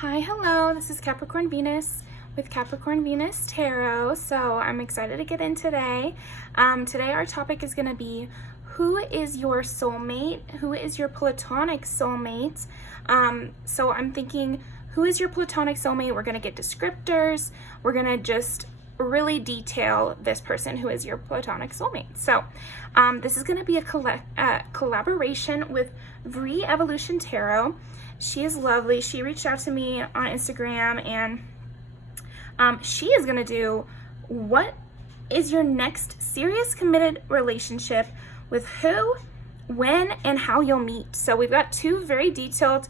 Hi, hello, this is Capricorn Venus with Capricorn Venus Tarot. So I'm excited to get in today. Today our topic is going to be, who is your soulmate? Who is your platonic soulmate? So I'm thinking, who is your platonic soulmate? We're going to get descriptors. We're going to just really detail this person who is your platonic soulmate. So this is going to be a collaboration with Vree Evolution Tarot. She is lovely. She reached out to me on Instagram, and she is going to do what is your next serious committed relationship, with who, when, and how you'll meet. So we've got two very detailed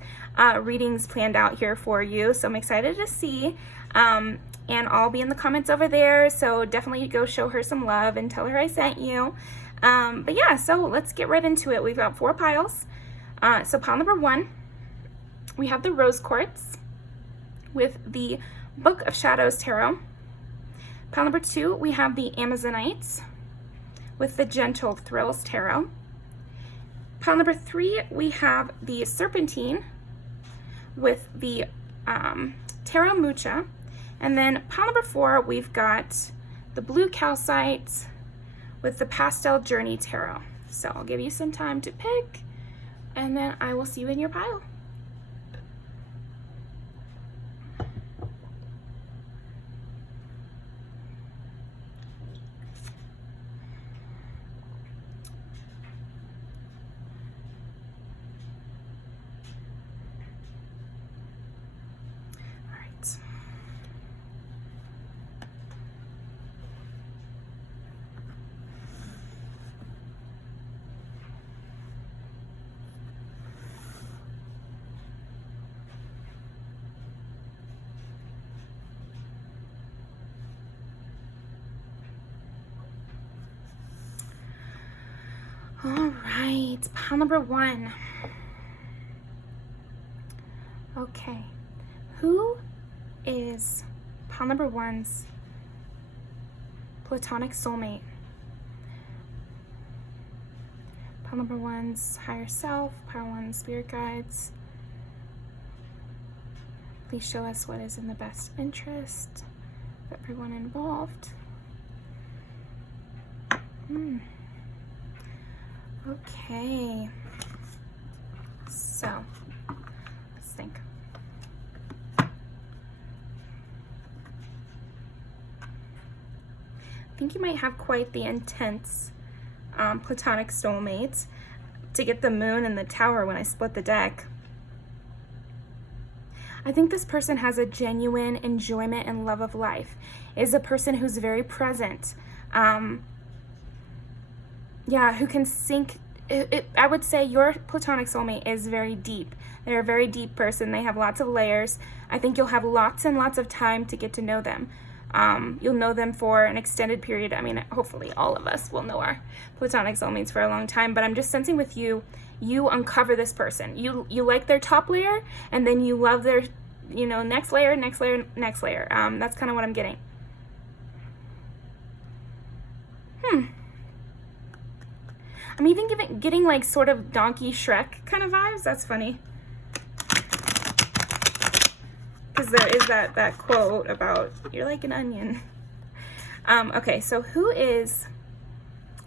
readings planned out here for you. So I'm excited to see. And I'll be in the comments over there. So definitely go show her some love and tell her I sent you. But yeah, so let's get right into it. We've got 4 piles. So pile number 1. We have the Rose Quartz with the Book of Shadows Tarot. Pile number 2, we have the Amazonites with the Gentle Thrills Tarot. Pile number 3, we have the Serpentine with the Tarot Mucha. And then pile number 4, we've got the Blue Calcite with the Pastel Journey Tarot. So I'll give you some time to pick, and then I will see you in your pile. All right, pile number 1. Okay, who is pile number 1's platonic soulmate? Pile number 1's higher self, pile 1's spirit guides. Please show us what is in the best interest of everyone involved. Okay, so let's think. I think you might have quite the intense platonic soulmate. To get the Moon and the Tower when I split the deck, I think this person has a genuine enjoyment and love of life, is a person who's very present. Yeah, who can sink. I would say your platonic soulmate is very deep. They're a very deep person. They have lots of layers. I think you'll have lots and lots of time to get to know them. You'll know them for an extended period. I mean, hopefully all of us will know our platonic soulmates for a long time, but I'm just sensing with you, you uncover this person. You like their top layer, and then you love their, next layer, next layer, next layer. That's kind of what I'm getting. I'm even getting like sort of Donkey Shrek kind of vibes. That's funny. Because there is that quote about, you're like an onion. Okay, so who is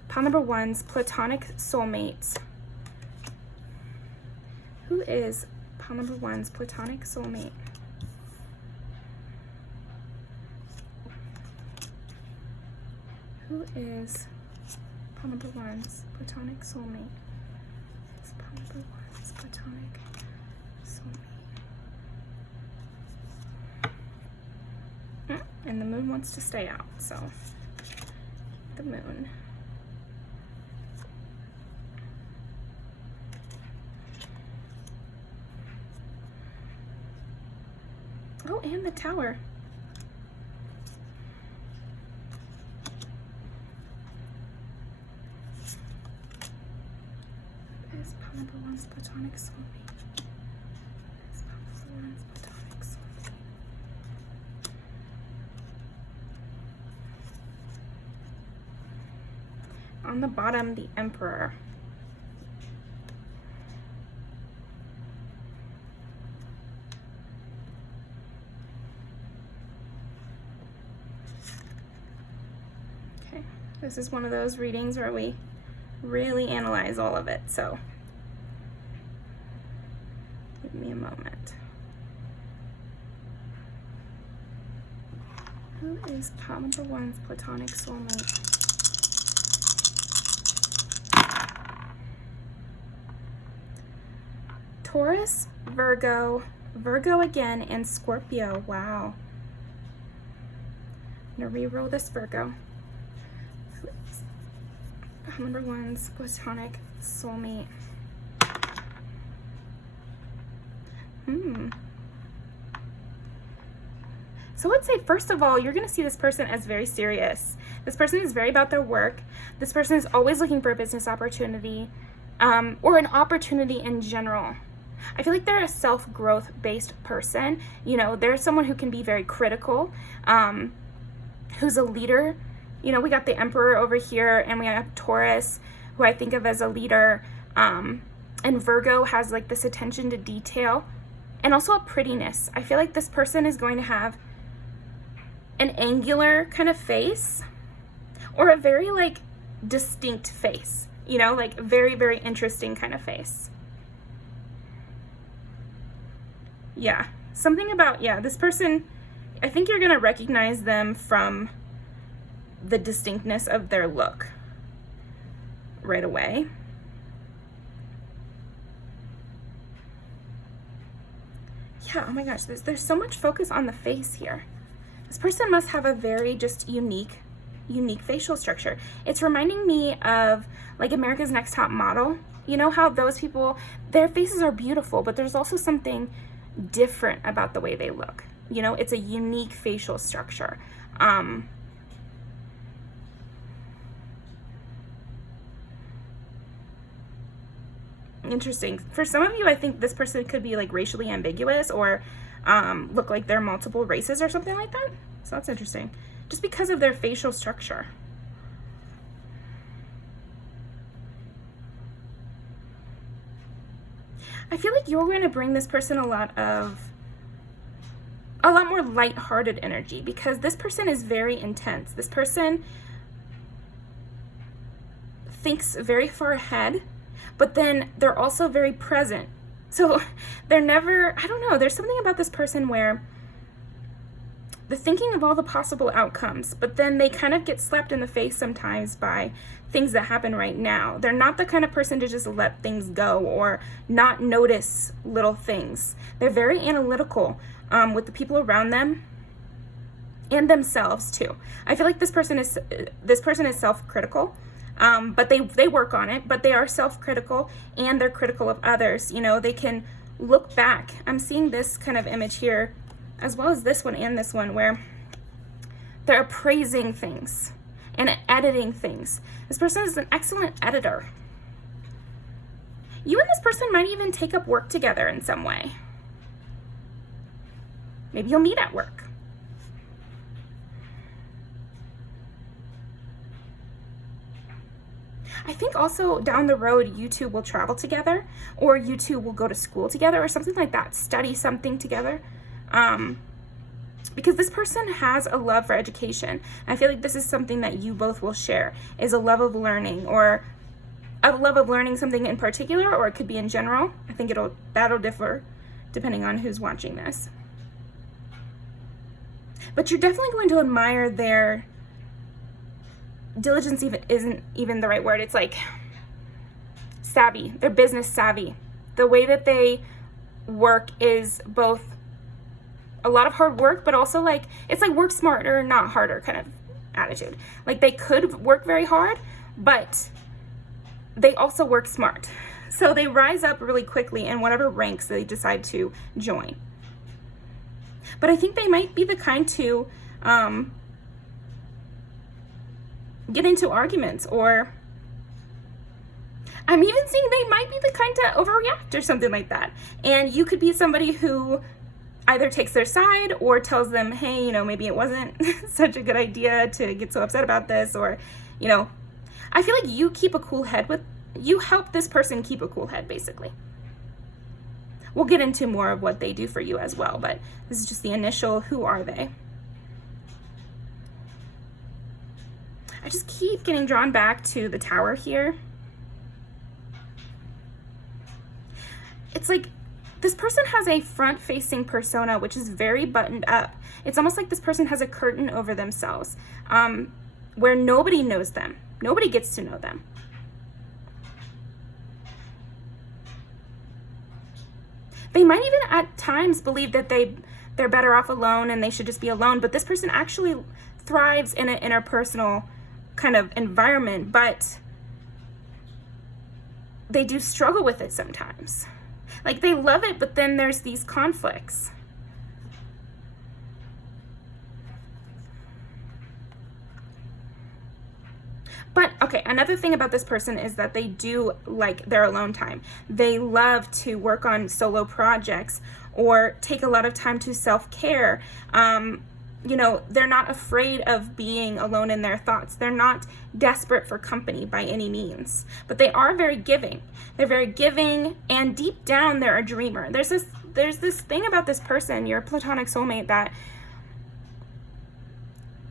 pile number 1's platonic soulmate? Who is pile number 1's platonic soulmate? Who is pile number 1's platonic soulmate? It's pile number 1's platonic soulmate. And the Moon wants to stay out, so the Moon. Oh, and the Tower. Is pile number 1's platonic soulmate? Is pile number 1's platonic soulmate? On the bottom, the Emperor. This is one of those readings where we really analyze all of it, so give me a moment. Who is number one's platonic soulmate? Taurus, Virgo, Virgo again, and Scorpio. Wow. I'm going to re-roll this Virgo. Who is number one's platonic soulmate? So let's say, first of all, you're going to see this person as very serious. This person is very about their work. This person is always looking for a business opportunity, or an opportunity in general. I feel like they're a self-growth based person. You know, they're someone who can be very critical, who's a leader. You know, we got the Emperor over here, and we have Taurus, who I think of as a leader. And Virgo has like this attention to detail and also a prettiness. I feel like this person is going to have an angular kind of face, or a very like distinct face, you know, like very, very interesting kind of face. Yeah, something about, yeah, this person, I think you're going to recognize them from the distinctness of their look right away. Yeah, oh my gosh, there's so much focus on the face here. This person must have a very just unique facial structure. It's reminding me of like America's Next Top Model. You know how those people, their faces are beautiful, but there's also something different about the way they look. You know, it's a unique facial structure. Interesting. For some of you, I think this person could be like racially ambiguous, or look like they're multiple races or something like that. So that's interesting. Just because of their facial structure. I feel like you're going to bring this person a lot more lighthearted energy, because this person is very intense. This person thinks very far ahead, but then they're also very present. So they're never, I don't know, there's something about this person where they're thinking of all the possible outcomes, but then they kind of get slapped in the face sometimes by things that happen right now. They're not the kind of person to just let things go or not notice little things. They're very analytical with the people around them and themselves too. I feel like this person is self-critical. But they work on it, but they are self-critical and they're critical of others. You know, they can look back. I'm seeing this kind of image here, as well as this one and this one, where they're appraising things and editing things. This person is an excellent editor. You and this person might even take up work together in some way. Maybe you'll meet at work. I think also down the road, you two will travel together, or you two will go to school together or something like that, study something together. Because this person has a love for education. I feel like this is something that you both will share, is a love of learning, or a love of learning something in particular, or it could be in general. I think that'll differ depending on who's watching this. But you're definitely going to admire their diligence. Isn't even the right word. It's like savvy. They're business savvy. The way that they work is both a lot of hard work, but also like, it's like work smarter, not harder kind of attitude. Like they could work very hard, but they also work smart. So they rise up really quickly in whatever ranks they decide to join. But I think they might be the kind to get into arguments, or I'm even seeing they might be the kind to overreact or something like that. And you could be somebody who either takes their side or tells them, hey, you know, maybe it wasn't such a good idea to get so upset about this, or, you know, I feel like you help this person keep a cool head, basically. We'll get into more of what they do for you as well, but this is just the initial, who are they? I just keep getting drawn back to the Tower here. It's like this person has a front-facing persona, which is very buttoned up. It's almost like this person has a curtain over themselves, where nobody knows them. Nobody gets to know them. They might even at times believe that they're better off alone and they should just be alone, but this person actually thrives in an interpersonal kind of environment, but they do struggle with it sometimes. Like, they love it, but then there's these conflicts. But, okay, another thing about this person is that they do like their alone time. They love to work on solo projects or take a lot of time to self-care. You know, they're not afraid of being alone in their thoughts. They're not desperate for company by any means, but they are very giving. They're very giving, and deep down, they're a dreamer. There's this thing about this person, your platonic soulmate, that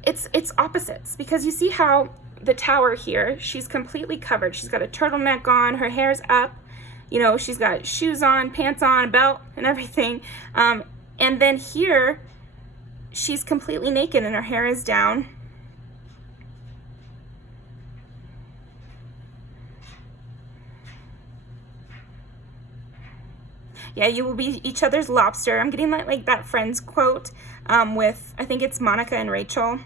it's opposites, because you see how the Tower here, she's completely covered. She's got a turtleneck on, her hair's up, you know, she's got shoes on, pants on, a belt, and everything. And then here, she's completely naked and her hair is down. Yeah, you will be each other's lobster. I'm getting like that Friends quote with, I think it's Monica and Rachel.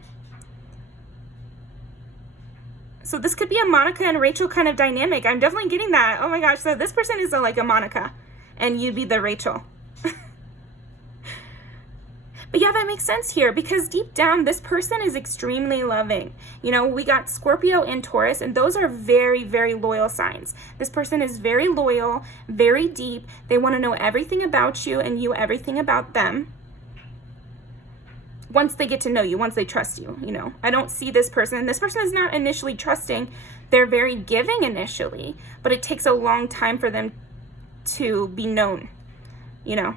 So this could be a Monica and Rachel kind of dynamic. I'm definitely getting that. Oh my gosh, so this person is like a Monica and you'd be the Rachel. But yeah, that makes sense here, because deep down, this person is extremely loving. You know, we got Scorpio and Taurus, and those are very, very loyal signs. This person is very loyal, very deep. They want to know everything about you and you everything about them. Once they get to know you, once they trust you, you know. I don't see this person, and this person is not initially trusting. They're very giving initially, but it takes a long time for them to be known, you know.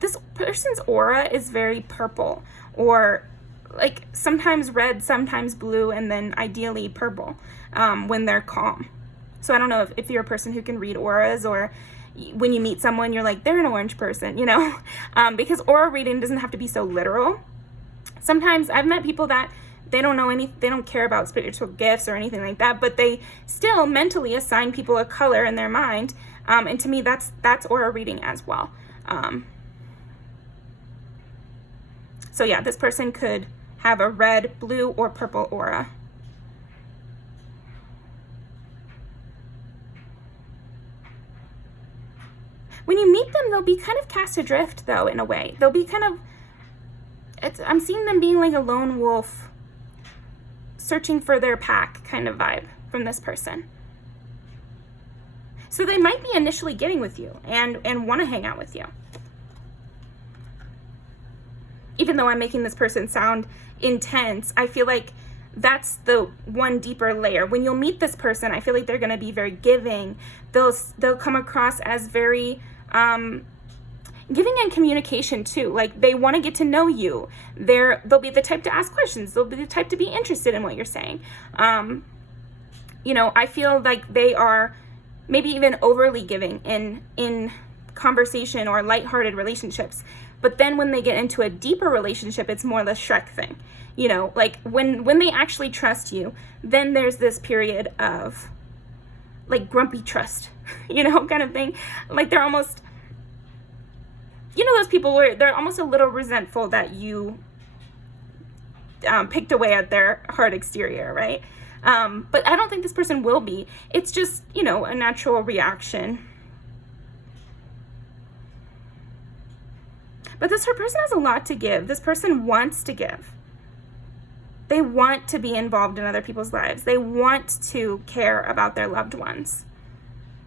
This person's aura is very purple, or like sometimes red, sometimes blue, and then ideally purple when they're calm. So I don't know if you're a person who can read auras, or when you meet someone, you're like, they're an orange person, you know, because aura reading doesn't have to be so literal. Sometimes I've met people that they don't care about spiritual gifts or anything like that, but they still mentally assign people a color in their mind. And to me, that's aura reading as well. So yeah, this person could have a red, blue, or purple aura. When you meet them, they'll be kind of cast adrift, though, in a way. They'll be kind of, I'm seeing them being like a lone wolf, searching for their pack kind of vibe from this person. So they might be initially getting with you and want to hang out with you. Even though I'm making this person sound intense, I feel like that's the one deeper layer. When you'll meet this person, I feel like they're going to be very giving. They'll come across as very giving in communication too. Like, they want to get to know you. They'll be the type to ask questions. They'll be the type to be interested in what you're saying. You know, I feel like they are maybe even overly giving in conversation or lighthearted relationships. But then when they get into a deeper relationship, it's more the Shrek thing. You know, like when they actually trust you, then there's this period of like grumpy trust, you know, kind of thing. Like, they're almost, you know, those people where they're almost a little resentful that you picked away at their hard exterior, right? But I don't think this person will be. It's just, you know, a natural reaction. But this person has a lot to give. This person wants to give. They want to be involved in other people's lives. They want to care about their loved ones.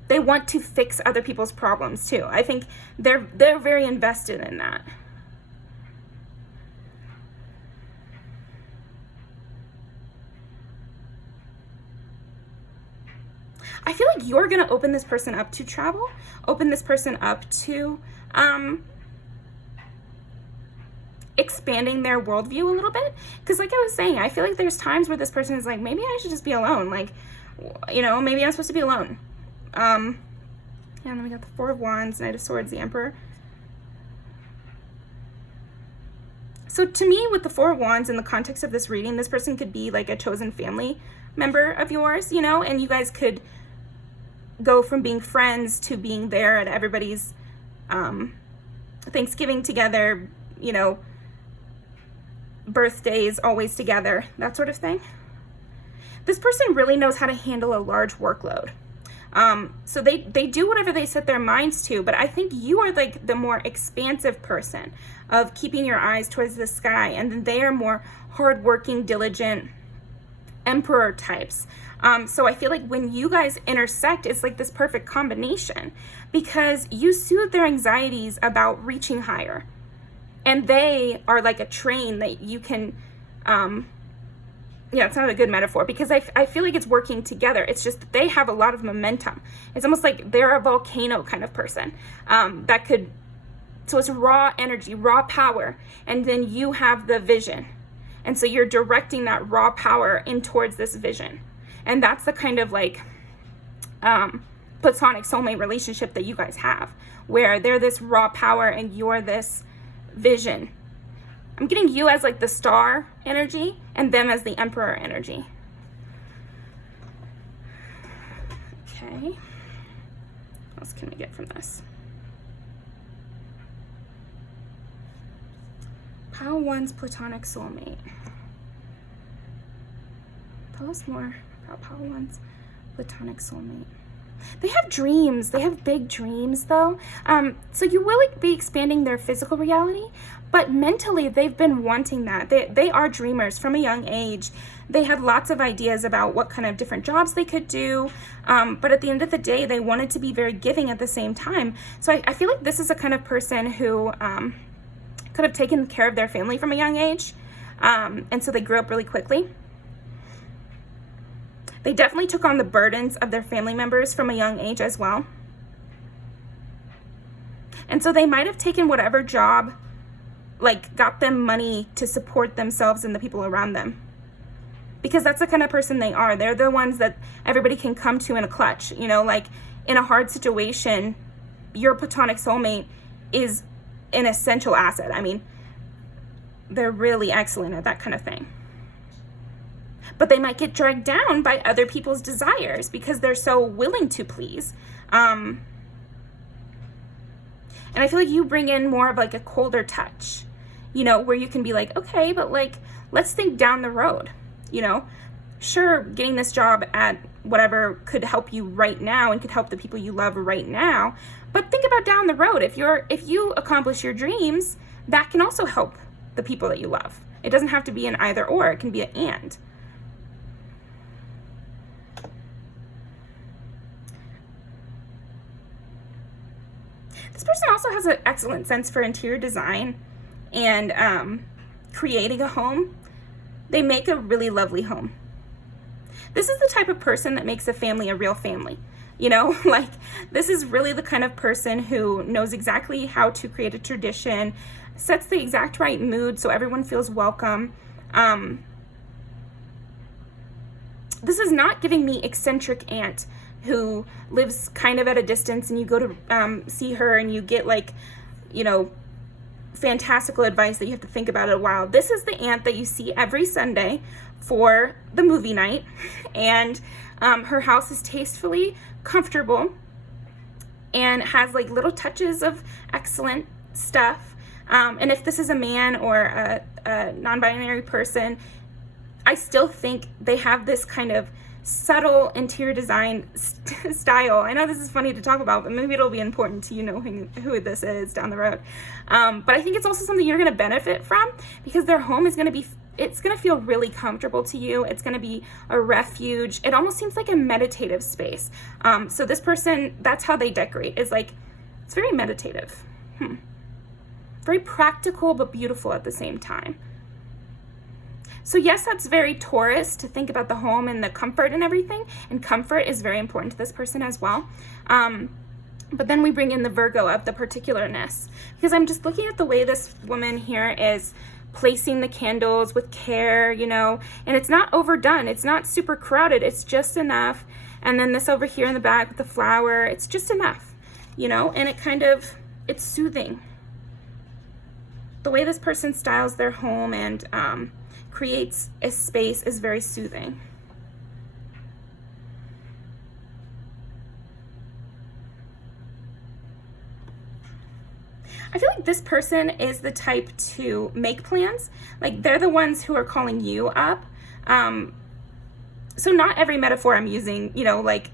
They want to fix other people's problems too. I think they're very invested in that. I feel like you're going to open this person up to travel, open this person up to expanding their worldview a little bit. Because like I was saying, I feel like there's times where this person is like, maybe I should just be alone. Like, you know, maybe I'm supposed to be alone. Yeah, and then we got the Four of Wands, Knight of Swords, the Emperor. So to me, with the Four of Wands, in the context of this reading, this person could be like a chosen family member of yours, you know, and you guys could go from being friends to being there at everybody's Thanksgiving together, you know, birthdays always together, that sort of thing. This person really knows how to handle a large workload. So they do whatever they set their minds to, but I think you are like the more expansive person of keeping your eyes towards the sky, and then they are more hardworking, diligent emperor types. So I feel like when you guys intersect, it's like this perfect combination, because you soothe their anxieties about reaching higher, and they are like a train that you can, yeah, it's not a good metaphor, because I feel like it's working together. It's just that they have a lot of momentum. It's almost like they're a volcano kind of person that could, so it's raw energy, raw power, and then you have the vision. And so you're directing that raw power in towards this vision. And that's the kind of like platonic soulmate relationship that you guys have, where they're this raw power and you're this vision. I'm getting you as like the star energy and them as the emperor energy. Okay. What else can we get from this? Pile one's platonic soulmate. Tell us more about Pile one's platonic soulmate. They have dreams. They have big dreams, though. So you will be expanding their physical reality, but mentally they've been wanting that. They are dreamers from a young age. They had lots of ideas about what kind of different jobs they could do, but at the end of the day, they wanted to be very giving at the same time. So I feel like this is a kind of person who could have taken care of their family from a young age, and so they grew up really quickly. They definitely took on the burdens of their family members from a young age as well. And so they might have taken whatever job, like, got them money to support themselves and the people around them. Because that's the kind of person they are. They're the ones that everybody can come to in a clutch. You know, like, in a hard situation, your platonic soulmate is an essential asset. I mean, they're really excellent at that kind of thing. But they might get dragged down by other people's desires because they're so willing to please. And I feel like you bring in more of like a colder touch, you know, where you can be like, okay, but like, let's think down the road, you know. Sure, getting this job at whatever could help you right now and could help the people you love right now, but think about down the road. If you accomplish your dreams, that can also help the people that you love. It doesn't have to be an either or, it can be an and. This person also has an excellent sense for interior design and creating a home. They make a really lovely home. This is the type of person that makes a family a real family. You know, like, this is really the kind of person who knows exactly how to create a tradition, sets the exact right mood so everyone feels welcome. This is not giving me eccentric aunt who lives kind of at a distance and you go to see her and you get, like, you know, fantastical advice that you have to think about it a while. This is the aunt that you see every Sunday for the movie night, and her house is tastefully comfortable and has like little touches of excellent stuff. And if this is a man or a non-binary person, I still think they have this kind of subtle interior design style. I know this is funny to talk about, but maybe it'll be important to you knowing who this is down the road. But I think it's also something you're going to benefit from, because their home is going to be, it's going to feel really comfortable to you. It's going to be a refuge. It almost seems like a meditative space. So this person, that's how they decorate, is like, it's very meditative. Very practical, but beautiful at the same time. So yes, that's very Taurus to think about the home and the comfort and everything. And comfort is very important to this person as well. But then we bring in the Virgo of the particularness, because I'm just looking at the way this woman here is placing the candles with care, you know, and it's not overdone. It's not super crowded. It's just enough. And then this over here in the back with the flower, it's just enough, you know, and it's soothing. The way this person styles their home and creates a space is very soothing. I feel like this person is the type to make plans. Like they're the ones who are calling you up. So not every metaphor I'm using, you know, like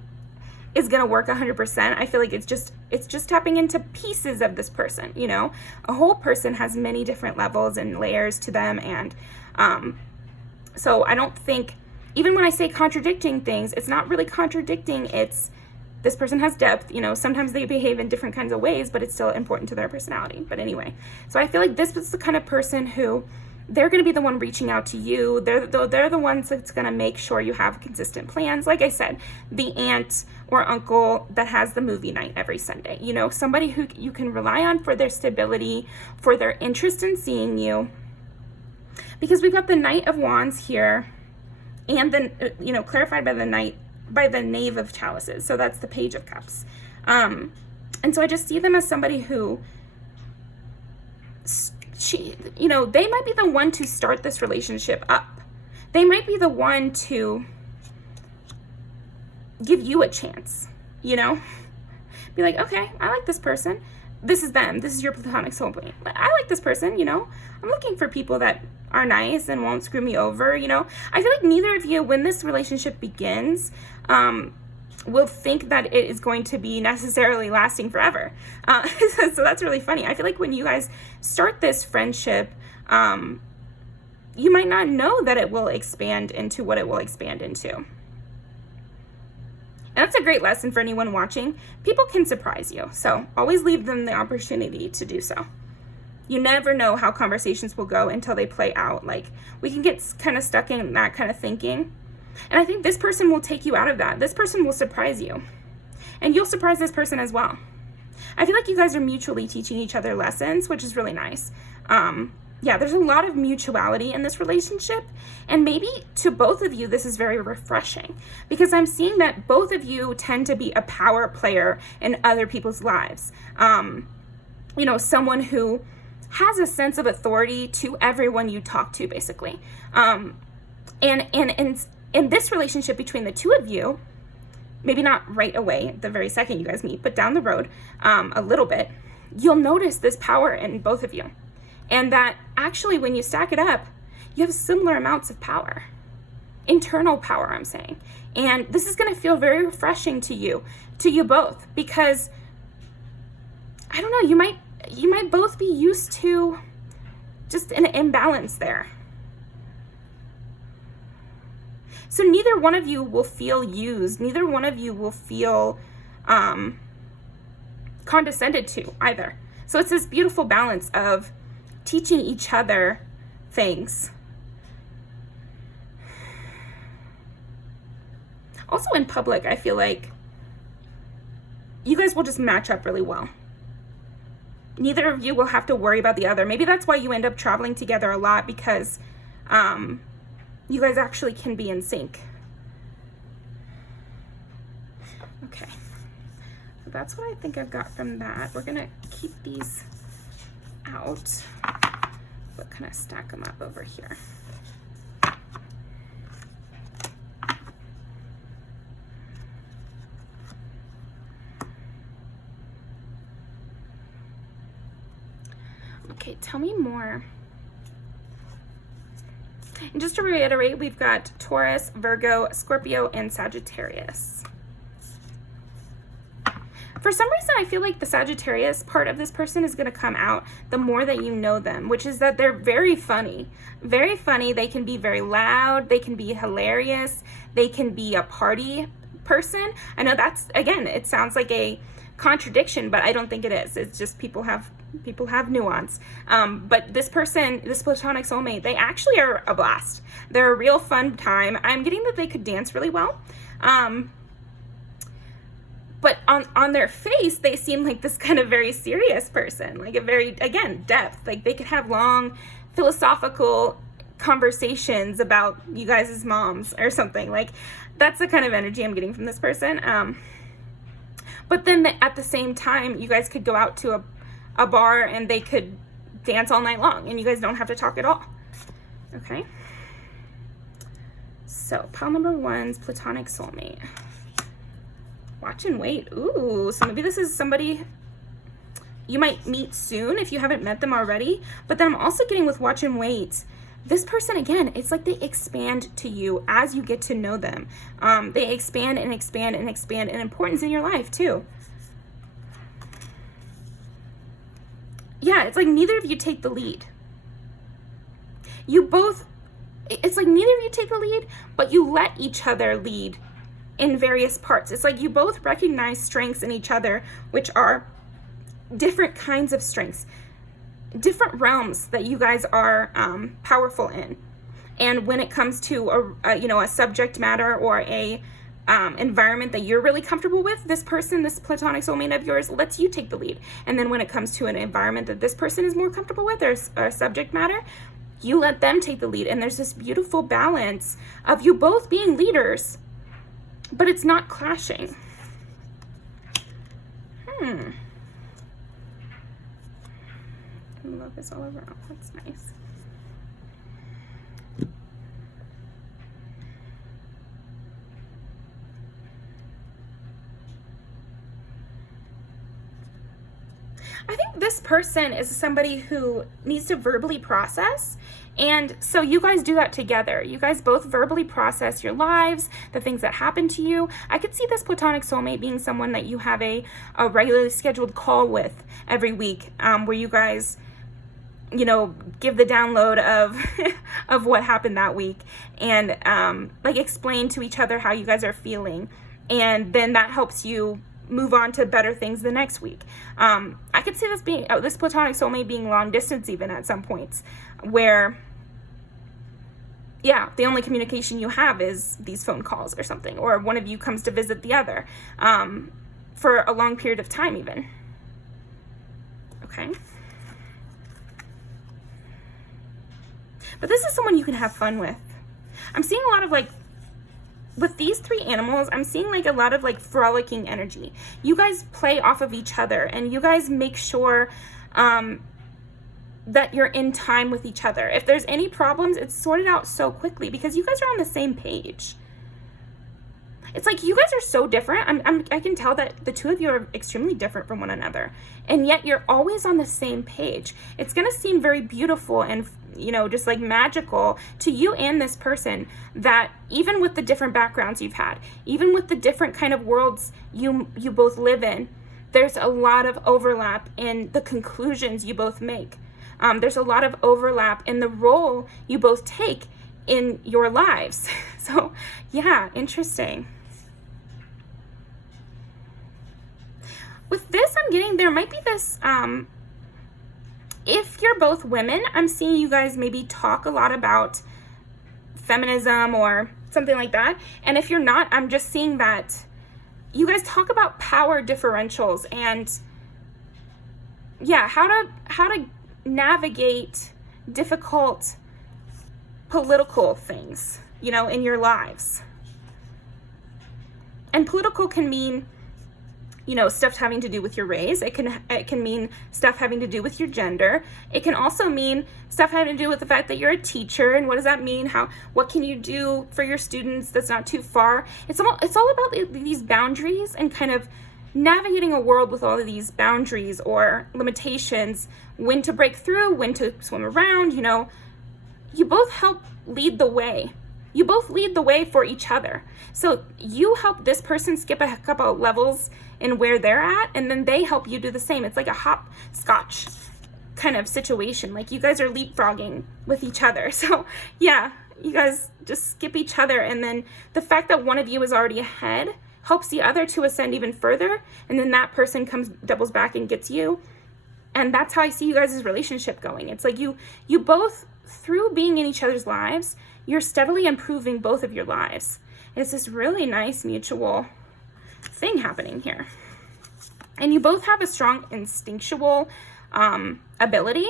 is going to work 100%. I feel like it's just tapping into pieces of this person, you know. A whole person has many different levels and layers to them. And so I don't think, even when I say contradicting things, it's not really contradicting. It's this person has depth, you know, sometimes they behave in different kinds of ways, but it's still important to their personality. But anyway, so I feel like this is the kind of person who they're going to be the one reaching out to you. They're the ones that's going to make sure you have consistent plans. Like I said, the aunt or uncle that has the movie night every Sunday, you know, somebody who you can rely on for their stability, for their interest in seeing you. Because we've got the Knight of Wands here, and then, you know, clarified by the Knave of Chalices. So that's the Page of Cups. And so I just see them as somebody who, you know, they might be the one to start this relationship up. They might be the one to give you a chance, you know? Be like, okay, I like this person. This is them. This is your platonic soulmate. I like this person, you know? I'm looking for people that are nice and won't screw me over, you know? I feel like neither of you, when this relationship begins, will think that it is going to be necessarily lasting forever. So that's really funny. I feel like when you guys start this friendship, you might not know that it will expand into what it will expand into. And that's a great lesson for anyone watching. People can surprise you, so always leave them the opportunity to do so. You never know how conversations will go until they play out. Like, we can get kind of stuck in that kind of thinking. And I think this person will take you out of that. This person will surprise you. And you'll surprise this person as well. I feel like you guys are mutually teaching each other lessons, which is really nice. Yeah, there's a lot of mutuality in this relationship. And maybe to both of you, this is very refreshing. Because I'm seeing that both of you tend to be a power player in other people's lives. You know, someone who has a sense of authority to everyone you talk to, basically. And in this relationship between the two of you, maybe not right away, the very second you guys meet, but down the road, a little bit, you'll notice this power in both of you. And that actually, when you stack it up, you have similar amounts of power. Internal power, I'm saying. And this is going to feel very refreshing to you both, because, I don't know, you might both be used to just an imbalance there. So neither one of you will feel used. Neither one of you will feel condescended to either. So it's this beautiful balance of teaching each other things. Also in public, I feel like you guys will just match up really well. Neither of you will have to worry about the other. Maybe that's why you end up traveling together a lot, because you guys actually can be in sync. Okay, so that's what I think I've got from that. We're gonna keep these out, but kind of stack them up over here. Okay, tell me more. And just to reiterate, we've got Taurus, Virgo, Scorpio, and Sagittarius. For some reason, I feel like the Sagittarius part of this person is going to come out the more that you know them, which is that they're very funny. Very funny. They can be very loud. They can be hilarious. They can be a party person. I know that's, again, it sounds like a contradiction, but I don't think it is. It's just people have nuance. But this person, this platonic soulmate, they actually are a blast. They're a real fun time. I'm getting that they could dance really well. But on their face, they seem like this kind of very serious person, like a very, again, depth. Like they could have long philosophical conversations about you guys as moms or something. Like that's the kind of energy I'm getting from this person. But then at the same time, you guys could go out to a bar and they could dance all night long and you guys don't have to talk at all. Okay. So pile number 1's platonic soulmate. Watch and wait. Ooh, so maybe this is somebody you might meet soon if you haven't met them already. But then I'm also getting with watch and wait. This person, again, it's like they expand to you as you get to know them. They expand and expand and expand in importance in your life too. Yeah, it's like neither of you take the lead. It's like neither of you take the lead, but you let each other lead in various parts. It's like you both recognize strengths in each other, which are different kinds of strengths, different realms that you guys are powerful in. And when it comes to a subject matter or a environment that you're really comfortable with, this person, this platonic soulmate of yours, lets you take the lead. And then when it comes to an environment that this person is more comfortable with, or a subject matter, you let them take the lead. And there's this beautiful balance of you both being leaders, but it's not clashing. Love is all around. That's nice. I think this person is somebody who needs to verbally process. And so you guys do that together. You guys both verbally process your lives, the things that happen to you. I could see this platonic soulmate being someone that you have a regularly scheduled call with every week, where you guys, give the download of what happened that week and like explain to each other how you guys are feeling. And then that helps you move on to better things the next week. I could see this platonic soulmate being long distance even at some points, where the only communication you have is these phone calls or something, or one of you comes to visit the other for a long period of time even. Okay. But this is someone you can have fun with. I'm seeing a lot of with these 3 animals, I'm seeing a lot of frolicking energy. You guys play off of each other and you guys make sure that you're in time with each other. If there's any problems, it's sorted out so quickly because you guys are on the same page. It's like you guys are so different. I can tell that the two of you are extremely different from one another, and yet you're always on the same page. It's going to seem very beautiful and just magical to you and this person, that even with the different backgrounds you've had, even with the different kind of worlds you both live in, there's a lot of overlap in the conclusions you both make. There's a lot of overlap in the role you both take in your lives. So yeah, interesting. With this, I'm getting there might be this, if you're both women, I'm seeing you guys maybe talk a lot about feminism or something like that. And if you're not, I'm just seeing that you guys talk about power differentials and how to navigate difficult political things, in your lives. And political can mean stuff having to do with your race. It can mean stuff having to do with your gender. It can also mean stuff having to do with the fact that you're a teacher, and what does that mean? What can you do for your students that's not too far? It's all about these boundaries and kind of navigating a world with all of these boundaries or limitations, when to break through, when to swim around. You both help lead the way. You both lead the way for each other. So you help this person skip a couple of levels in where they're at, and then they help you do the same. It's like a hopscotch kind of situation. Like you guys are leapfrogging with each other. So yeah, you guys just skip each other, and then the fact that one of you is already ahead helps the other to ascend even further, and then that person doubles back and gets you. And that's how I see you guys' relationship going. It's like you both, through being in each other's lives, you're steadily improving both of your lives. It's this really nice mutual thing happening here. And you both have a strong instinctual ability.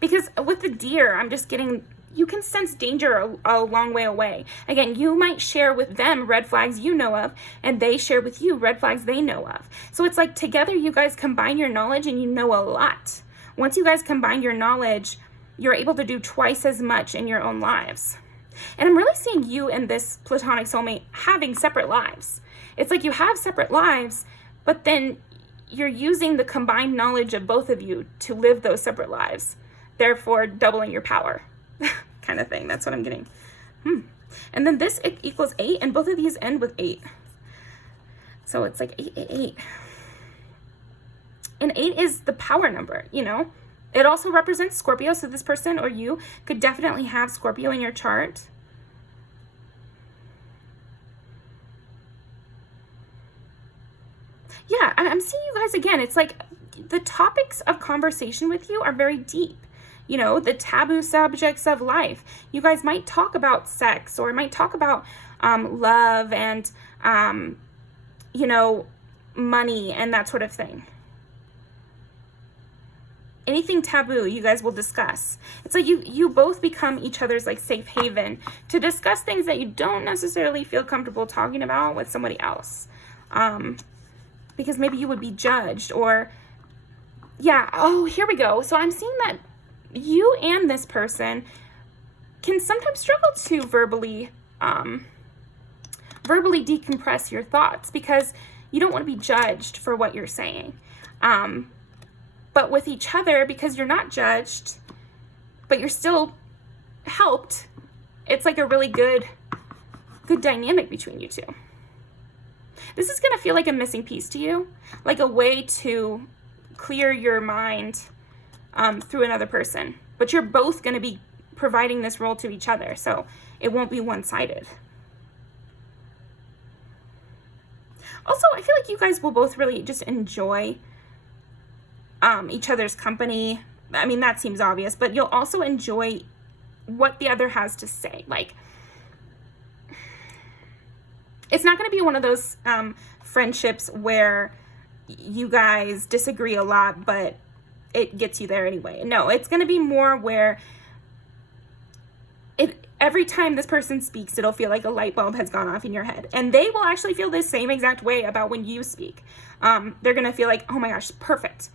Because with the deer, I'm just getting, you can sense danger a long way away. Again, you might share with them red flags you know of, and they share with you red flags they know of. So it's like together you guys combine your knowledge and you know a lot. Once you guys combine your knowledge, you're able to do twice as much in your own lives. And I'm really seeing you and this platonic soulmate having separate lives. It's like you have separate lives, but then you're using the combined knowledge of both of you to live those separate lives, therefore doubling your power kind of thing. That's what I'm getting. And then this equals 8, and both of these end with 8. So it's like 8, 8, 8. And 8 is the power number, you know? It also represents Scorpio, so this person or you could definitely have Scorpio in your chart. Yeah, I'm seeing you guys again. It's like the topics of conversation with you are very deep. You know, the taboo subjects of life. You guys might talk about sex, or might talk about love and, you know, money and that sort of thing. Anything taboo, you guys will discuss. It's like you both become each other's like safe haven to discuss things that you don't necessarily feel comfortable talking about with somebody else. Because maybe you would be judged, or, yeah, oh, here we go. So I'm seeing that you and this person can sometimes struggle to verbally decompress your thoughts because you don't want to be judged for what you're saying. But with each other, because you're not judged, but you're still helped, it's like a really good dynamic between you two. This is going to feel like a missing piece to you, like a way to clear your mind through another person. But you're both going to be providing this role to each other, so it won't be one-sided. Also, I feel like you guys will both really just enjoy each other's company. I mean, that seems obvious, but you'll also enjoy what the other has to say. Like, it's not going to be one of those friendships where you guys disagree a lot, but it gets you there anyway. No, it's going to be more where every time this person speaks, it'll feel like a light bulb has gone off in your head. And they will actually feel the same exact way about when you speak. They're going to feel like, oh my gosh, perfect.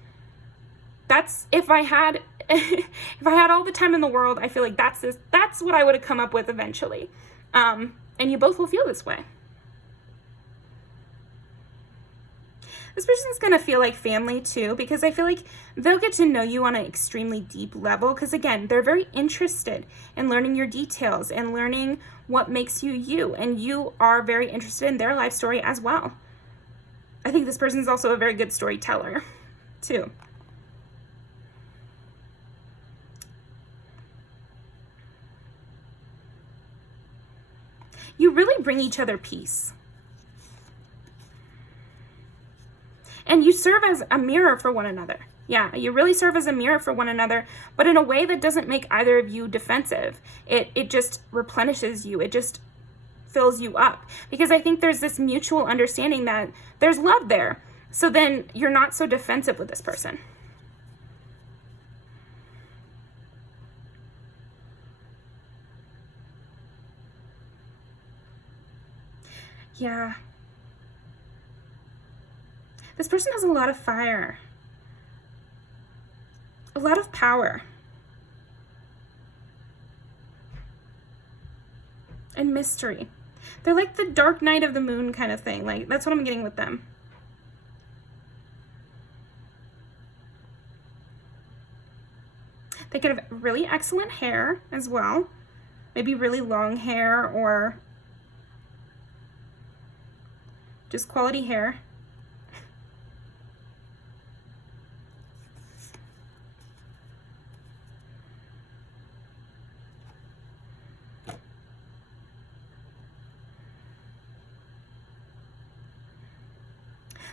That's, if I had all the time in the world, I feel like that's what I would have come up with eventually. And you both will feel this way. This person's going to feel like family too, because I feel like they'll get to know you on an extremely deep level, because again, they're very interested in learning your details and learning what makes you you, and you are very interested in their life story as well. I think this person's also a very good storyteller too. You really bring each other peace. And you serve as a mirror for one another. Yeah, you really serve as a mirror for one another, but in a way that doesn't make either of you defensive. It just replenishes you. It just fills you up. Because I think there's this mutual understanding that there's love there. So then you're not so defensive with this person. Yeah. This person has a lot of fire, a lot of power, and mystery. They're like the dark night of the moon kind of thing. Like, that's what I'm getting with them. They could have really excellent hair as well. Maybe really long hair, or just quality hair.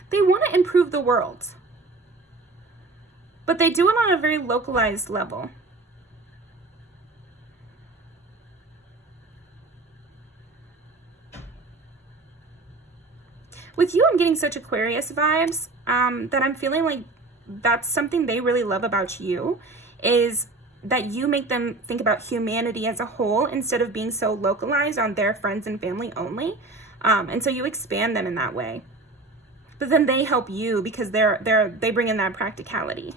They want to improve the world, but they do it on a very localized level. With you, I'm getting such Aquarius vibes that I'm feeling like that's something they really love about you, is that you make them think about humanity as a whole instead of being so localized on their friends and family only. And so you expand them in that way. But then they help you because they bring in that practicality.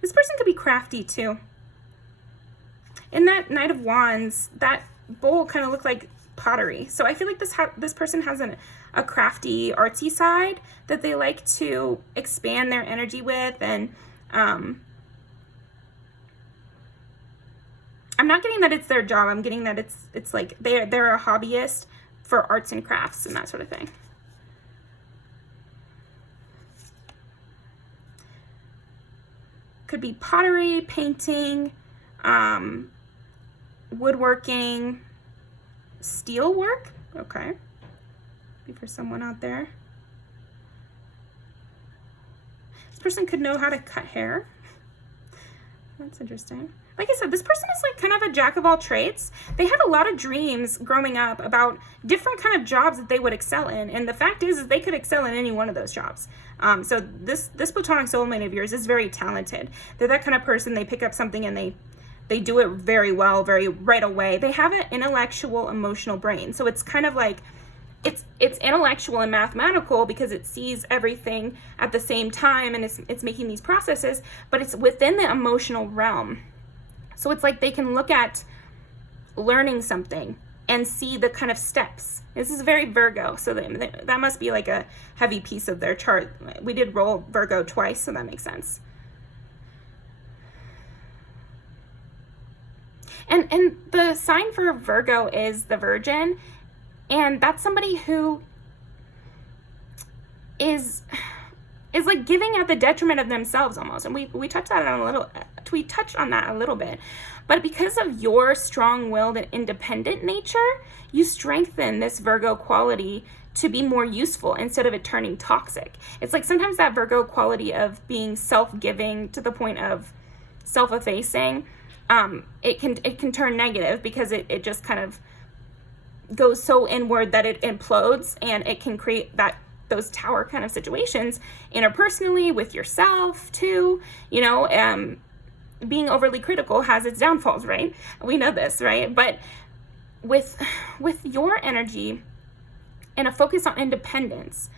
This person could be crafty too. In that Knight of Wands, that bowl kind of looked like pottery. So I feel like this person has a crafty, artsy side that they like to expand their energy with. And I'm not getting that it's their job. I'm getting that it's like they're a hobbyist for arts and crafts and that sort of thing. Could be pottery, painting, woodworking, steel work. Okay. Be for someone out there. This person could know how to cut hair. That's interesting. Like I said, this person is like kind of a jack of all trades. They had a lot of dreams growing up about different kind of jobs that they would excel in. And the fact is they could excel in any one of those jobs. So this platonic soulmate of yours is very talented. They're that kind of person. They pick up something and they do it very well, very right away. They have an intellectual, emotional brain. So it's kind of like, it's intellectual and mathematical because it sees everything at the same time and it's making these processes, but it's within the emotional realm. So it's like they can look at learning something and see the kind of steps. This is very Virgo, so that must be like a heavy piece of their chart. We did roll Virgo twice, so that makes sense. And the sign for Virgo is the Virgin, and that's somebody who is like giving at the detriment of themselves almost. And we touched on that a little bit. But because of your strong-willed and independent nature, you strengthen this Virgo quality to be more useful instead of it turning toxic. It's like sometimes that Virgo quality of being self-giving to the point of self-effacing, it can turn negative because it just kind of goes so inward that it implodes, and it can create those tower kind of situations interpersonally with yourself too. Being overly critical has its downfalls, right? We know this, right? But with your energy and a focus on independence,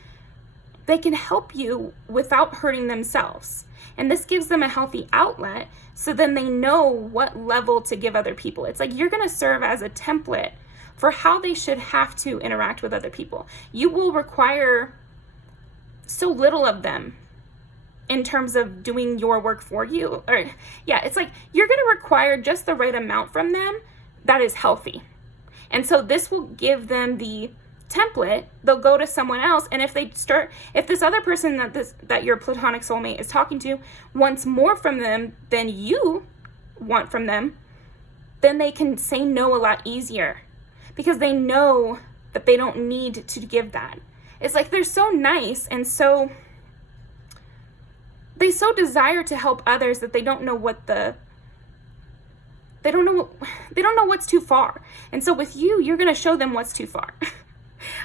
they can help you without hurting themselves. And this gives them a healthy outlet, so then they know what level to give other people. It's like you're going to serve as a template for how they should have to interact with other people. You will require so little of them in terms of doing your work for you. It's like you're going to require just the right amount from them that is healthy. And so this will give them the template. They'll go to someone else, and if this other person that your platonic soulmate is talking to wants more from them than you want from them, then they can say no a lot easier because they know that they don't need to give that. It's like they're so nice and they so desire to help others that they don't know they don't know what's too far. And so with you, you're going to show them what's too far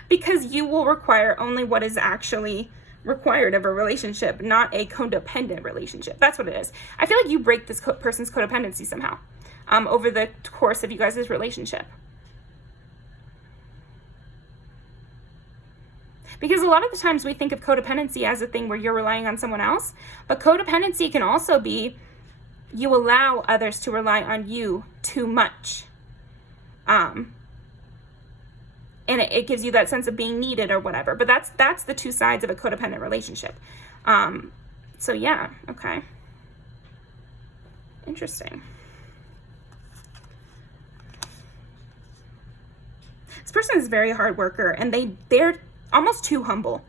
because you will require only what is actually required of a relationship, not a codependent relationship. That's what it is. I feel like you break this person's codependency somehow over the course of you guys' relationship. Because a lot of the times we think of codependency as a thing where you're relying on someone else, but codependency can also be you allow others to rely on you too much. And it gives you that sense of being needed or whatever. But that's the two sides of a codependent relationship. So yeah, okay. Interesting. This person is a very hard worker, and they're almost too humble.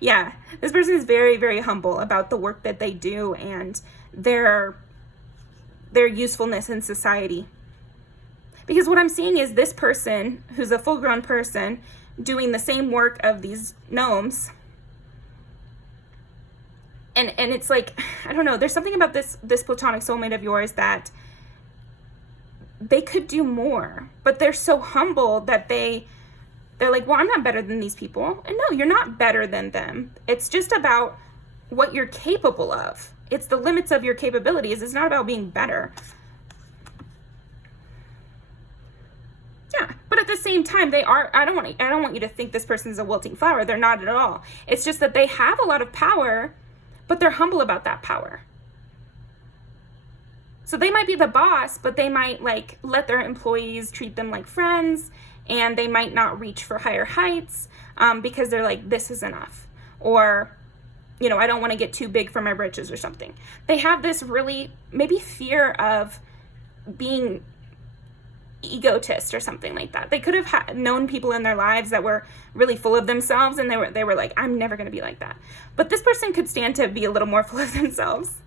Yeah, this person is very, very humble about the work that they do and their usefulness in society. Because what I'm seeing is this person, who's a full-grown person, doing the same work of these gnomes. And it's like, I don't know, there's something about this platonic soulmate of yours that they could do more, but they're so humble that they're like, well, I'm not better than these people. And no, you're not better than them. It's just about what you're capable of. It's the limits of your capabilities. It's not about being better. Yeah, but at the same time, they are, I don't want you to think this person is a wilting flower. They're not at all. It's just that they have a lot of power, but they're humble about that power. So they might be the boss, but they might like let their employees treat them like friends, and they might not reach for higher heights because they're like, this is enough. Or, you know, I don't want to get too big for my britches or something. They have this really maybe fear of being egotist or something like that. They could have known people in their lives that were really full of themselves, and they were like, I'm never going to be like that. But this person could stand to be a little more full of themselves.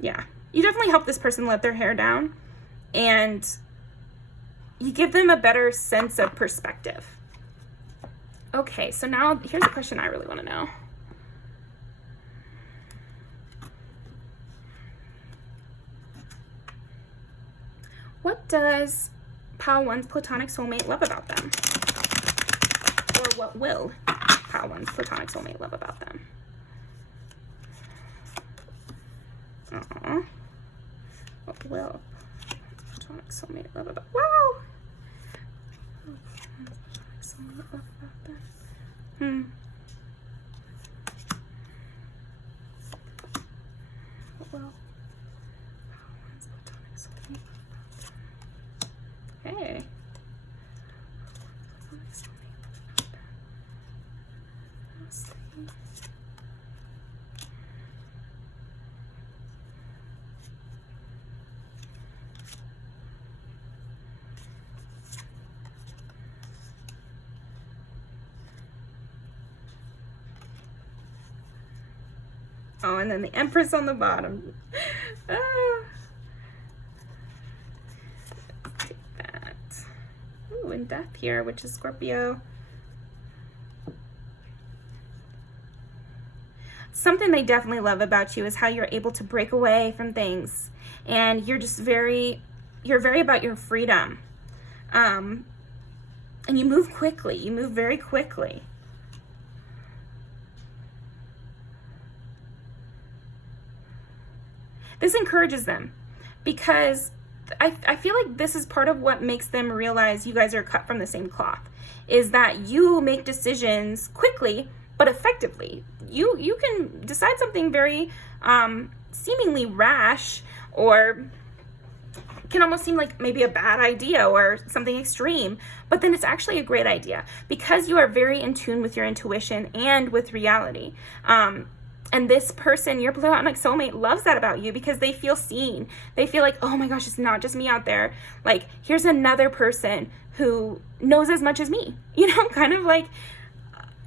Yeah, you definitely help this person let their hair down, and you give them a better sense of perspective. Okay, so now here's a question I really want to know. What does Pile 1's platonic soulmate love about them? Or what will Pile 1's platonic soulmate love about them? What will platonic soulmate love about? Wow! Platonic soulmate love about them. What will Pile 1's platonic soulmate love about them? Hey. Platonic soulmate love about them. Let's see. Oh, and then the Empress on the bottom. Let's take that. Ooh, and Death here, which is Scorpio. Something they definitely love about you is how you're able to break away from things. And you're just you're very about your freedom. And you move quickly. You move very quickly. This encourages them because I feel like this is part of what makes them realize you guys are cut from the same cloth, is that you make decisions quickly but effectively. You can decide something very seemingly rash, or can almost seem like maybe a bad idea or something extreme, but then it's actually a great idea because you are very in tune with your intuition and with reality. And this person, your platonic soulmate, loves that about you because they feel seen. They feel like, oh my gosh, it's not just me out there. Like, here's another person who knows as much as me. You know, kind of like,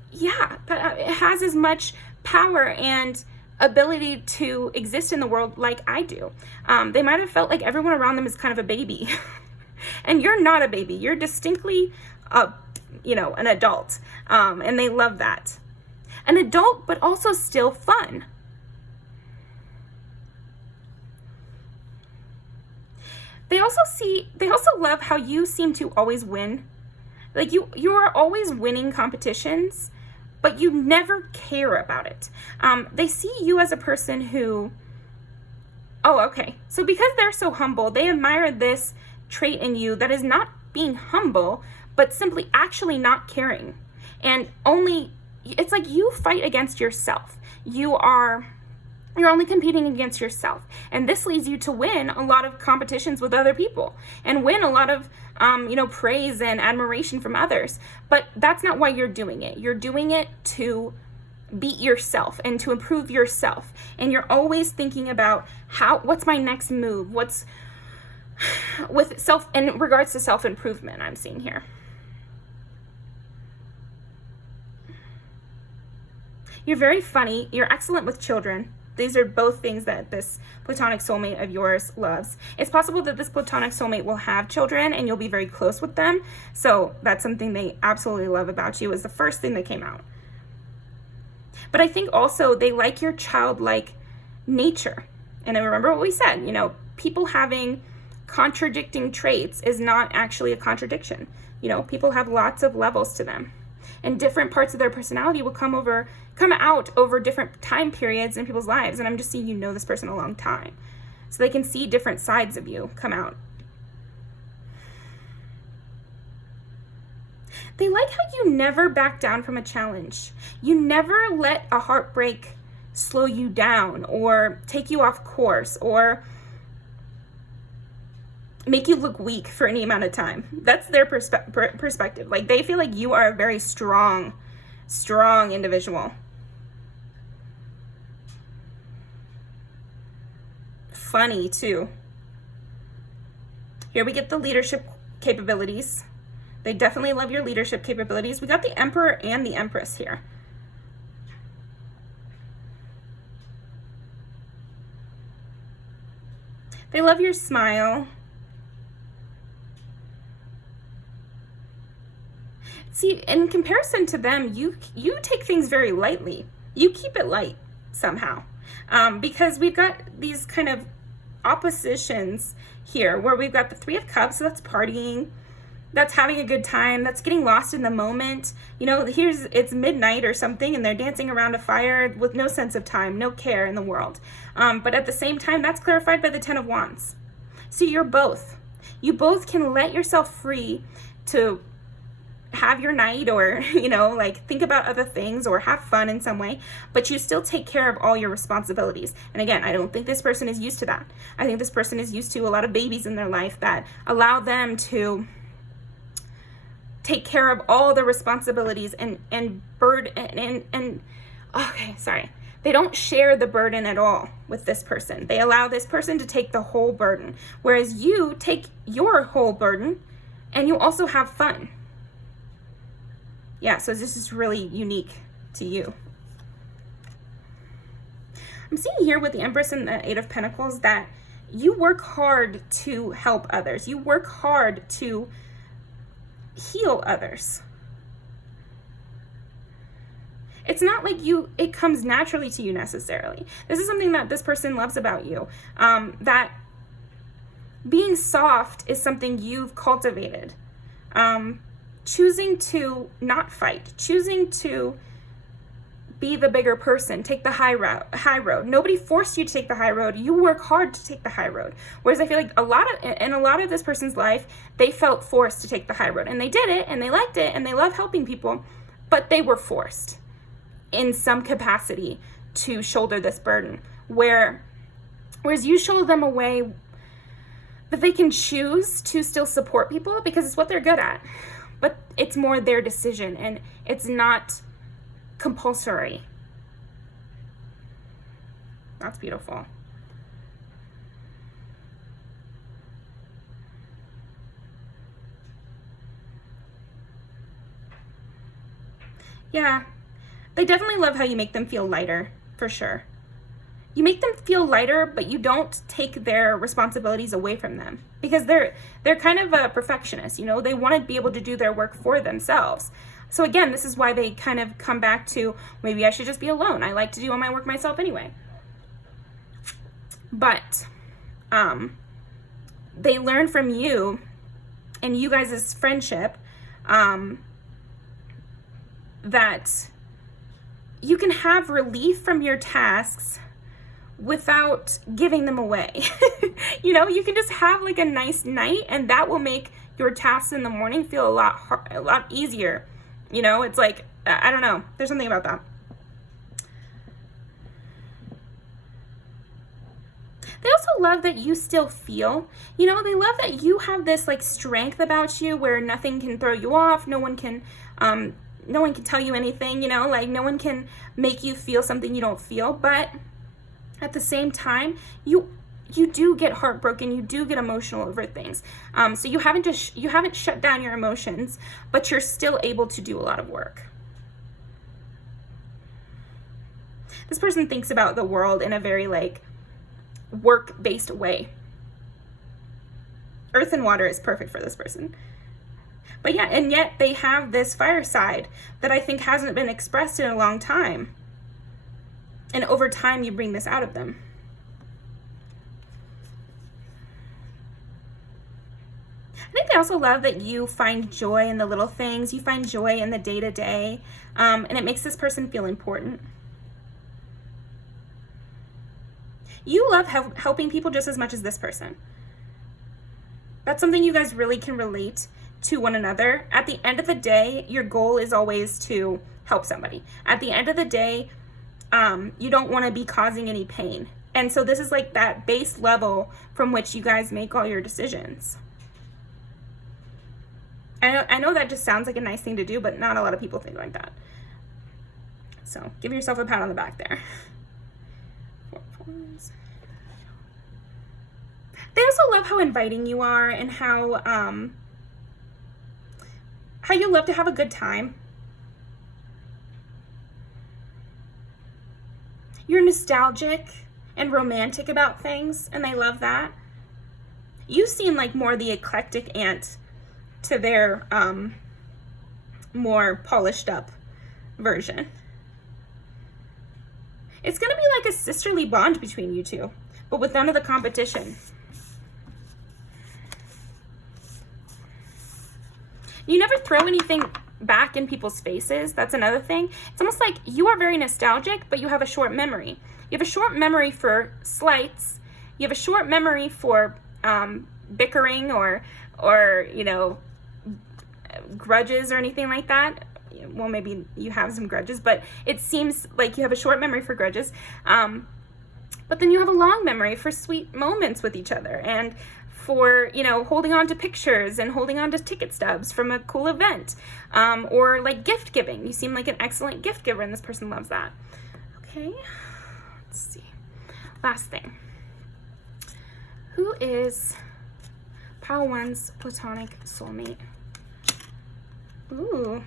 yeah, but it has as much power and ability to exist in the world like I do. They might have felt like everyone around them is kind of a baby. And you're not a baby. You're distinctly, an adult. And they love that. An adult, but also still fun. They also love how you seem to always win. Like you are always winning competitions, but you never care about it. They see you as a person who, so because they're so humble, they admire this trait in you that is not being humble, but simply actually not caring. And it's like you fight against yourself. You're only competing against yourself. And this leads you to win a lot of competitions with other people and win a lot of, praise and admiration from others. But that's not why you're doing it. You're doing it to beat yourself and to improve yourself. And you're always thinking about what's my next move? What's in regards to self-improvement I'm seeing here. You're very funny. You're excellent with children. These are both things that this platonic soulmate of yours loves. It's possible that this platonic soulmate will have children and you'll be very close with them. So that's something they absolutely love about you, is the first thing that came out. But I think also they like your childlike nature. And I remember what we said, you know, people having contradicting traits is not actually a contradiction. You know, people have lots of levels to them. And different parts of their personality will come out over different time periods in people's lives. And I'm just seeing you know this person a long time. So they can see different sides of you come out. They like how you never back down from a challenge. You never let a heartbreak slow you down or take you off course or make you look weak for any amount of time. That's their perspective. Like, they feel like you are a very strong individual. Funny too. Here we get the leadership capabilities. They definitely love your leadership capabilities. We got the Emperor and the Empress here. They love your smile. See, in comparison to them, you take things very lightly. You keep it light somehow. Because we've got these kind of oppositions here where we've got the Three of Cups, so that's partying, that's having a good time, that's getting lost in the moment. You know, it's midnight or something and they're dancing around a fire with no sense of time, no care in the world. But at the same time, that's clarified by the Ten of Wands. So you're both. You both can let yourself free to have your night or, you know, like think about other things or have fun in some way, but you still take care of all your responsibilities. And again, I don't think this person is used to that. I think this person is used to a lot of babies in their life that allow them to take care of all the responsibilities and okay, sorry. They don't share the burden at all with this person. They allow this person to take the whole burden, whereas you take your whole burden and you also have fun. Yeah, so this is really unique to you. I'm seeing here with the Empress and the Eight of Pentacles that you work hard to help others. You work hard to heal others. It's not like it comes naturally to you necessarily. This is something that this person loves about you. That being soft is something you've cultivated. Choosing to not fight, choosing to be the bigger person, take the high road. Nobody forced you to take the high road. You work hard to take the high road. Whereas I feel like in a lot of this person's life, they felt forced to take the high road, and they did it, and they liked it, and they love helping people, but they were forced in some capacity to shoulder this burden. Whereas you show them a way that they can choose to still support people because it's what they're good at. But it's more their decision and it's not compulsory. That's beautiful. Yeah, they definitely love how you make them feel lighter, for sure. You make them feel lighter, but you don't take their responsibilities away from them because they're kind of a perfectionist, you know, they want to be able to do their work for themselves. So again, this is why they kind of come back to, maybe I should just be alone. I like to do all my work myself anyway. But they learn from you and you guys' friendship that you can have relief from your tasks without giving them away. You know, you can just have like a nice night and that will make your tasks in the morning feel a lot easier. You know, it's like, I don't know, there's something about that. They also love that you still feel, you know, they love that you have this like strength about you where nothing can throw you off. No one can tell you anything, you know, like no one can make you feel something you don't feel. But at the same time, you do get heartbroken, you do get emotional over things. So you haven't shut down your emotions, but you're still able to do a lot of work. this person thinks about the world in a very like work-based way. Earth and water is perfect for this person. But yeah, and yet they have this fire side that I think hasn't been expressed in a long time. And over time, you bring this out of them. I think they also love that you find joy in the little things. You find joy in the day-to-day. And it makes this person feel important. You love helping people just as much as this person. That's something you guys really can relate to one another. At the end of the day, your goal is always to help somebody. At the end of the day, you don't want to be causing any pain. And so this is like that base level from which you guys make all your decisions. I know that just sounds like a nice thing to do, but not a lot of people think like that. So give yourself a pat on the back there. They also love how inviting you are and how you love to have a good time. You're nostalgic and romantic about things, and they love that. You seem like more the eclectic aunt to their more polished up version. It's going to be like a sisterly bond between you two, but with none of the competition. You never throw anything back in people's faces. That's another thing. It's almost like you are very nostalgic, but you have a short memory. You have a short memory for slights. You have a short memory for bickering or you know, grudges or anything like that. Well, maybe you have some grudges, but it seems like you have a short memory for grudges. But then you have a long memory for sweet moments with each other and for, you know, holding on to pictures and holding on to ticket stubs from a cool event, or like gift giving. You seem like an excellent gift giver, and this person loves that. Okay, let's see. Last thing. Who is Pile 1's platonic soulmate? Ooh.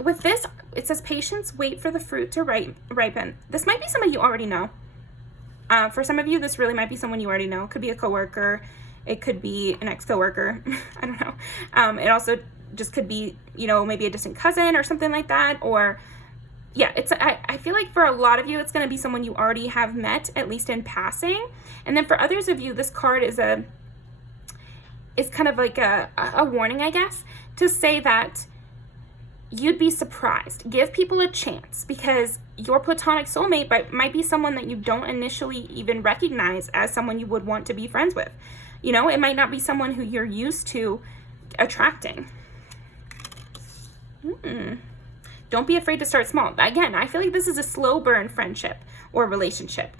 With this, it says patience, wait for the fruit to ripen. This might be somebody you already know. For some of you, this really might be someone you already know. It could be a coworker. It could be an ex-coworker. I don't know. It also just could be, you know, maybe a distant cousin or something like that. Or, yeah, I feel like for a lot of you, it's going to be someone you already have met, at least in passing. And then for others of you, this card is kind of like a warning, I guess, to say that you'd be surprised. Give people a chance, because your platonic soulmate might be someone that you don't initially even recognize as someone you would want to be friends with. You know, it might not be someone who you're used to attracting. Don't be afraid to start small. Again, I feel like this is a slow burn friendship or relationship.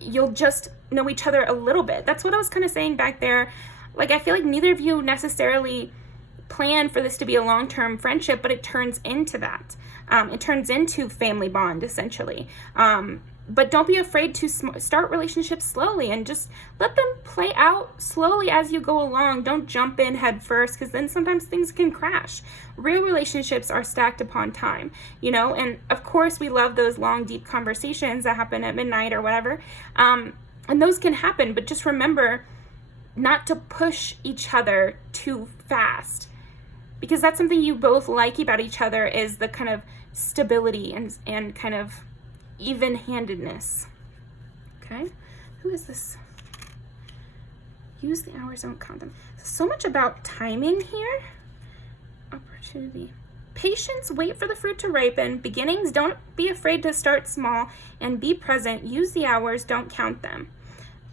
You'll just know each other a little bit. That's what I was kind of saying back there. Like, I feel like neither of you necessarily plan for this to be a long-term friendship, but it turns into that. It turns into family bond, essentially. But don't be afraid to start relationships slowly and just let them play out slowly as you go along. Don't jump in head first, because then sometimes things can crash. Real relationships are stacked upon time, you know, and of course we love those long, deep conversations that happen at midnight or whatever. And those can happen, but just remember not to push each other too fast, because that's something you both like about each other, is the kind of stability and kind of even-handedness. Okay, who is this? Use the hours, don't count them. So much about timing here. Opportunity. Patience, wait for the fruit to ripen. Beginnings, don't be afraid to start small, and be present. Use the hours, don't count them.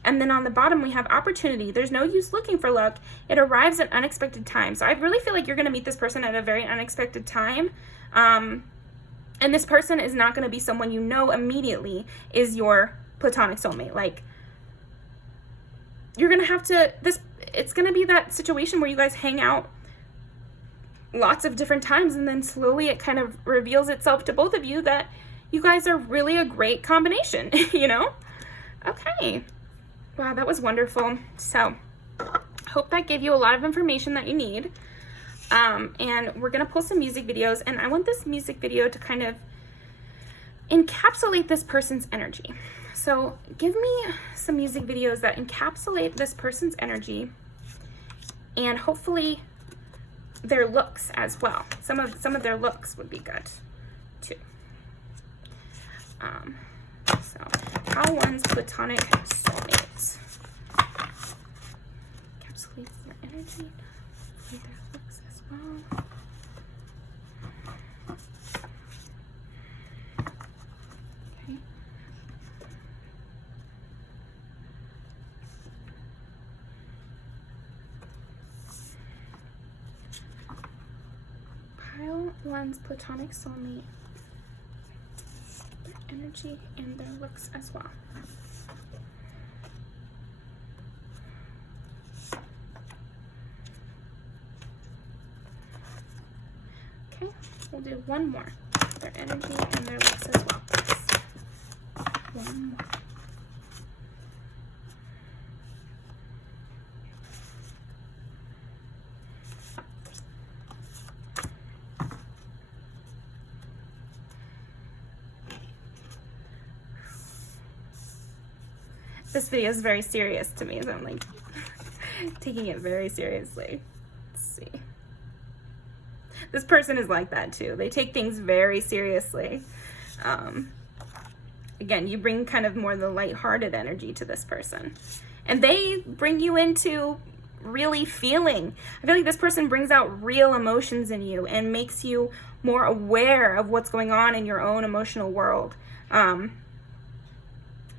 And then on the bottom, we have opportunity. There's no use looking for luck. It arrives at unexpected times. So I really feel like you're going to meet this person at a very unexpected time. And this person is not going to be someone you know immediately is your platonic soulmate. Like, you're going to have to, it's going to be that situation where you guys hang out lots of different times, and then slowly it kind of reveals itself to both of you that you guys are really a great combination, you know? Okay. Wow, that was wonderful. So, hope that gave you a lot of information that you need. And we're gonna pull some music videos, and I want this music video to kind of encapsulate this person's energy. So give me some music videos that encapsulate this person's energy, and hopefully their looks as well. Some of their looks would be good too. So how one's platonic soulmate encapsulates their energy, hopefully their looks as well. Okay. Pile one's platonic soulmate, their energy and their looks as well. Okay, we'll do one more. Their energy and their looks as well, please. One more. This video is very serious to me, so I'm like taking it very seriously. Let's see. This person is like that too. They take things very seriously. Again, you bring kind of more the lighthearted energy to this person, and they bring you into really feeling. I feel like this person brings out real emotions in you and makes you more aware of what's going on in your own emotional world.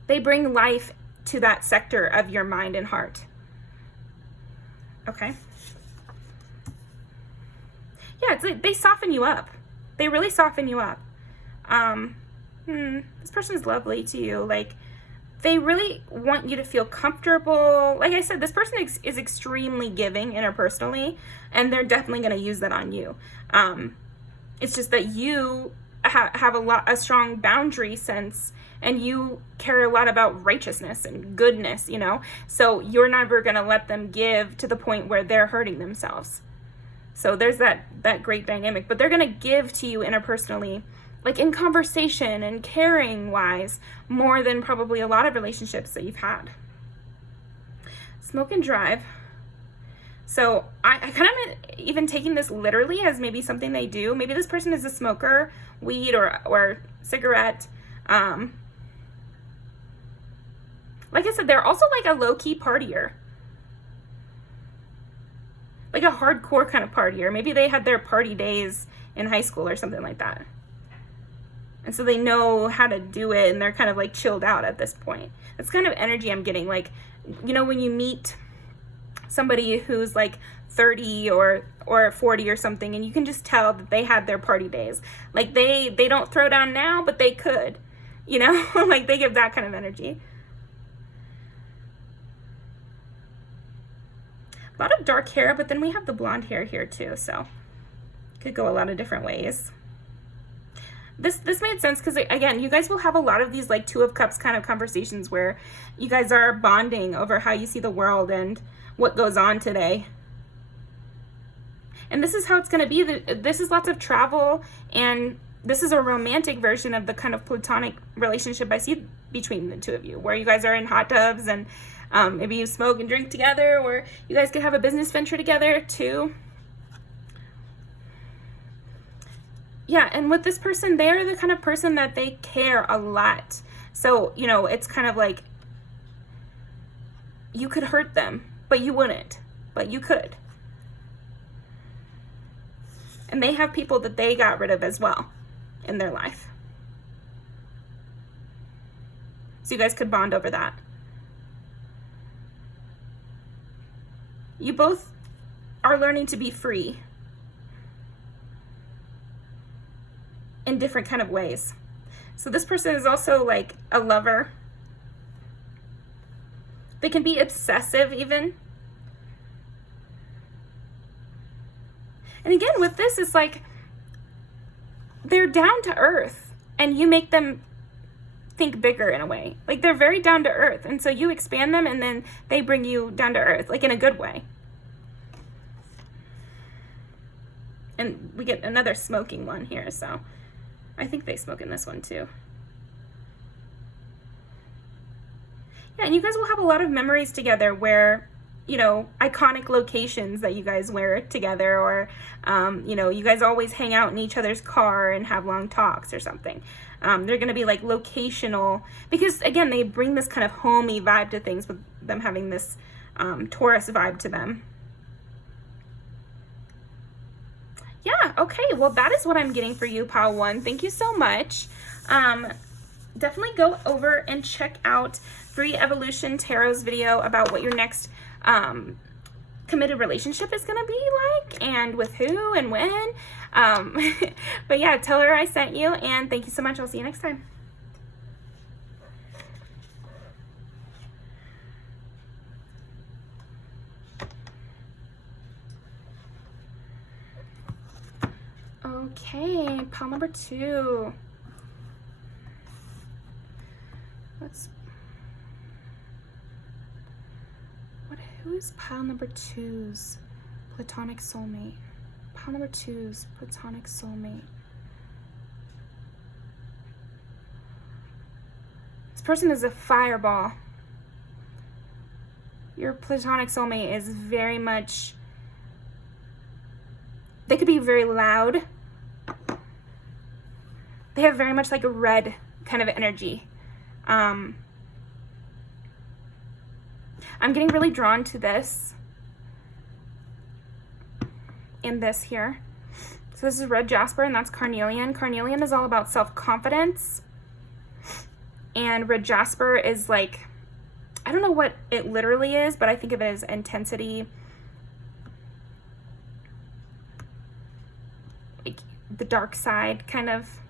They bring life to that sector of your mind and heart. Okay. Yeah, it's like they soften you up. They really soften you up. This person is lovely to you. Like, they really want you to feel comfortable. Like I said, this person is extremely giving interpersonally, and they're definitely going to use that on you. It's just that you have a strong boundary sense, and you care a lot about righteousness and goodness, you know? So you're never going to let them give to the point where they're hurting themselves. So there's that great dynamic, but they're going to give to you interpersonally, like in conversation and caring wise, more than probably a lot of relationships that you've had. Smoke and drive. So I kind of even taking this literally as maybe something they do. Maybe this person is a smoker, weed or cigarette. Like I said, they're also like a low-key partier. Like a hardcore kind of partier. Maybe they had their party days in high school or something like that. And so they know how to do it, and they're kind of like chilled out at this point. That's kind of energy I'm getting. Like, you know, when you meet somebody who's like 30 or 40 or something, and you can just tell that they had their party days. Like they don't throw down now, but they could, you know, like they give that kind of energy. A lot of dark hair, but then we have the blonde hair here too, so could go a lot of different ways. This made sense because, again, you guys will have a lot of these like Two of Cups kind of conversations where you guys are bonding over how you see the world and what goes on today. And this is how it's going to be. This is lots of travel, and this is a romantic version of the kind of platonic relationship I see between the two of you, where you guys are in hot tubs and maybe you smoke and drink together, or you guys could have a business venture together too. Yeah, and with this person, they're the kind of person that they care a lot. So, you know, it's kind of like you could hurt them, but you wouldn't, but you could. And they have people that they got rid of as well in their life. So you guys could bond over that. You both are learning to be free in different kind of ways. So this person is also like a lover. They can be obsessive even. And again, with this, it's like they're down to earth, and you make them think bigger in a way. Like they're very down to earth, and so you expand them, and then they bring you down to earth, like in a good way. And we get another smoking one here, so I think they smoke in this one too. Yeah, and you guys will have a lot of memories together where, you know, iconic locations that you guys wear together, or, you know, you guys always hang out in each other's car and have long talks or something. They're going to be like locational, because again, they bring this kind of homey vibe to things with them having this Taurus vibe to them. Yeah, okay, well, that is what I'm getting for you, Pile 1. Thank you so much. Definitely go over and check out Free Evolution Tarot's video about what your next committed relationship is going to be like, and with who and when. But yeah, tell her I sent you, and thank you so much. I'll see you next time. Okay, pile number 2. Who is pile number 2's platonic soulmate? Pile number 2's platonic soulmate. This person is a fireball. Your platonic soulmate is very much, they could be very loud. They have very much like a red kind of energy. I'm getting really drawn to this and this here. So this is red jasper, and that's carnelian. Carnelian is all about self-confidence, and red jasper is like, I don't know what it literally is, but I think of it as intensity, like the dark side kind of.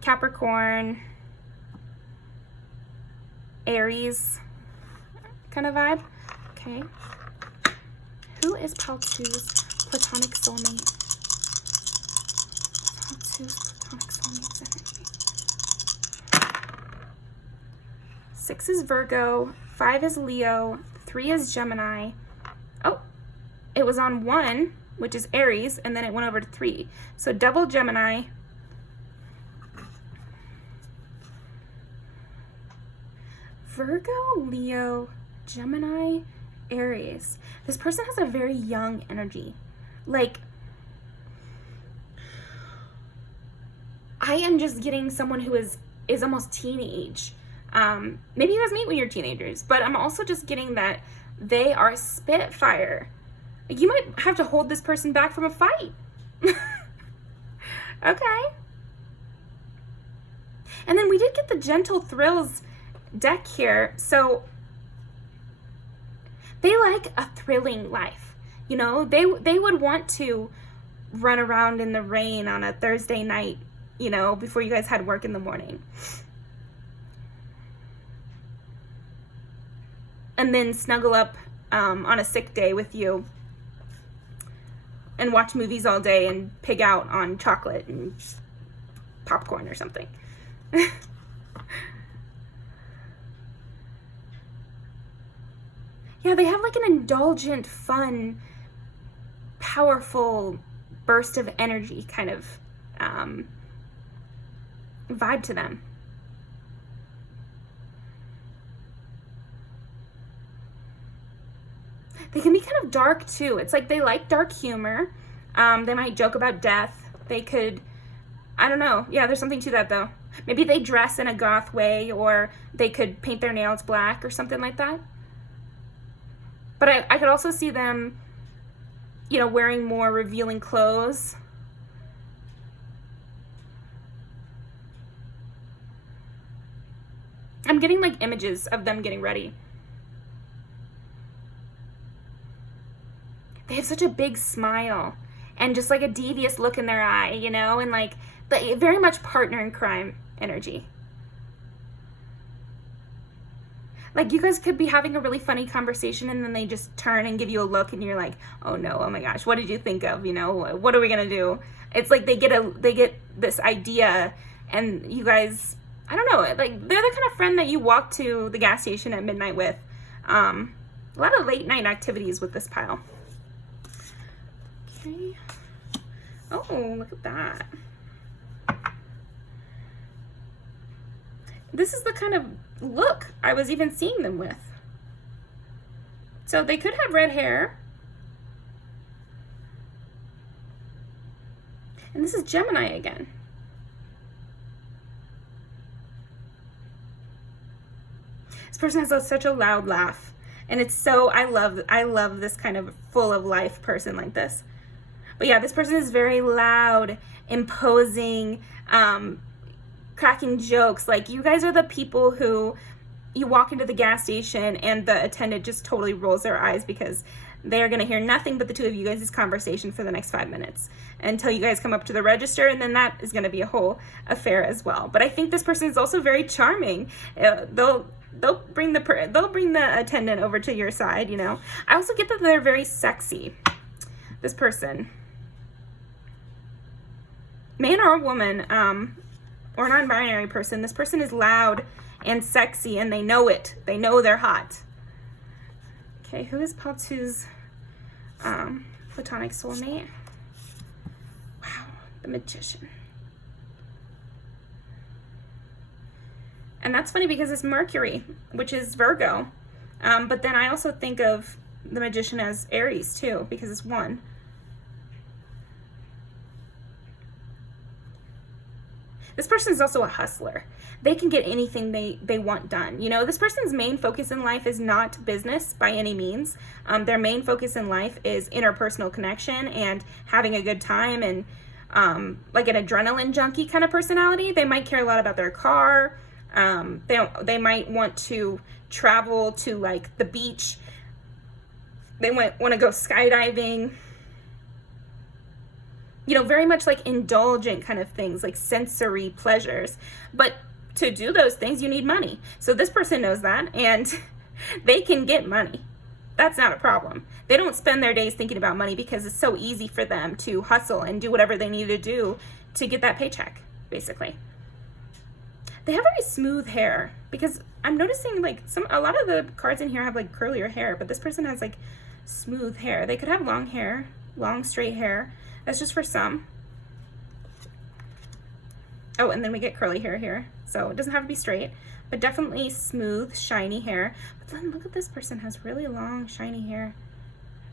Capricorn, Aries kind of vibe. Okay. Who is pile 2's platonic soulmate? Pile 2's platonic soulmate's energy. 6 is Virgo, 5 is Leo, 3 is Gemini. Oh, it was on 1, which is Aries, and then it went over to 3. So double Gemini. Virgo, Leo, Gemini, Aries. This person has a very young energy. Like, I am just getting someone who is almost teenage. Maybe you guys meet when you're teenagers, but I'm also just getting that they are spitfire. You might have to hold this person back from a fight. Okay. And then we did get the Gentle Thrills deck here, so they like a thrilling life. You know, they would want to run around in the rain on a Thursday night, you know, before you guys had work in the morning, and then snuggle up on a sick day with you and watch movies all day and pig out on chocolate and popcorn or something. Yeah, they have like an indulgent, fun, powerful burst of energy kind of vibe to them. They can be kind of dark too. It's like they like dark humor. They might joke about death. They could, I don't know. Yeah, there's something to that though. Maybe they dress in a goth way, or they could paint their nails black or something like that. But I could also see them, you know, wearing more revealing clothes. I'm getting like images of them getting ready. They have such a big smile and just like a devious look in their eye, you know, and like very much partner in crime energy. Like, you guys could be having a really funny conversation, and then they just turn and give you a look, and you're like, oh no, oh my gosh, what did you think of? You know, what are we gonna do? It's like they get this idea, and you guys, I don't know, like they're the kind of friend that you walk to the gas station at midnight with. A lot of late night activities with this pile. Okay. Oh, look at that. This is the kind of look I was even seeing them with. So they could have red hair. And this is Gemini again. This person has such a loud laugh. And it's so, I love this kind of full of life person like this. But yeah, this person is very loud, imposing, cracking jokes. Like, you guys are the people who you walk into the gas station and the attendant just totally rolls their eyes because they're going to hear nothing but the two of you guys' conversation for the next 5 minutes until you guys come up to the register, and then that is going to be a whole affair as well. But I think this person is also very charming. They'll bring the attendant over to your side, you know. I also get that they're very sexy. This person, man or woman, or non-binary person, this person is loud and sexy, and they know it. They know they're hot. Okay, who is Paltu's platonic soulmate? Wow, the Magician. And that's funny because it's Mercury, which is Virgo. But then I also think of the Magician as Aries too, because it's one. This person is also a hustler. They can get anything they want done. You know, this person's main focus in life is not business by any means. Their main focus in life is interpersonal connection and having a good time, and like an adrenaline junkie kind of personality. They might care a lot about their car. They might want to travel to like the beach. They want to go skydiving. You know, very much like indulgent kind of things, like sensory pleasures. But to do those things, you need money. So this person knows that, and they can get money. That's not a problem. They don't spend their days thinking about money because it's so easy for them to hustle and do whatever they need to do to get that paycheck, basically. They have very smooth hair, because I'm noticing like a lot of the cards in here have like curlier hair, but this person has like smooth hair. They could have long hair, long straight hair. That's just for some. Oh, and then we get curly hair here. So it doesn't have to be straight, but definitely smooth, shiny hair. But then look at this person, has really long, shiny hair.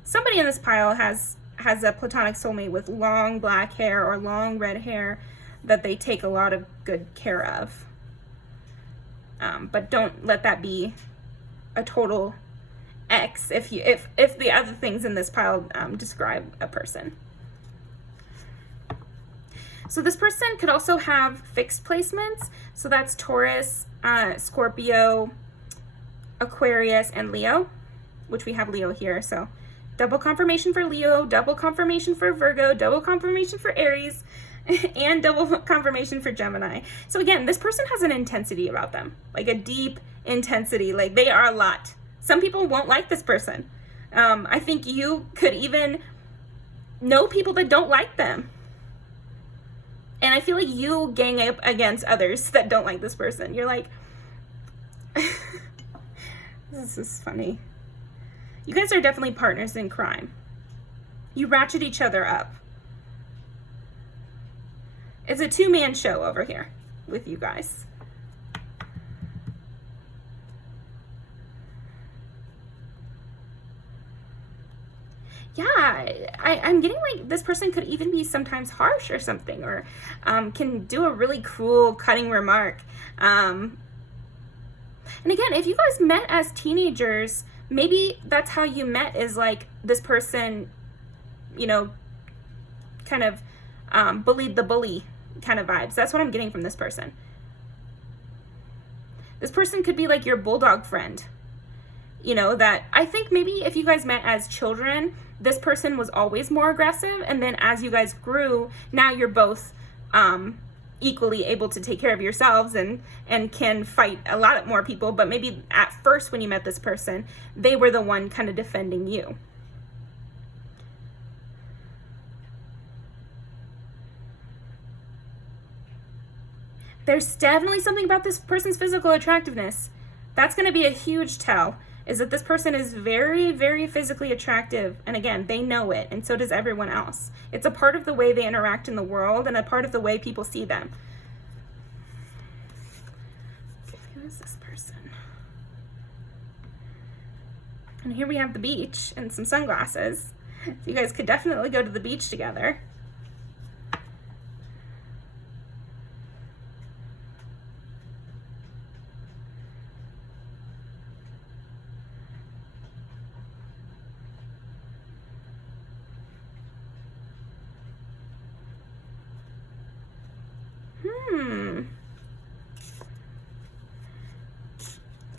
Somebody in this pile has a platonic soulmate with long black hair or long red hair that they take a lot of good care of. But don't let that be a total X if the other things in this pile describe a person. So this person could also have fixed placements. So that's Taurus, Scorpio, Aquarius, and Leo, which we have Leo here. So double confirmation for Leo, double confirmation for Virgo, double confirmation for Aries, and double confirmation for Gemini. So again, this person has an intensity about them, like a deep intensity. Like, they are a lot. Some people won't like this person. I think you could even know people that don't like them. And I feel like you gang up against others that don't like this person. You're like, this is funny. You guys are definitely partners in crime. You ratchet each other up. It's a two-man show over here with you guys. Yeah, I'm getting like this person could even be sometimes harsh or something, or can do a really cruel, cutting remark. And again, if you guys met as teenagers, maybe that's how you met, is like this person, you know, kind of bullied the bully kind of vibes. That's what I'm getting from this person. This person could be like your bulldog friend. You know, that I think maybe if you guys met as children, this person was always more aggressive, and then as you guys grew, now you're both equally able to take care of yourselves and can fight a lot more people. But maybe at first when you met this person, they were the one kind of defending you. There's definitely something about this person's physical attractiveness. That's going to be a huge tell. is that this person is very, very physically attractive. And again, they know it, and so does everyone else. It's a part of the way they interact in the world and a part of the way people see them. Okay, who is this person? And here we have the beach and some sunglasses. So you guys could definitely go to the beach together.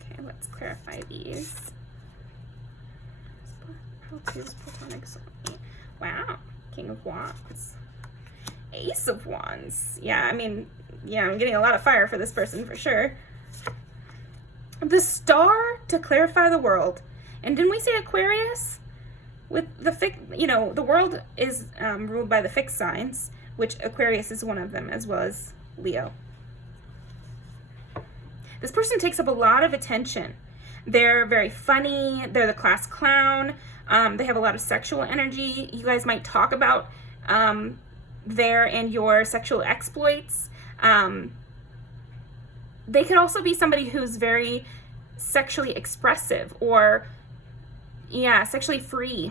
Okay, let's clarify these. How to use platonic soulmate. Wow. King of Wands. Ace of Wands. Yeah, I mean, yeah, I'm getting a lot of fire for this person for sure. The Star to clarify the world. And didn't we say Aquarius? With the the world is ruled by the fixed signs, which Aquarius is one of them, as well as Leo. This person takes up a lot of attention. They're very funny. They're the class clown. They have a lot of sexual energy. You guys might talk about their and your sexual exploits. They could also be somebody who's very sexually expressive or, yeah, sexually free.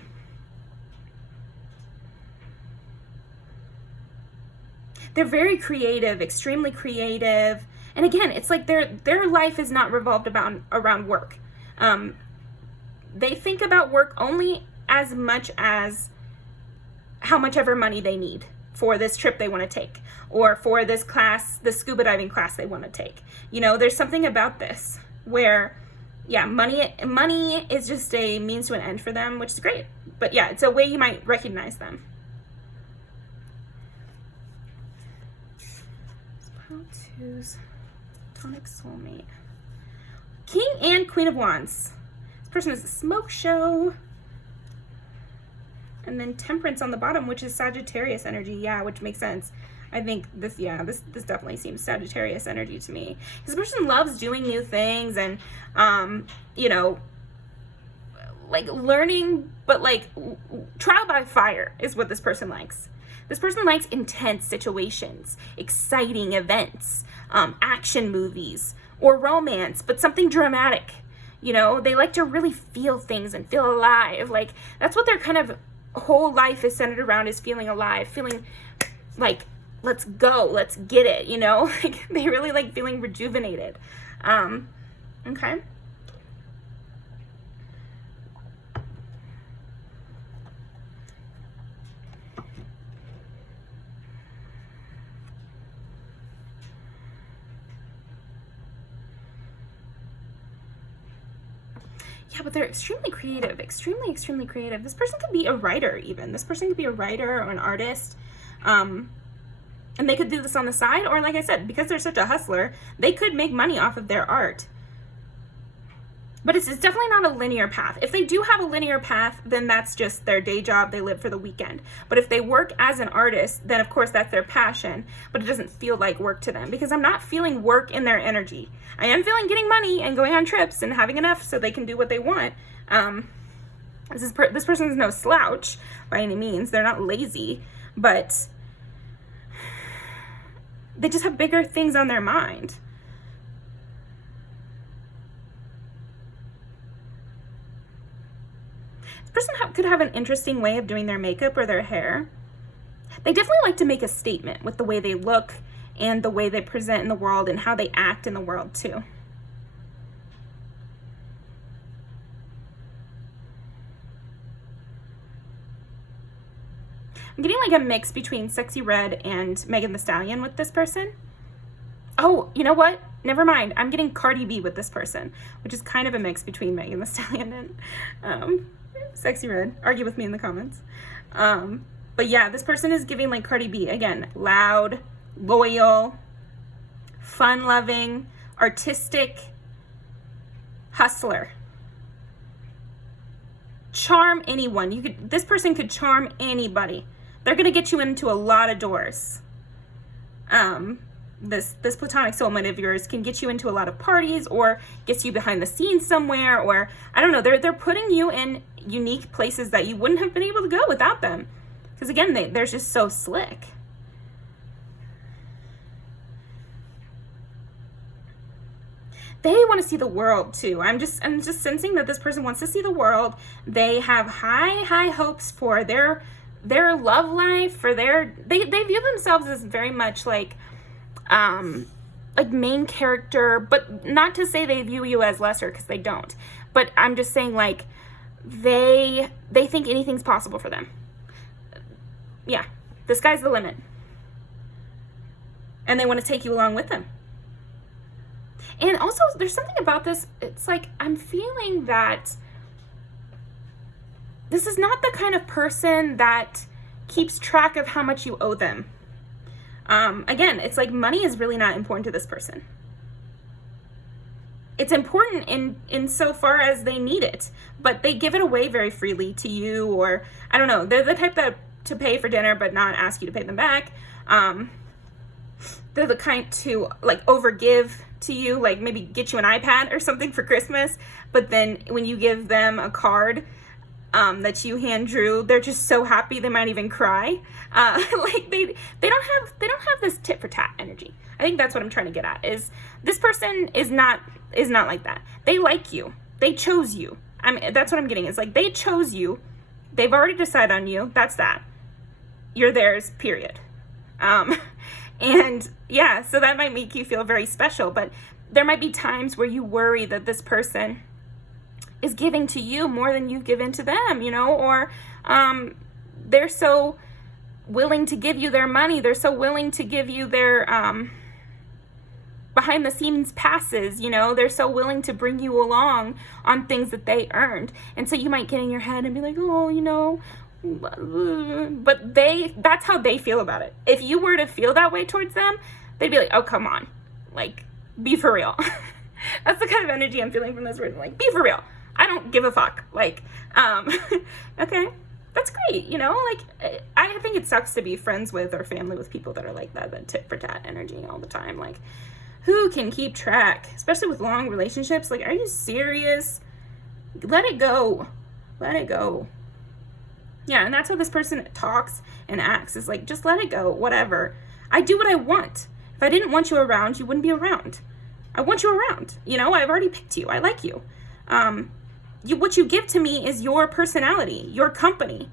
They're very creative, extremely creative. And again, it's like their life is not revolved around work. They think about work only as much as how much ever money they need for this trip they want to take, or for this class, the scuba diving class they want to take. You know, there's something about this where, yeah, money is just a means to an end for them, which is great. But yeah, it's a way you might recognize them. How to's platonic soulmate. King and Queen of Wands. This person is a smoke show. And then Temperance on the bottom, which is Sagittarius energy. Yeah, which makes sense. I think this, yeah, this definitely seems Sagittarius energy to me. This person loves doing new things and, you know, like learning, but like trial by fire is what this person likes. This person likes intense situations, exciting events, action movies, or romance, but something dramatic. You know, they like to really feel things and feel alive. Like, that's what their kind of whole life is centered around, is feeling alive, feeling like, let's go, let's get it, you know? Like, they really like feeling rejuvenated. Okay. Yeah, but they're extremely creative, extremely creative. This person could be a writer even. This person could be a writer or an artist. And they could do this on the side, or like I said, because they're such a hustler, they could make money off of their art. But it's definitely not a linear path. If they do have a linear path, then that's just their day job. They live for the weekend. But if they work as an artist, then of course that's their passion, but it doesn't feel like work to them, because I'm not feeling work in their energy. I am feeling getting money and going on trips and having enough so they can do what they want. This person is no slouch by any means. They're not lazy, but they just have bigger things on their mind. This person could have an interesting way of doing their makeup or their hair. They definitely like to make a statement with the way they look and the way they present in the world and how they act in the world too. I'm getting like a mix between Sexy Red and Megan Thee Stallion with this person. Oh, you know what? Never mind. I'm getting Cardi B with this person, which is kind of a mix between Megan Thee Stallion and Sexy Red. Argue with me in the comments. But yeah, this person is giving like Cardi B. Again, loud, loyal, fun-loving, artistic, hustler. Charm anyone. This person could charm anybody. They're going to get you into a lot of doors. this platonic soulmate of yours can get you into a lot of parties, or gets you behind the scenes somewhere, or I don't know, they're putting you in unique places that you wouldn't have been able to go without them. Because again, they're just so slick. They want to see the world too. I'm just sensing that this person wants to see the world. They have high hopes for their love life, for they view themselves as very much like main character, but not to say they view you as lesser, because they don't. But I'm just saying, like, they think anything's possible for them. Yeah, the sky's the limit. And they want to take you along with them. And also, there's something about this, it's like, I'm feeling that this is not the kind of person that keeps track of how much you owe them. Again, it's like money is really not important to this person. It's important in so far as they need it, but they give it away very freely to you, or I don't know, they're the type that to pay for dinner but not ask you to pay them back. They're the kind to like overgive to you, like maybe get you an iPad or something for Christmas, but then when you give them a card that you hand drew, they're just so happy they might even cry. Like they don't have this tit for tat energy. I think that's what I'm trying to get at, is this person is not like that. They like you. They chose you. I mean, that's what I'm getting. It's like they chose you. They've already decided on you. That's that. You're theirs, period. And yeah, so that might make you feel very special, but there might be times where you worry that this person is giving to you more than you've given to them, you know, or they're so willing to give you their money. They're so willing to give you their behind the scenes passes, you know, they're so willing to bring you along on things that they earned. And so you might get in your head and be like, oh, you know, but that's how they feel about it. If you were to feel that way towards them, they'd be like, oh, come on, like, be for real. That's the kind of energy I'm feeling from this person. Like, be for real. I don't give a fuck. Like, okay, that's great. You know, like, I think it sucks to be friends with or family with people that are like that tit for tat energy all the time. Like, who can keep track, especially with long relationships? Like, are you serious? Let it go. Let it go. Yeah, and that's how this person talks and acts, is like, just let it go, whatever. I do what I want. If I didn't want you around, you wouldn't be around. I want you around. You know, I've already picked you. I like you. What you give to me is your personality, your company.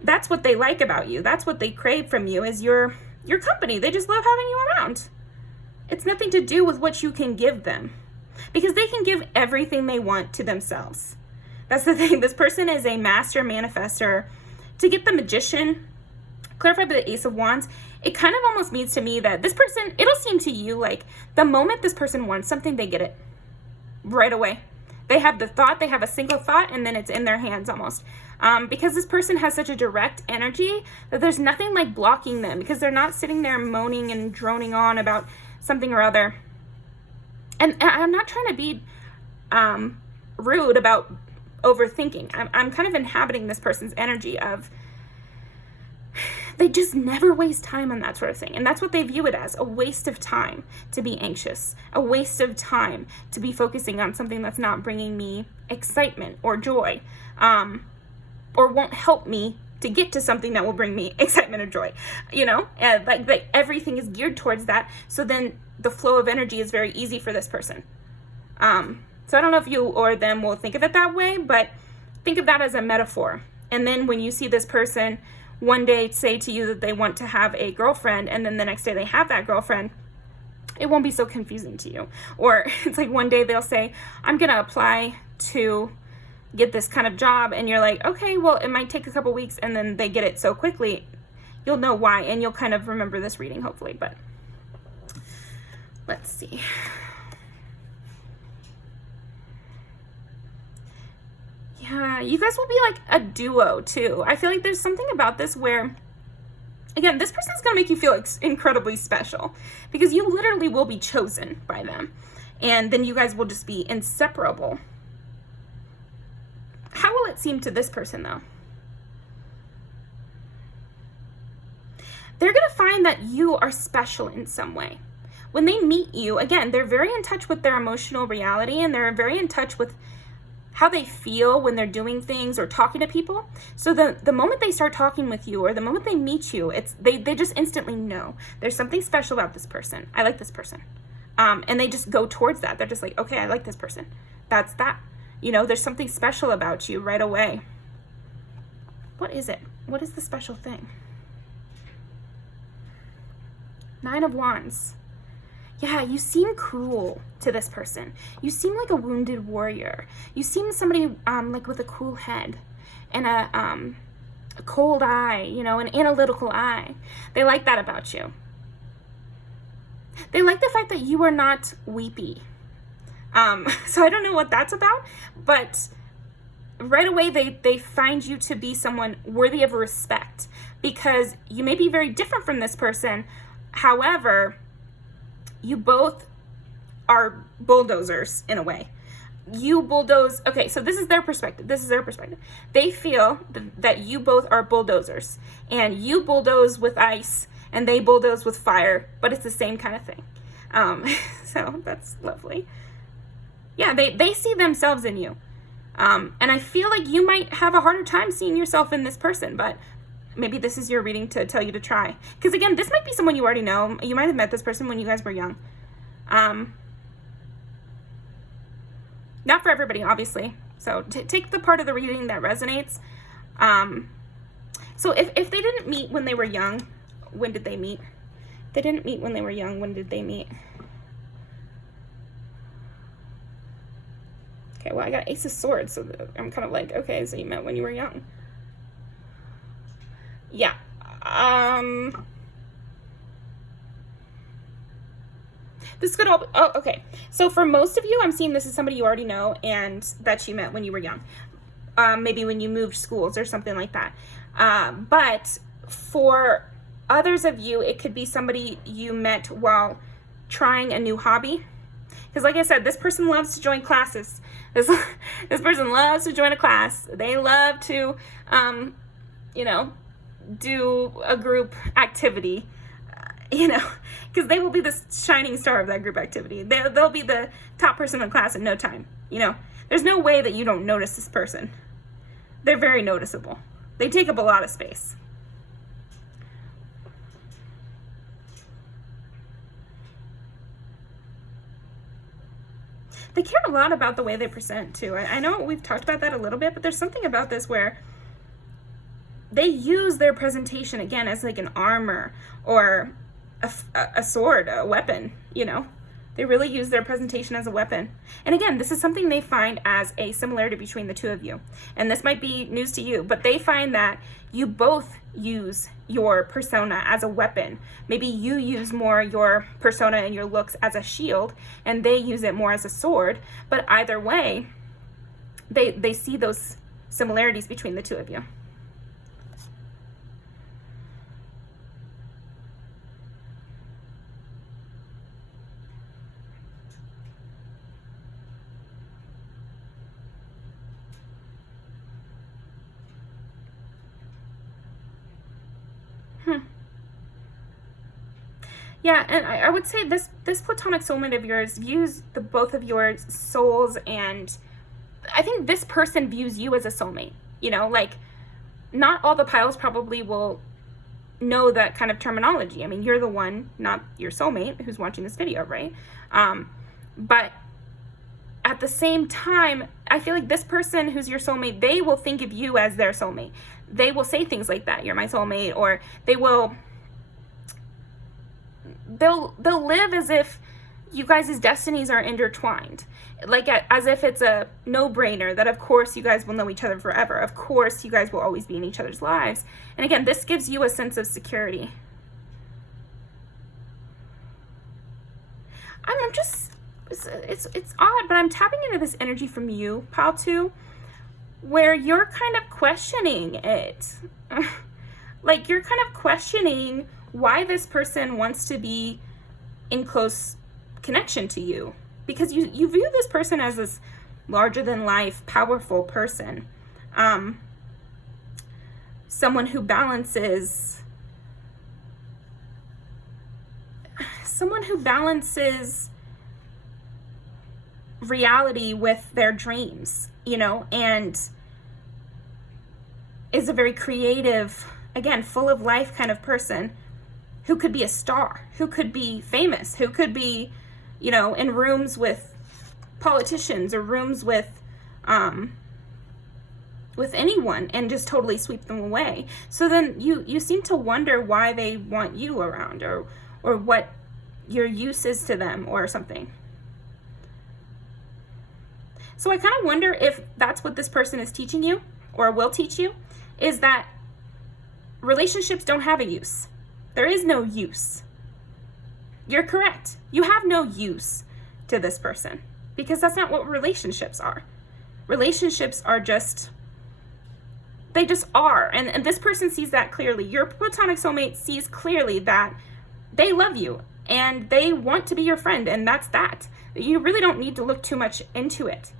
That's what they like about you. That's what they crave from you, is your company. They just love having you around. It's nothing to do with what you can give them, because they can give everything they want to themselves. That's the thing. This person is a master manifester. To get the Magician clarified by the Ace of Wands, it kind of almost means to me that this person, it'll seem to you like the moment this person wants something, they get it right away. They have the thought, they have a single thought, and then it's in their hands almost. Because this person has such a direct energy that there's nothing like blocking them, because they're not sitting there moaning and droning on about something or other. And I'm not trying to be rude about overthinking. I'm kind of inhabiting this person's energy of, they just never waste time on that sort of thing. And that's what they view it as, a waste of time to be anxious, a waste of time to be focusing on something that's not bringing me excitement or joy, or won't help me to get to something that will bring me excitement or joy, you know? And like everything is geared towards that. So then the flow of energy is very easy for this person. So I don't know if you or them will think of it that way, but think of that as a metaphor. And then when you see this person one day say to you that they want to have a girlfriend, and then the next day they have that girlfriend, it won't be so confusing to you. Or it's like one day they'll say, I'm going to apply to get this kind of job, and you're like, okay, well, it might take a couple weeks, and then they get it so quickly. You'll know why, and you'll kind of remember this reading, hopefully. But let's see. Yeah, you guys will be like a duo too. I feel like there's something about this where, again, this person's gonna make you feel incredibly special, because you literally will be chosen by them, and then you guys will just be inseparable. How will it seem to this person though? they're going to find that you are special in some way. When they meet you, again, they're very in touch with their emotional reality, and they're very in touch with how they feel when they're doing things or talking to people. So the moment they start talking with you, or the moment they meet you, they just instantly know there's something special about this person. I like this person. And they just go towards that. They're just like, okay, I like this person. That's that. You know, there's something special about you right away. What is it? What is the special thing? 9 of Wands. Yeah, you seem cruel to this person. You seem like a wounded warrior. You seem somebody like with a cool head and a cold eye, you know, an analytical eye. They like that about you. They like the fact that you are not weepy. So I don't know what that's about, but right away they find you to be someone worthy of respect, because you may be very different from this person. However, you both are bulldozers in a way. You bulldoze. Okay, so this is their perspective. This is their perspective. They feel that you both are bulldozers, and you bulldoze with ice and they bulldoze with fire, but it's the same kind of thing. So that's lovely. Yeah, they see themselves in you. And I feel like you might have a harder time seeing yourself in this person, but maybe this is your reading to tell you to try. Because again, this might be someone you already know. You might have met this person when you guys were young. Not for everybody, obviously. So take the part of the reading that resonates. So if they didn't meet when they were young, when did they meet? If they didn't meet when they were young, when did they meet? Okay, well, I got Ace of Swords, so I'm kind of like, okay, so you met when you were young. Yeah. This could all be, oh, okay. So for most of you, I'm seeing this is somebody you already know and that you met when you were young. Maybe when you moved schools or something like that. But for others of you, it could be somebody you met while trying a new hobby. Because like I said, this person loves to join classes. This person loves to join a class. They love to, you know, do a group activity, you know, because they will be the shining star of that group activity. They'll be the top person in class in no time. You know, there's no way that you don't notice this person. They're very noticeable. They take up a lot of space. They care a lot about the way they present, too. I know we've talked about that a little bit, but there's something about this where they use their presentation, again, as like an armor or a sword, a weapon, you know. They really use their presentation as a weapon. And again, this is something they find as a similarity between the two of you. And this might be news to you, but they find that you both use your persona as a weapon. Maybe you use more your persona and your looks as a shield, and they use it more as a sword. But either way, they see those similarities between the two of you. Yeah, and I would say this platonic soulmate of yours views both of your souls, and I think this person views you as a soulmate. You know, like, not all the piles probably will know that kind of terminology. I mean, you're the one, not your soulmate, who's watching this video, right? But at the same time, I feel like this person who's your soulmate, they will think of you as their soulmate. They will say things like that, you're my soulmate, or they'll live as if you guys' destinies are intertwined, like as if it's a no-brainer that of course you guys will know each other forever. Of course you guys will always be in each other's lives. And again, this gives you a sense of security. I'm just, it's odd, but I'm tapping into this energy from you, pile 2, where you're kind of questioning it. Like, you're kind of questioning why this person wants to be in close connection to you, because you view this person as this larger than life, powerful person, someone who balances someone who balances reality with their dreams, you know, and is a very creative, again, full of life kind of person who could be a star, who could be famous, who could be, you know, in rooms with politicians or rooms with anyone and just totally sweep them away. So then you seem to wonder why they want you around, or what your use is to them or something. So I kind of wonder if that's what this person is teaching you or will teach you, is that relationships don't have a use. There is no use. You're correct. You have no use to this person, because that's not what relationships are. Relationships are just, they just are. And this person sees that clearly. Your platonic soulmate sees clearly that they love you and they want to be your friend, and that's that. You really don't need to look too much into it.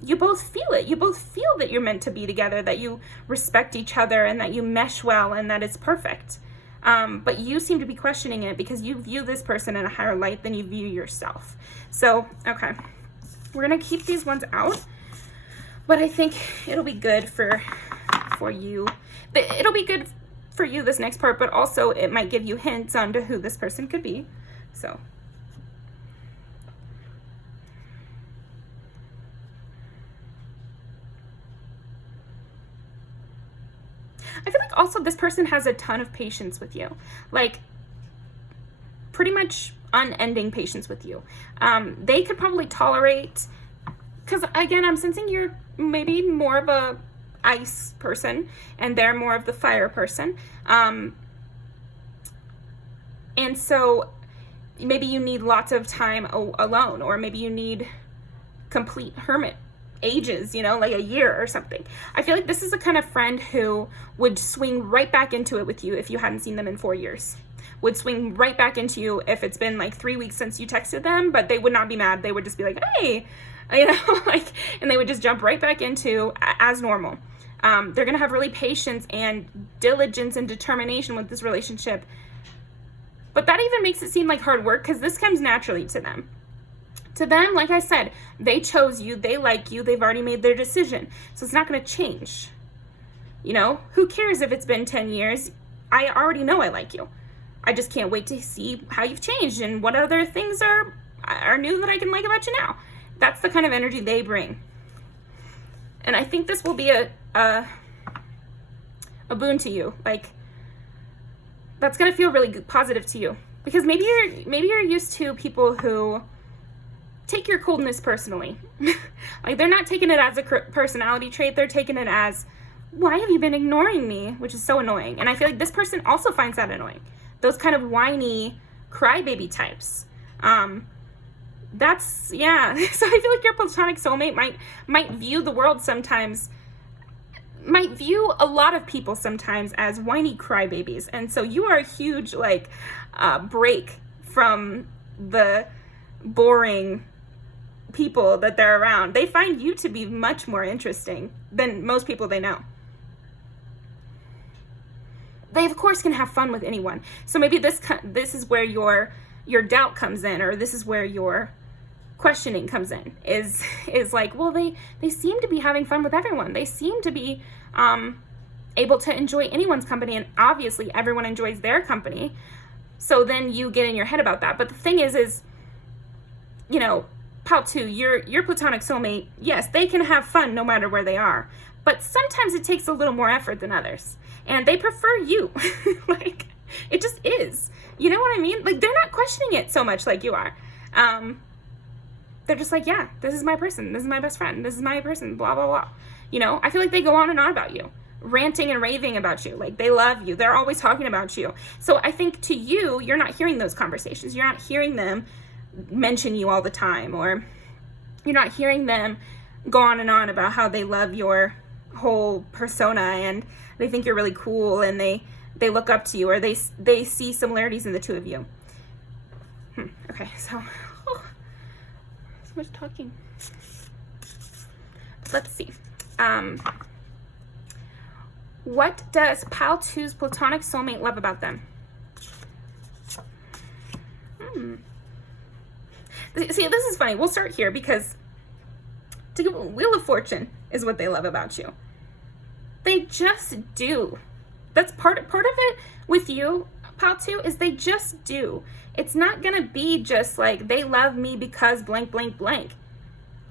You both feel it. You both feel that you're meant to be together, that you respect each other, and that you mesh well, and that it's perfect. But you seem to be questioning it because you view this person in a higher light than you view yourself. So, okay, we're going to keep these ones out, but I think it'll be good for you. It'll be good for you, this next part, but also it might give you hints onto who this person could be. So, I feel like also this person has a ton of patience with you, like pretty much unending patience with you. They could probably tolerate, because again, I'm sensing you're maybe more of a ice person and they're more of the fire person. And so maybe you need lots of time alone, or maybe you need complete hermit ages, you know, like a year or something. I feel like this is the kind of friend who would swing right back into it with you if you hadn't seen them in 4 years. Would swing right back into you if it's been like 3 weeks since you texted them, but they would not be mad. They would just be like, hey, you know, like, and they would just jump right back into as normal. They're going to have really patience and diligence and determination with this relationship. But that even makes it seem like hard work, because this comes naturally to them. To them, like I said, they chose you, they like you, they've already made their decision. So it's not going to change. You know, who cares if it's been 10 years? I already know I like you. I just can't wait to see how you've changed and what other things are new that I can like about you now. That's the kind of energy they bring. And I think this will be a boon to you. Like, that's going to feel really positive to you. Because maybe you're used to people who take your coldness personally. Like, they're not taking it as a personality trait. They're taking it as, why have you been ignoring me? Which is so annoying. And I feel like this person also finds that annoying. Those kind of whiny crybaby types. That's, yeah. So I feel like your platonic soulmate might view the world sometimes, might view a lot of people sometimes as whiny crybabies. And so you are a huge, like, break from the boring people that they're around. They find you to be much more interesting than most people they know. They, of course, can have fun with anyone. So maybe this is where your doubt comes in, or this is where your questioning comes in, is like, well, they seem to be having fun with everyone. They seem to be able to enjoy anyone's company, and obviously everyone enjoys their company. So then you get in your head about that. But the thing is, you know, Pal 2, your platonic soulmate, yes, they can have fun no matter where they are. But sometimes it takes a little more effort than others. And they prefer you. Like, it just is. You know what I mean? Like, they're not questioning it so much like you are. They're just like, yeah, this is my person. This is my best friend. This is my person, blah, blah, blah. You know, I feel like they go on and on about you, ranting and raving about you. Like, they love you. They're always talking about you. So I think to you, you're not hearing those conversations. You're not hearing them mention you all the time, or you're not hearing them go on and on about how they love your whole persona and they think you're really cool and they look up to you, or they see similarities in the two of you. Okay, so so much talking. Let's see. What does Pal 2's platonic soulmate love about them? See, this is funny. We'll start here because Wheel of Fortune is what they love about you. They just do. That's part of it with you, pal, too, is they just do. It's not going to be just like, they love me because blank, blank, blank.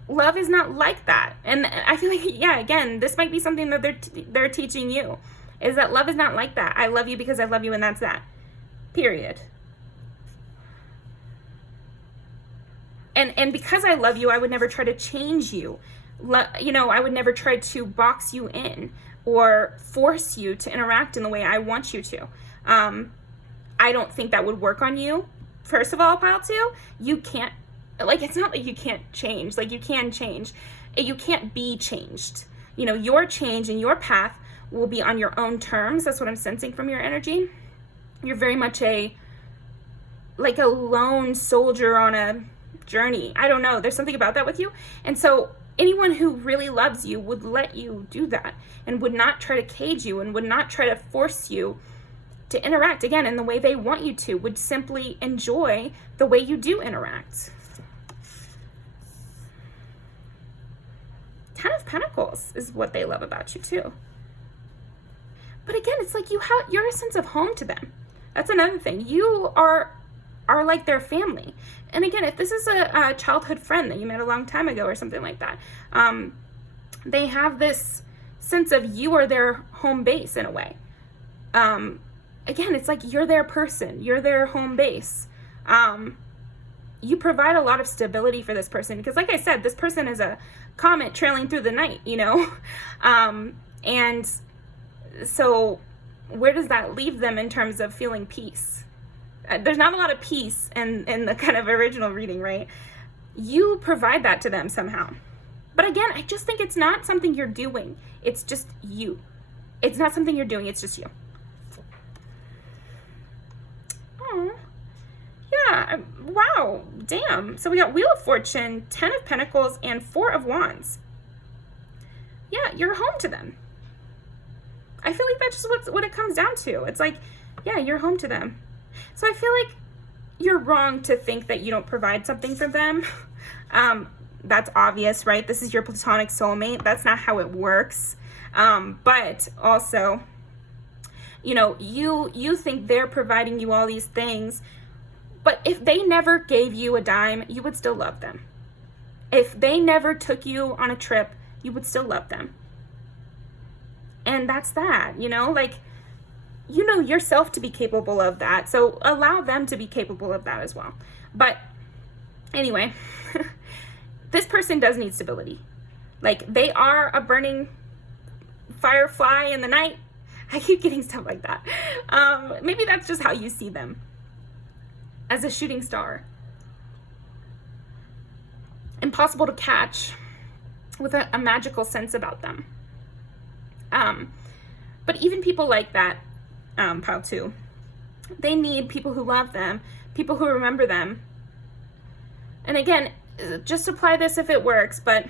Love is not like that. And I feel like, yeah, again, this might be something that they're teaching you, is that love is not like that. I love you because I love you, and that's that. Period. And because I love you, I would never try to change you. I would never try to box you in or force you to interact in the way I want you to. I don't think that would work on you. First of all, pile two, you can't, it's not like you can't change. You can change. You can't be changed. Your change and your path will be on your own terms. That's what I'm sensing from your energy. You're very much a lone soldier on a journey. I don't know. There's something about that with you. And so anyone who really loves you would let you do that and would not try to cage you and would not try to force you to interact again in the way they want you to, would simply enjoy the way you do interact. Ten of Pentacles is what they love about you too. But again, it's like you're a sense of home to them. That's another thing. You are like their family. And again, if this is a childhood friend that you met a long time ago or something like that, they have this sense of you are their home base in a way. Again, it's like you're their person. You're their home base. You provide a lot of stability for this person because, like I said, this person is a comet trailing through the night, and so where does that leave them in terms of feeling peace? There's not a lot of peace in the kind of original reading, right? You provide that to them somehow. But again, I just think it's not something you're doing. It's just you. It's not something you're doing. It's just you. Oh, yeah. Wow. Damn. So we got Wheel of Fortune, 10 of Pentacles, and 4 of Wands. Yeah, you're home to them. I feel like that's just what it comes down to. It's like, yeah, you're home to them. So I feel like you're wrong to think that you don't provide something for them. That's obvious, right? This is your platonic soulmate. That's not how it works. But also, you think they're providing you all these things, but if they never gave you a dime, you would still love them. If they never took you on a trip, you would still love them. And that's that, yourself to be capable of that. So allow them to be capable of that as well. But anyway, this person does need stability. They are a burning firefly in the night. I keep getting stuff like that. Maybe that's just how you see them. As a shooting star. Impossible to catch with a magical sense about them. But even people like that, pile two, they need people who love them, people who remember them. And again, just apply this if it works, but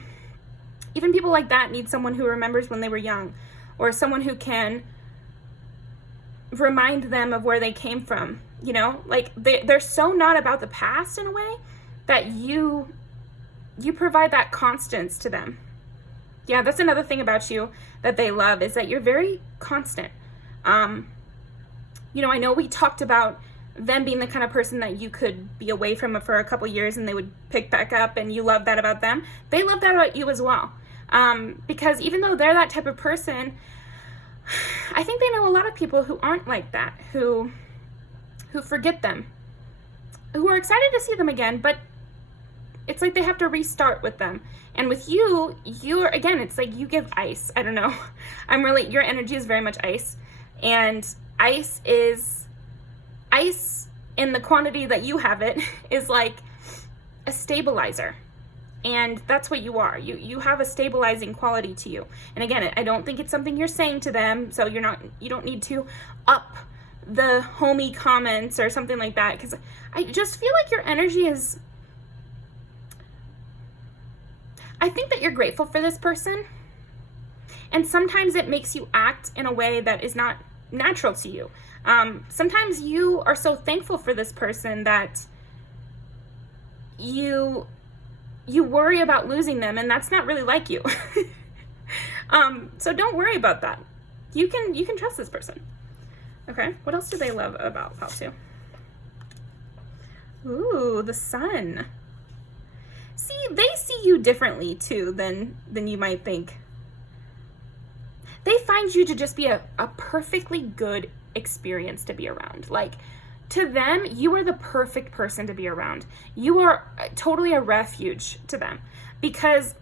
even people like that need someone who remembers when they were young, or someone who can remind them of where they came from. They're so not about the past in a way that you provide that constance to them. Yeah, that's another thing about you that they love, is that you're very constant. I know we talked about them being the kind of person that you could be away from for a couple years and they would pick back up, and you love that about them. They love that about you as well. Because even though they're that type of person, I think they know a lot of people who aren't like that, who forget them, who are excited to see them again, but it's like they have to restart with them. And with you're, again, it's like you give ice. I don't know. Your energy is very much ice. And ice in the quantity that you have it is like a stabilizer. And that's what you are. You have a stabilizing quality to you. And again, I don't think it's something you're saying to them, so you don't need to up the homey comments or something like that, because I just feel like your energy is, I think that you're grateful for this person, and sometimes it makes you act in a way that is not natural to you. Sometimes you are so thankful for this person that you worry about losing them, and that's not really like you. So don't worry about that. You can trust this person. Okay, what else do they love about Pal 2? Ooh, the Sun. See, they see you differently too than you might think. They find you to just be a perfectly good experience to be around. Like, to them, you are the perfect person to be around. You are totally a refuge to them. Because,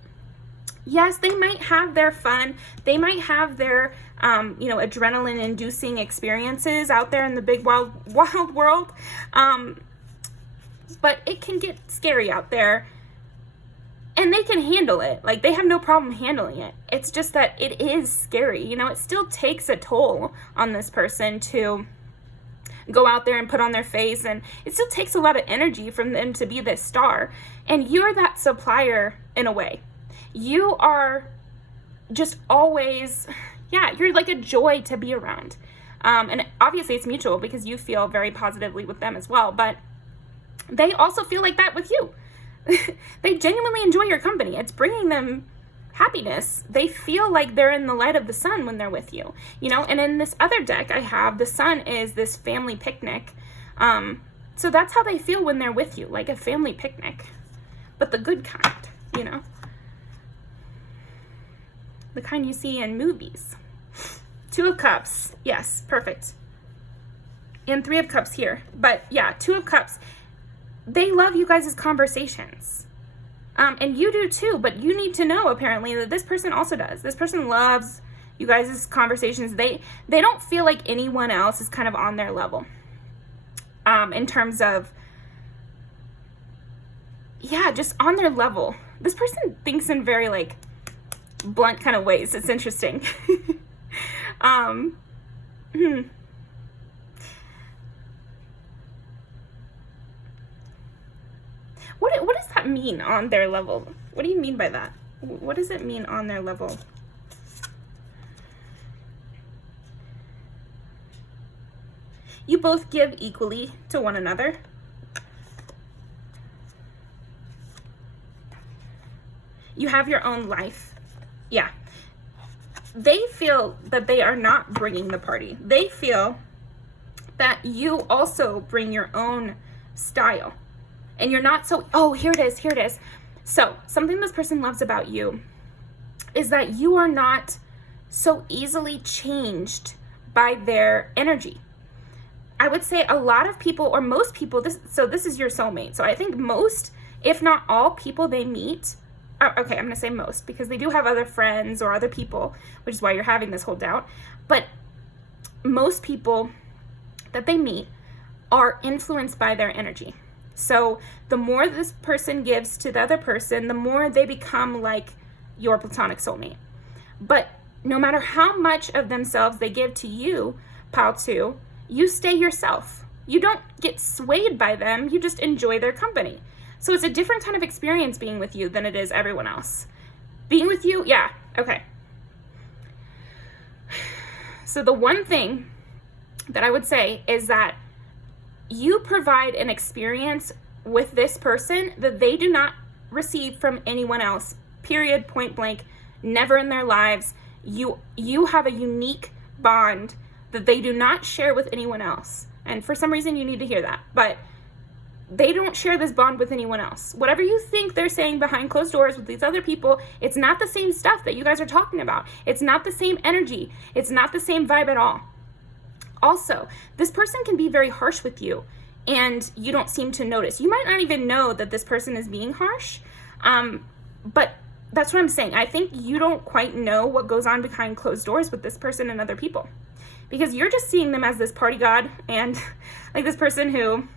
yes, they might have their fun. They might have their, adrenaline-inducing experiences out there in the big, wild world. But it can get scary out there. And they can handle it. Like, they have no problem handling it. It's just that it is scary. It still takes a toll on this person to go out there and put on their face. And it still takes a lot of energy from them to be this star. And you're that supplier in a way. You are just always, you're like a joy to be around. And obviously it's mutual because you feel very positively with them as well. But they also feel like that with you. They genuinely enjoy your company. It's bringing them happiness. They feel like they're in the light of the sun when they're with you, and in this other deck I have, the Sun is this family picnic. So that's how they feel when they're with you, like a family picnic, but the good kind, the kind you see in movies. 2 of Cups. Yes, perfect. And 3 of Cups here. But yeah, 2 of Cups. They love you guys' conversations. And you do too, but you need to know apparently that this person also does. This person loves you guys' conversations. They don't feel like anyone else is kind of on their level. In terms of, just on their level. This person thinks in very like blunt kind of ways. It's interesting. What does that mean on their level? What do you mean by that? What does it mean on their level? You both give equally to one another. You have your own life. Yeah. They feel that they are not bringing the party. They feel that you also bring your own style. And you're not so, here it is. So, something this person loves about you is that you are not so easily changed by their energy. I would say a lot of people, or most people, this is your soulmate. So I think most, if not all people they meet, okay, I'm going to say most, because they do have other friends or other people, which is why you're having this whole doubt. But most people that they meet are influenced by their energy. So the more this person gives to the other person, the more they become like your platonic soulmate. But no matter how much of themselves they give to you, Pal 2, you stay yourself. You don't get swayed by them. You just enjoy their company. So it's a different kind of experience being with you than it is everyone else. Being with you, okay. So the one thing that I would say is that you provide an experience with this person that they do not receive from anyone else. Period, point blank, never in their lives. You have a unique bond that they do not share with anyone else. And for some reason you need to hear that. But they don't share this bond with anyone else. Whatever you think they're saying behind closed doors with these other people, it's not the same stuff that you guys are talking about. It's not the same energy. It's not the same vibe at all. Also, this person can be very harsh with you and you don't seem to notice. You might not even know that this person is being harsh, but that's what I'm saying. I think you don't quite know what goes on behind closed doors with this person and other people, because you're just seeing them as this party god and like this person who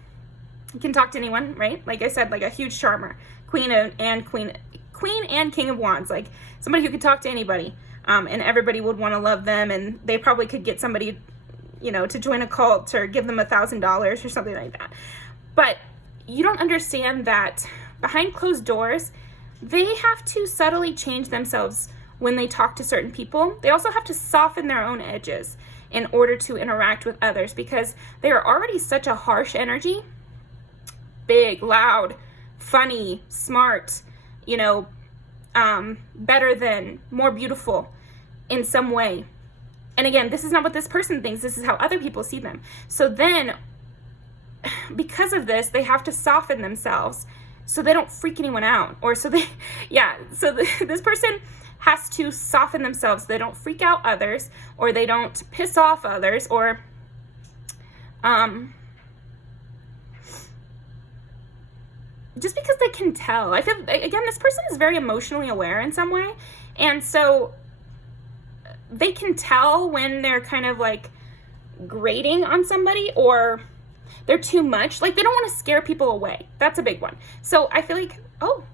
can talk to anyone, right? Like I said, like a huge charmer, queen and king of wands, like somebody who could talk to anybody, and everybody would want to love them, and they probably could get somebody to join a cult or give them $1,000 or something like that. But you don't understand that behind closed doors, they have to subtly change themselves when they talk to certain people. They also have to soften their own edges in order to interact with others, because they are already such a harsh energy, big, loud, funny, smart, you know, better than, more beautiful in some way. And again, this is not what this person thinks. This is how other people see them. So then, because of this, they have to soften themselves so they don't freak anyone out. Or so they, this person has to soften themselves so they don't freak out others, or they don't piss off others, or just because they can tell. I feel, again, this person is very emotionally aware in some way, and so they can tell when they're kind of like grating on somebody, or they're too much. Like, they don't want to scare people away. That's a big one. So I feel like, oh,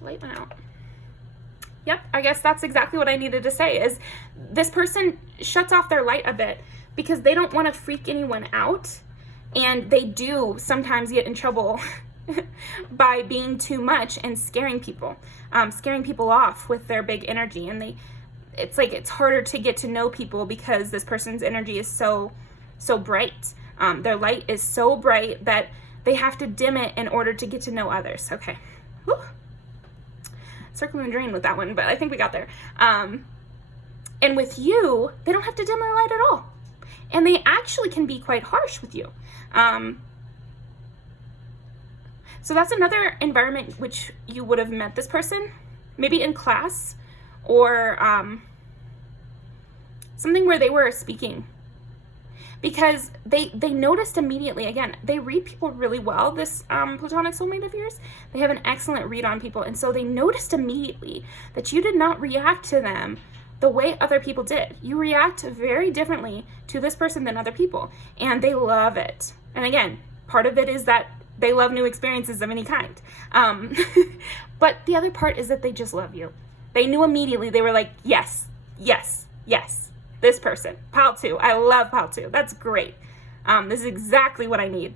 light went out. Yep, I guess that's exactly what I needed to say, is this person shuts off their light a bit because they don't want to freak anyone out, and they do sometimes get in trouble by being too much and scaring people off with their big energy. And it's like, it's harder to get to know people because this person's energy is so bright. Their light is so bright that they have to dim it in order to get to know others. Okay. Whew. Circling the drain with that one, but I think we got there. And with you, they don't have to dim their light at all. And they actually can be quite harsh with you. So that's another environment which you would have met this person, maybe in class, or something where they were speaking. Because they noticed immediately, again, they read people really well, this platonic soulmate of yours. They have an excellent read on people, and so they noticed immediately that you did not react to them the way other people did. You react very differently to this person than other people, and they love it. And again, part of it is that they love new experiences of any kind. But the other part is that they just love you. They knew immediately. They were like, yes, yes, yes. This person, pile 2. I love pile 2. That's great. This is exactly what I need.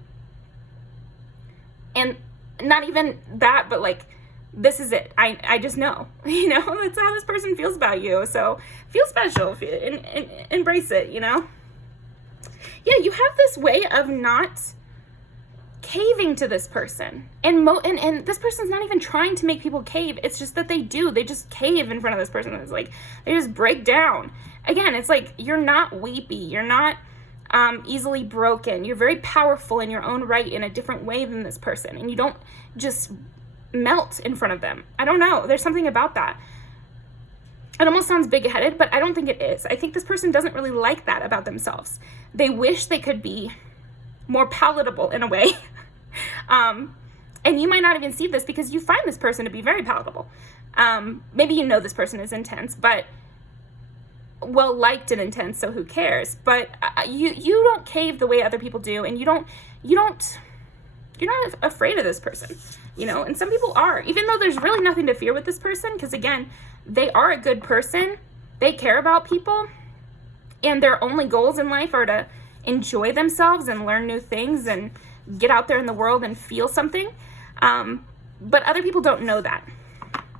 And not even that, but like, this is it. I just know, you know, that's how this person feels about you. So feel special, embrace it, you know? Yeah, you have this way of not caving to this person. And this person's not even trying to make people cave. It's just that they do. They just cave in front of this person. It's like, they just break down. Again, it's like, you're not weepy. You're not easily broken. You're very powerful in your own right in a different way than this person. And you don't just melt in front of them. I don't know. There's something about that. It almost sounds big-headed, but I don't think it is. I think this person doesn't really like that about themselves. They wish they could be more palatable in a way. And you might not even see this because you find this person to be very palatable. Maybe you know this person is intense, but well liked and intense, so who cares? But you don't cave the way other people do, and you're not afraid of this person, you know. And some people are, even though there's really nothing to fear with this person, because again, they are a good person. They care about people, and their only goals in life are to enjoy themselves and learn new things and get out there in the world and feel something. But other people don't know that.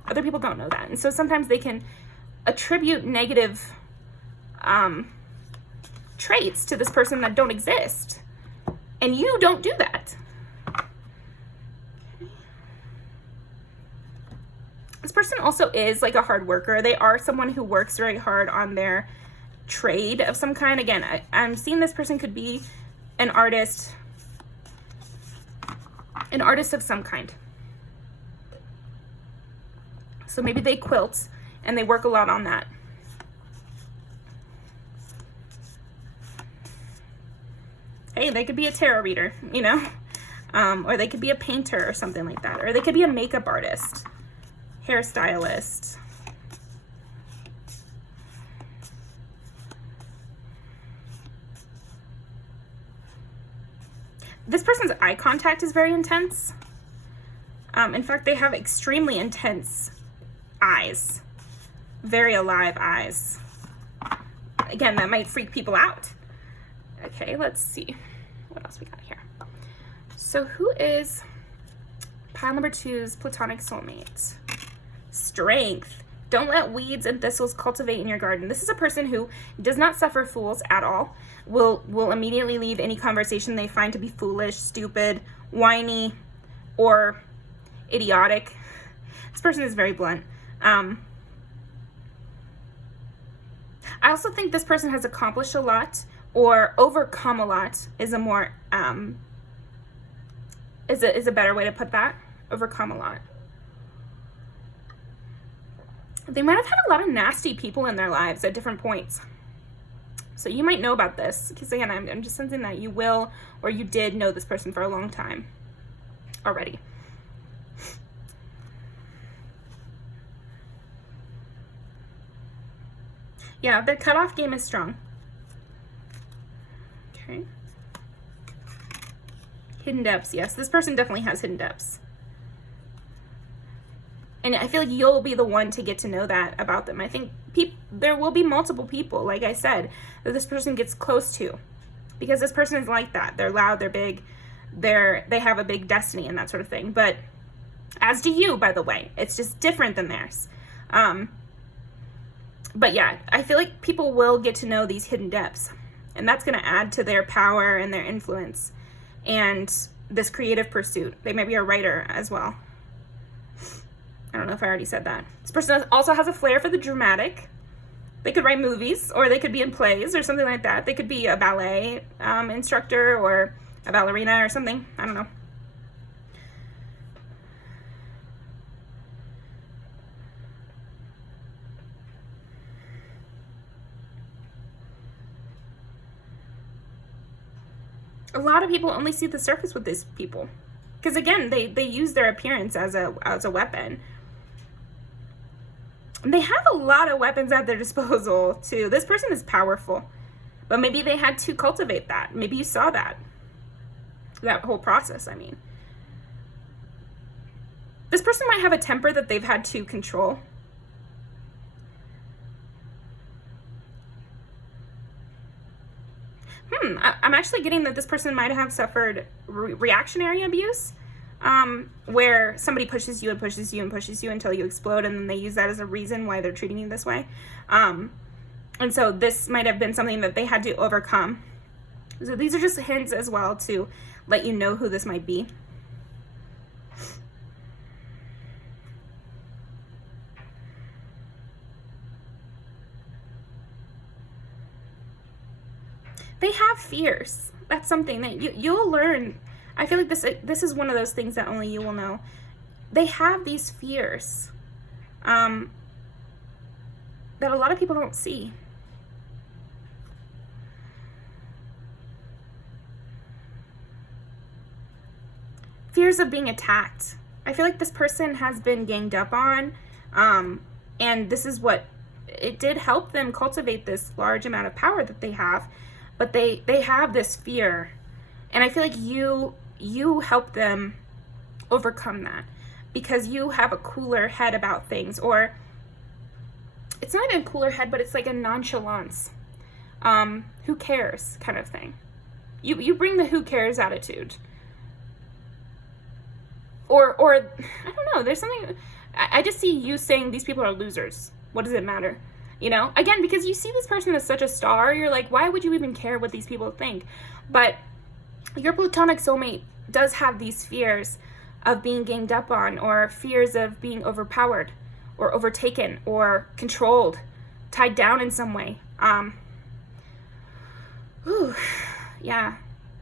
Other people don't know that. And so sometimes they can attribute negative traits to this person that don't exist. And you don't do that. This person also is like a hard worker. They are someone who works very hard on their trade of some kind. Again, I'm seeing this person could be an artist of some kind. So maybe they quilt and they work a lot on that. Hey, they could be a tarot reader, you know, or they could be a painter or something like that, or they could be a makeup artist, hairstylist. This person's eye contact is very intense. In fact, they have extremely intense eyes, very alive eyes. Again, that might freak people out. Okay, let's see what else we got here. So who is pile number 2's platonic soulmate? Strength. Don't let weeds and thistles cultivate in your garden. This is a person who does not suffer fools at all, will immediately leave any conversation they find to be foolish, stupid, whiny, or idiotic. This person is very blunt. I also think this person has accomplished a lot or overcome a lot is a more, is a better way to put that. Overcome a lot. They might have had a lot of nasty people in their lives at different points. So you might know about this, because again, I'm just sensing that you will, or you did know this person for a long time already. Yeah, their cutoff game is strong. Okay. Hidden depths, yes. This person definitely has hidden depths. And I feel like you'll be the one to get to know that about them. I think there will be multiple people, like I said, that this person gets close to. Because this person is like that. They're loud, they're big, they have a big destiny and that sort of thing. But as do you, by the way. It's just different than theirs. But yeah, I feel like people will get to know these hidden depths. And that's going to add to their power and their influence. And this creative pursuit. They may be a writer as well. I don't know if I already said that. This person also has a flair for the dramatic. They could write movies, or they could be in plays or something like that. They could be a ballet instructor or a ballerina or something. I don't know. A lot of people only see the surface with these people. Because again, they use their appearance as a weapon. They have a lot of weapons at their disposal, too. This person is powerful. But maybe they had to cultivate that. Maybe you saw that. That whole process, I mean. This person might have a temper that they've had to control. I'm actually getting that this person might have suffered reactionary abuse. Where somebody pushes you and pushes you and pushes you until you explode, and then they use that as a reason why they're treating you this way. And so this might have been something that they had to overcome. So these are just hints as well to let you know who this might be. They have fears. That's something that you'll learn. I feel like this is one of those things that only you will know. They have these fears that a lot of people don't see. Fears of being attacked. I feel like this person has been ganged up on, and this is what, it did help them cultivate this large amount of power that they have, but they have this fear. And I feel like you help them overcome that because you have a cooler head about things, or it's not even a cooler head, but it's like a nonchalance. Who cares kind of thing. You bring the who cares attitude. Or I don't know, there's something, I just see you saying these people are losers. What does it matter? You know, again, because you see this person as such a star, you're like, why would you even care what these people think? But your platonic soulmate does have these fears of being ganged up on, or fears of being overpowered or overtaken or controlled, tied down in some way. Yeah,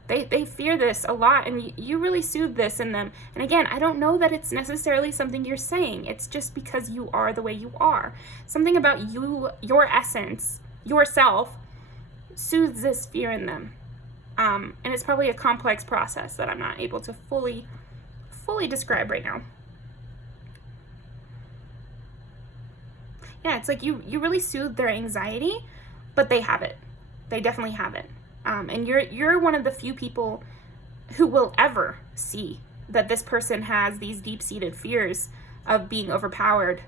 they fear this a lot, and you really soothe this in them. And again, I don't know that it's necessarily something you're saying. It's just because you are the way you are. Something about you, your essence, yourself, soothes this fear in them. And it's probably a complex process that I'm not able to fully describe right now. Yeah, it's like you really soothe their anxiety, but they have it. They definitely have it. And you're one of the few people who will ever see that this person has these deep-seated fears of being overpowered.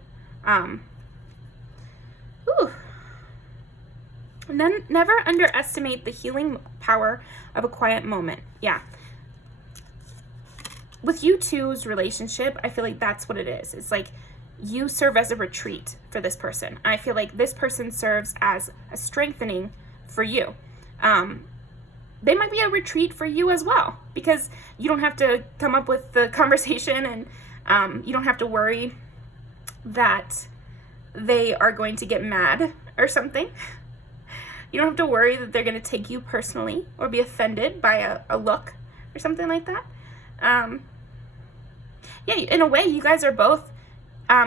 Never underestimate the healing power of a quiet moment. Yeah. With you two's relationship, I feel like that's what it is. It's like you serve as a retreat for this person. I feel like this person serves as a strengthening for you. They might be a retreat for you as well, because you don't have to come up with the conversation, and you don't have to worry that they are going to get mad or something. You don't have to worry that they're going to take you personally or be offended by a look or something like that. Yeah, in a way, you guys are both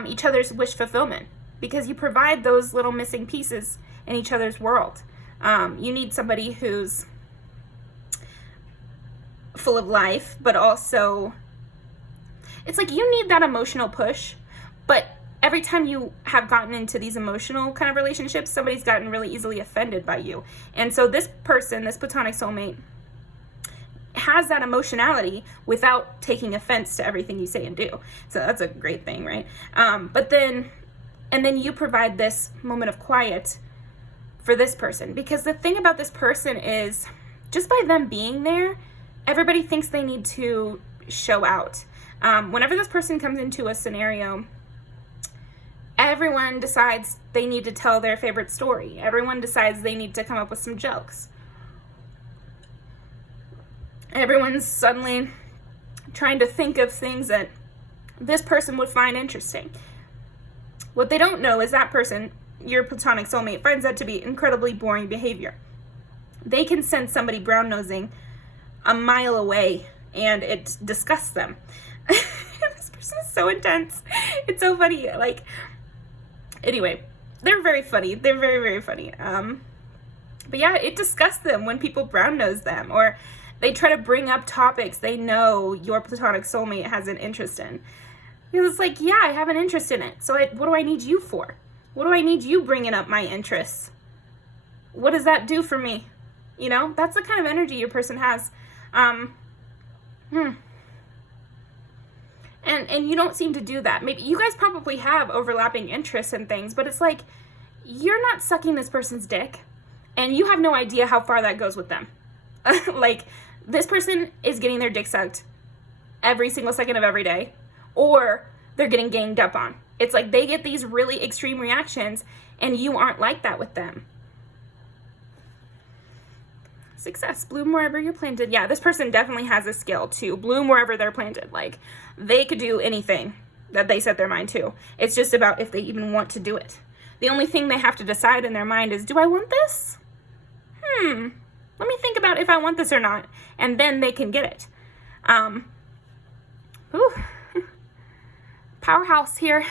each other's wish fulfillment, because you provide those little missing pieces in each other's world. You need somebody who's full of life, but also, it's like you need that emotional push, but every time you have gotten into these emotional kind of relationships, somebody's gotten really easily offended by you. And so this person, this platonic soulmate, has that emotionality without taking offense to everything you say and do. So that's a great thing, right? But then you provide this moment of quiet for this person, because the thing about this person is, just by them being there, everybody thinks they need to show out. Whenever this person comes into a scenario, everyone decides they need to tell their favorite story. Everyone decides they need to come up with some jokes. Everyone's suddenly trying to think of things that this person would find interesting. What they don't know is that person, your platonic soulmate, finds that to be incredibly boring behavior. They can sense somebody brown-nosing a mile away, and it disgusts them. This person is so intense. It's so funny. Like, anyway, they're very funny. They're very, very funny. But yeah, it disgusts them when people brown-nose them, or they try to bring up topics they know your platonic soulmate has an interest in. Because it's like, yeah, I have an interest in it. So what do I need you for? What do I need you bringing up my interests? What does that do for me? You know, that's the kind of energy your person has. And you don't seem to do that. Maybe you guys probably have overlapping interests and things, but it's like, you're not sucking this person's dick, and you have no idea how far that goes with them. Like, this person is getting their dick sucked every single second of every day, or they're getting ganged up on. It's like they get these really extreme reactions, and you aren't like that with them. Success. Bloom wherever you're planted. Yeah, this person definitely has a skill to bloom wherever they're planted. Like, they could do anything that they set their mind to. It's just about if they even want to do it. The only thing they have to decide in their mind is, do I want this? Let me think about if I want this or not. And then they can get it. Powerhouse here.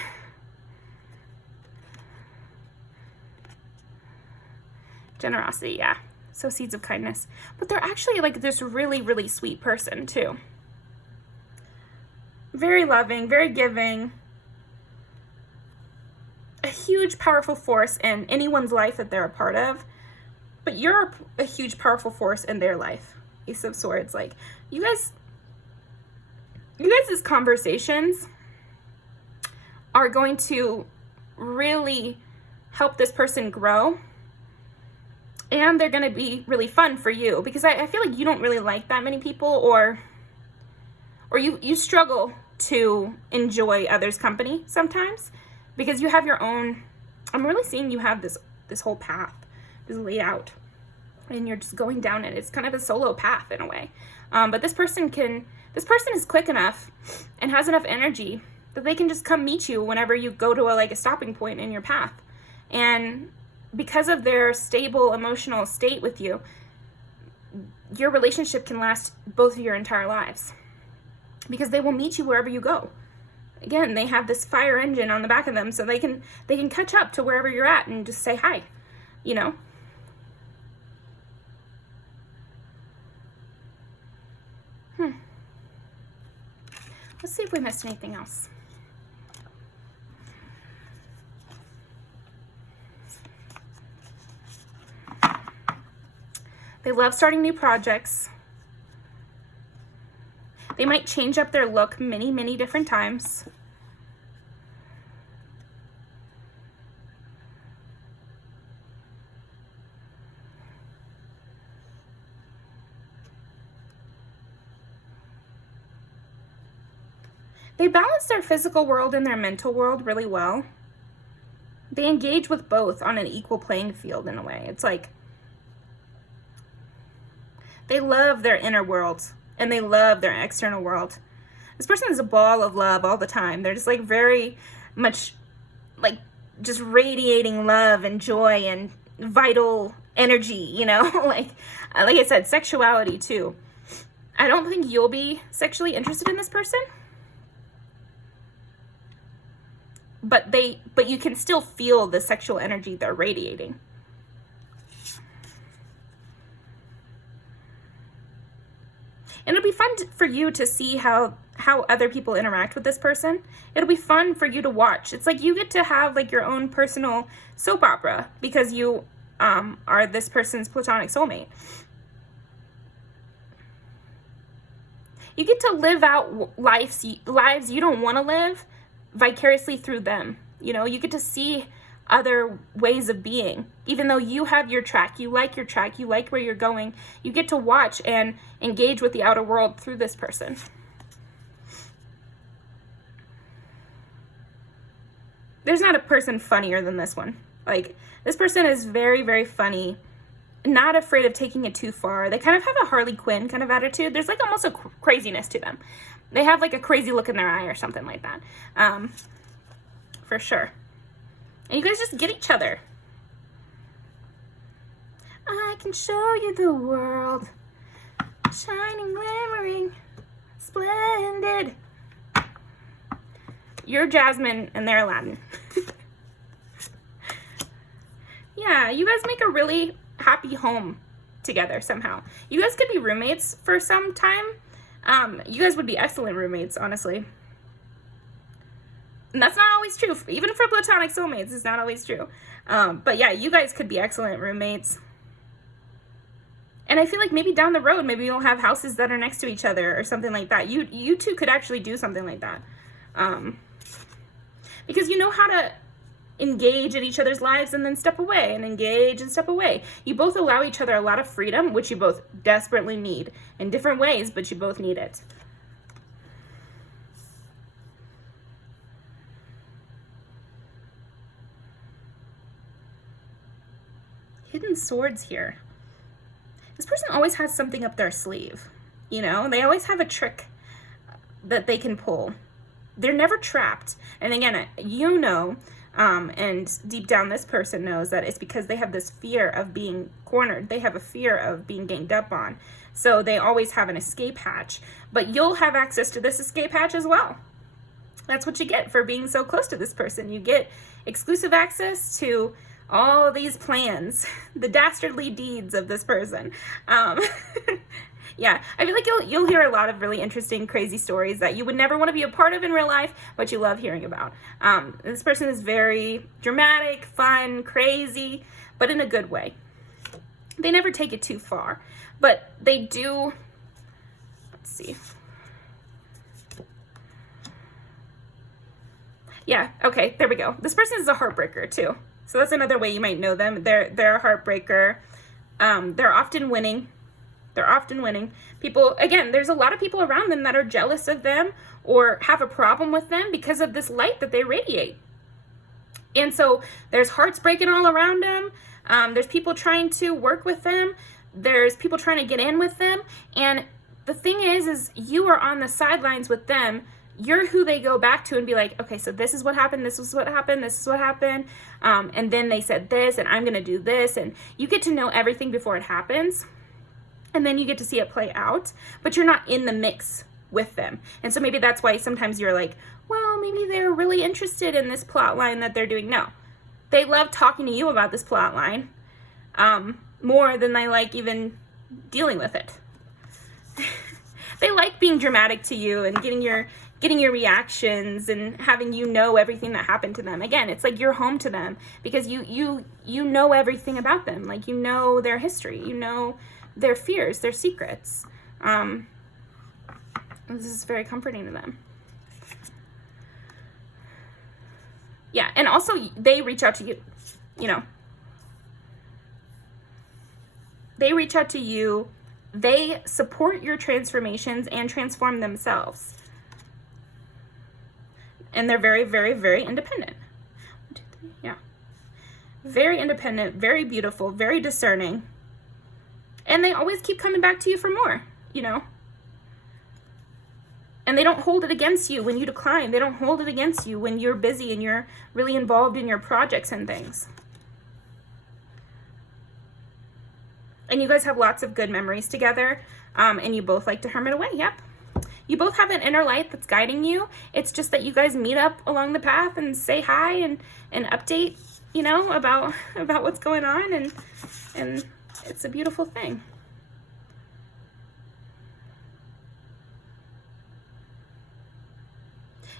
Generosity, yeah. So seeds of kindness. But they're actually like this really, really sweet person too. Very loving, very giving. A huge, powerful force in anyone's life that they're a part of. But you're a huge, powerful force in their life. Ace of Swords. Like, you guys' conversations are going to really help this person grow. And they're going to be really fun for you, because I feel like you don't really like that many people, or you struggle to enjoy others' company sometimes, because you have your own. I'm really seeing you have this whole path just laid out, and you're just going down it. It's kind of a solo path in a way. But this person is quick enough and has enough energy that they can just come meet you whenever you go to a stopping point in your path. And because of their stable emotional state with you, your relationship can last both of your entire lives, because they will meet you wherever you go. Again, they have this fire engine on the back of them, so they can catch up to wherever you're at and just say hi, you know? Let's see if we missed anything else. They love starting new projects. They might change up their look many, many different times. They balance their physical world and their mental world really well. They engage with both on an equal playing field in a way. It's like they love their inner world and they love their external world. This person is a ball of love all the time. They're just like very much like just radiating love and joy and vital energy, you know, like I said, sexuality too. I don't think you'll be sexually interested in this person, but you can still feel the sexual energy they're radiating. And it'll be fun for you to see how other people interact with this person. It'll be fun for you to watch. It's like you get to have like your own personal soap opera because you are this person's platonic soulmate. You get to live out lives you don't want to live vicariously through them. You know, you get to see other ways of being. Even though you have your track, you like where you're going, you get to watch and engage with the outer world through this person. There's not a person funnier than this one. Like, this person is very, very funny, not afraid of taking it too far. They kind of have a Harley Quinn kind of attitude. There's like almost a craziness to them. They have like a crazy look in their eye or something like that. For sure. And you guys just get each other. I can show you the world. Shining, glimmering, splendid. You're Jasmine and they're Aladdin. Yeah, you guys make a really happy home together somehow. You guys could be roommates for some time. You guys would be excellent roommates, honestly. And that's not always true. Even for platonic soulmates, it's not always true. But yeah, you guys could be excellent roommates. And I feel like maybe down the road, maybe you'll have houses that are next to each other or something like that. You two could actually do something like that. Because you know how to engage in each other's lives and then step away and engage and step away. You both allow each other a lot of freedom, which you both desperately need in different ways, but you both need it. Hidden swords here. This person always has something up their sleeve. You know, they always have a trick that they can pull. They're never trapped. And again, you know, and deep down this person knows that it's because they have this fear of being cornered. They have a fear of being ganged up on. So they always have an escape hatch. But you'll have access to this escape hatch as well. That's what you get for being so close to this person. You get exclusive access to all these plans, the dastardly deeds of this person. Yeah, I feel like you'll hear a lot of really interesting, crazy stories that you would never want to be a part of in real life, but you love hearing about. This person is very dramatic, fun, crazy, but in a good way. They never take it too far, but they do. Let's see. Yeah, okay, there we go. This person is a heartbreaker too. So that's another way you might know them. They're a heartbreaker. They're often winning. They're often winning. People, again, there's a lot of people around them that are jealous of them or have a problem with them because of this light that they radiate. And so there's hearts breaking all around them. There's people trying to work with them. There's people trying to get in with them. And the thing is you are on the sidelines with them. You're who they go back to and be like, okay, so this is what happened, this is what happened, this is what happened, and then they said this, and I'm going to do this, and you get to know everything before it happens, and then you get to see it play out, but you're not in the mix with them. And so maybe that's why sometimes you're like, well, maybe they're really interested in this plot line that they're doing. No, they love talking to you about this plot line more than they like even dealing with it. They like being dramatic to you and getting your reactions and having you know everything that happened to them. Again, it's like you're home to them because you know everything about them. Like, you know their history, you know their fears, their secrets. This is very comforting to them. Yeah, and also they reach out to you, you know. They reach out to you. They support your transformations and transform themselves. And they're very, very, very independent. 1, 2, 3, yeah. Very independent, very beautiful, very discerning. And they always keep coming back to you for more, you know. And they don't hold it against you when you decline. They don't hold it against you when you're busy and you're really involved in your projects and things. And you guys have lots of good memories together. And you both like to hermit away. Yep. You both have an inner light that's guiding you. It's just that you guys meet up along the path and say hi and update, you know, about what's going on. And it's a beautiful thing.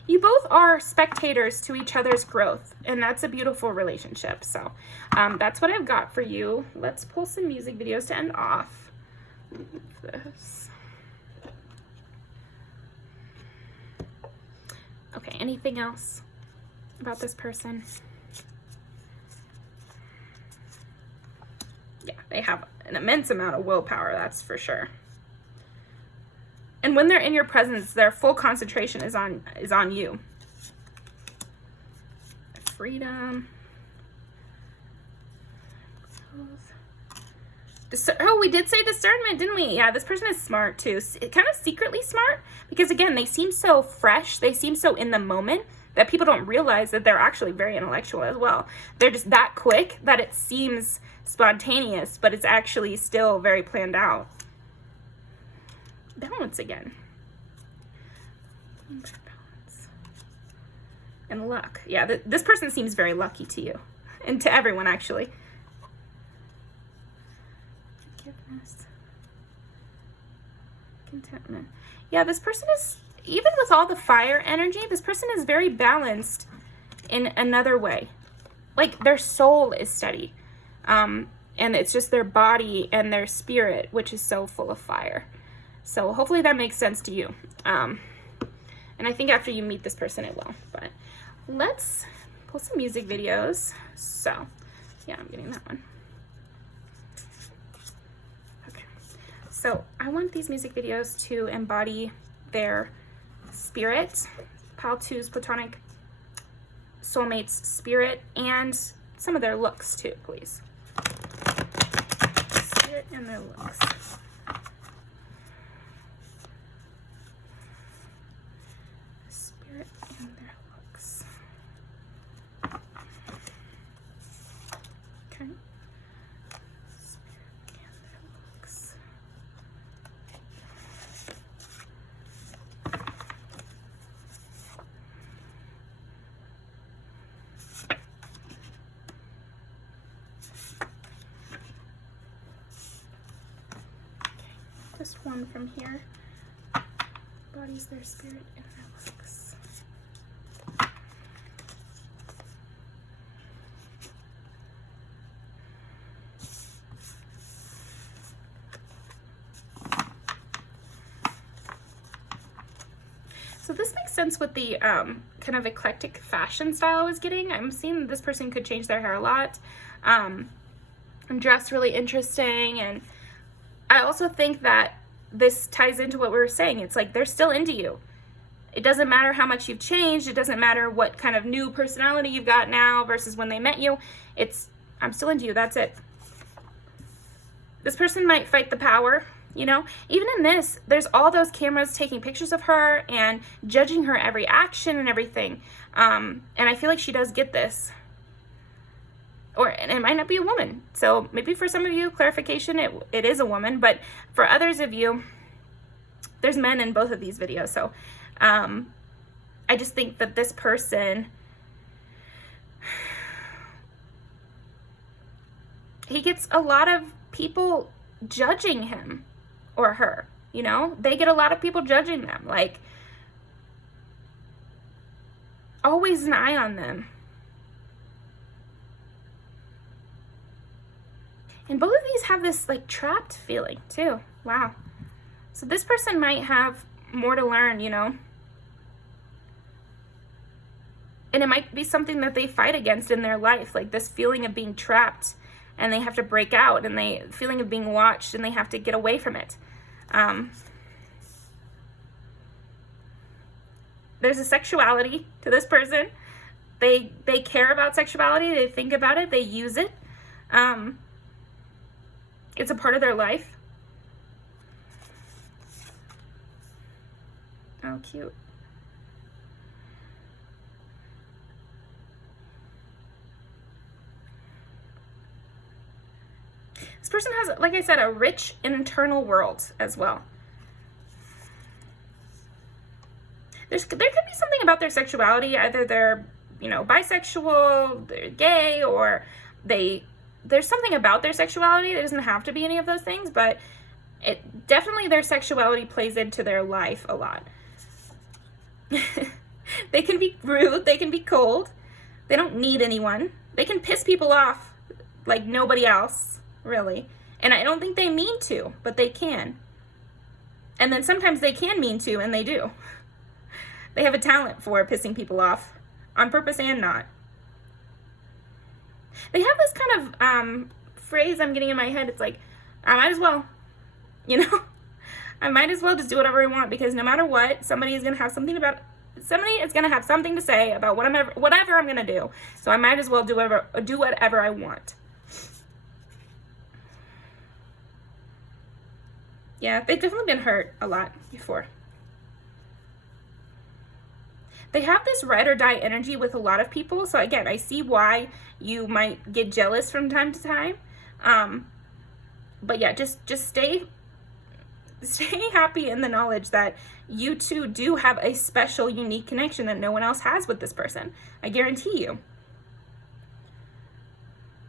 You both are spectators to each other's growth, and that's a beautiful relationship. So that's what I've got for you. Let's pull some music videos to end off. This. Okay, anything else about this person? Yeah, they have an immense amount of willpower, that's for sure. And when they're in your presence, their full concentration is on you. Freedom. Oh, we did say discernment, didn't we? Yeah, this person is smart too. Kind of secretly smart, because again, they seem so fresh. They seem so in the moment that people don't realize that they're actually very intellectual as well. They're just that quick that it seems spontaneous, but it's actually still very planned out. Balance again. Balance. And luck. Yeah, this person seems very lucky to you. And to everyone, actually. Forgiveness. Contentment. Yeah, this person is, even with all the fire energy, this person is very balanced in another way. Like, their soul is steady. And it's just their body and their spirit, which is so full of fire. So hopefully that makes sense to you. And I think after you meet this person, it will. But let's pull some music videos. So, yeah, I'm getting that one. Okay. So I want these music videos to embody their spirit, Pile 2's platonic soulmate's spirit, and some of their looks too, please. Spirit and their looks. Just one from here. Bodies their spirit and their looks. So this makes sense with the kind of eclectic fashion style I was getting. I'm seeing this person could change their hair a lot. And dress really interesting, and I also think that this ties into what we were saying. It's like they're still into you. It doesn't matter how much you've changed. It doesn't matter what kind of new personality you've got now versus when they met you. It's, I'm still into you. That's it. This person might fight the power, you know. Even in this, there's all those cameras taking pictures of her and judging her every action and everything. And I feel like she does get this. And it might not be a woman. So maybe for some of you, clarification, it is a woman. But for others of you, there's men in both of these videos. So I just think that this person, he gets a lot of people judging him or her, you know? They get a lot of people judging them. Like, always an eye on them. And both of these have this like trapped feeling too. Wow. So this person might have more to learn, you know. And it might be something that they fight against in their life, like this feeling of being trapped, and they have to break out, and the feeling of being watched, and they have to get there's a sexuality to this person. They care about sexuality. They think about it. They use it. It's a part of their life. Oh, cute. This person has, like I said, a rich internal world as well. There could be something about their sexuality. Either they're, bisexual, they're gay, or there's something about their sexuality. It doesn't have to be any of those things, but definitely their sexuality plays into their life a lot. They can be rude. They can be cold. They don't need anyone. They can piss people off like nobody else, really. And I don't think they mean to, but they can. And then sometimes they can mean to, and they do. They have a talent for pissing people off, on purpose and not. They have this kind of phrase I'm getting in my head. It's like, I might as well, I might as well just do whatever I want, because no matter what, somebody is going to have something to say about whatever I'm going to do. So I might as well do whatever I want. Yeah, they've definitely been hurt a lot before. They have this ride or die energy with a lot of people. So again, I see why you might get jealous from time to time. But yeah, just stay happy in the knowledge that you two do have a special, unique connection that no one else has with this person. I guarantee you.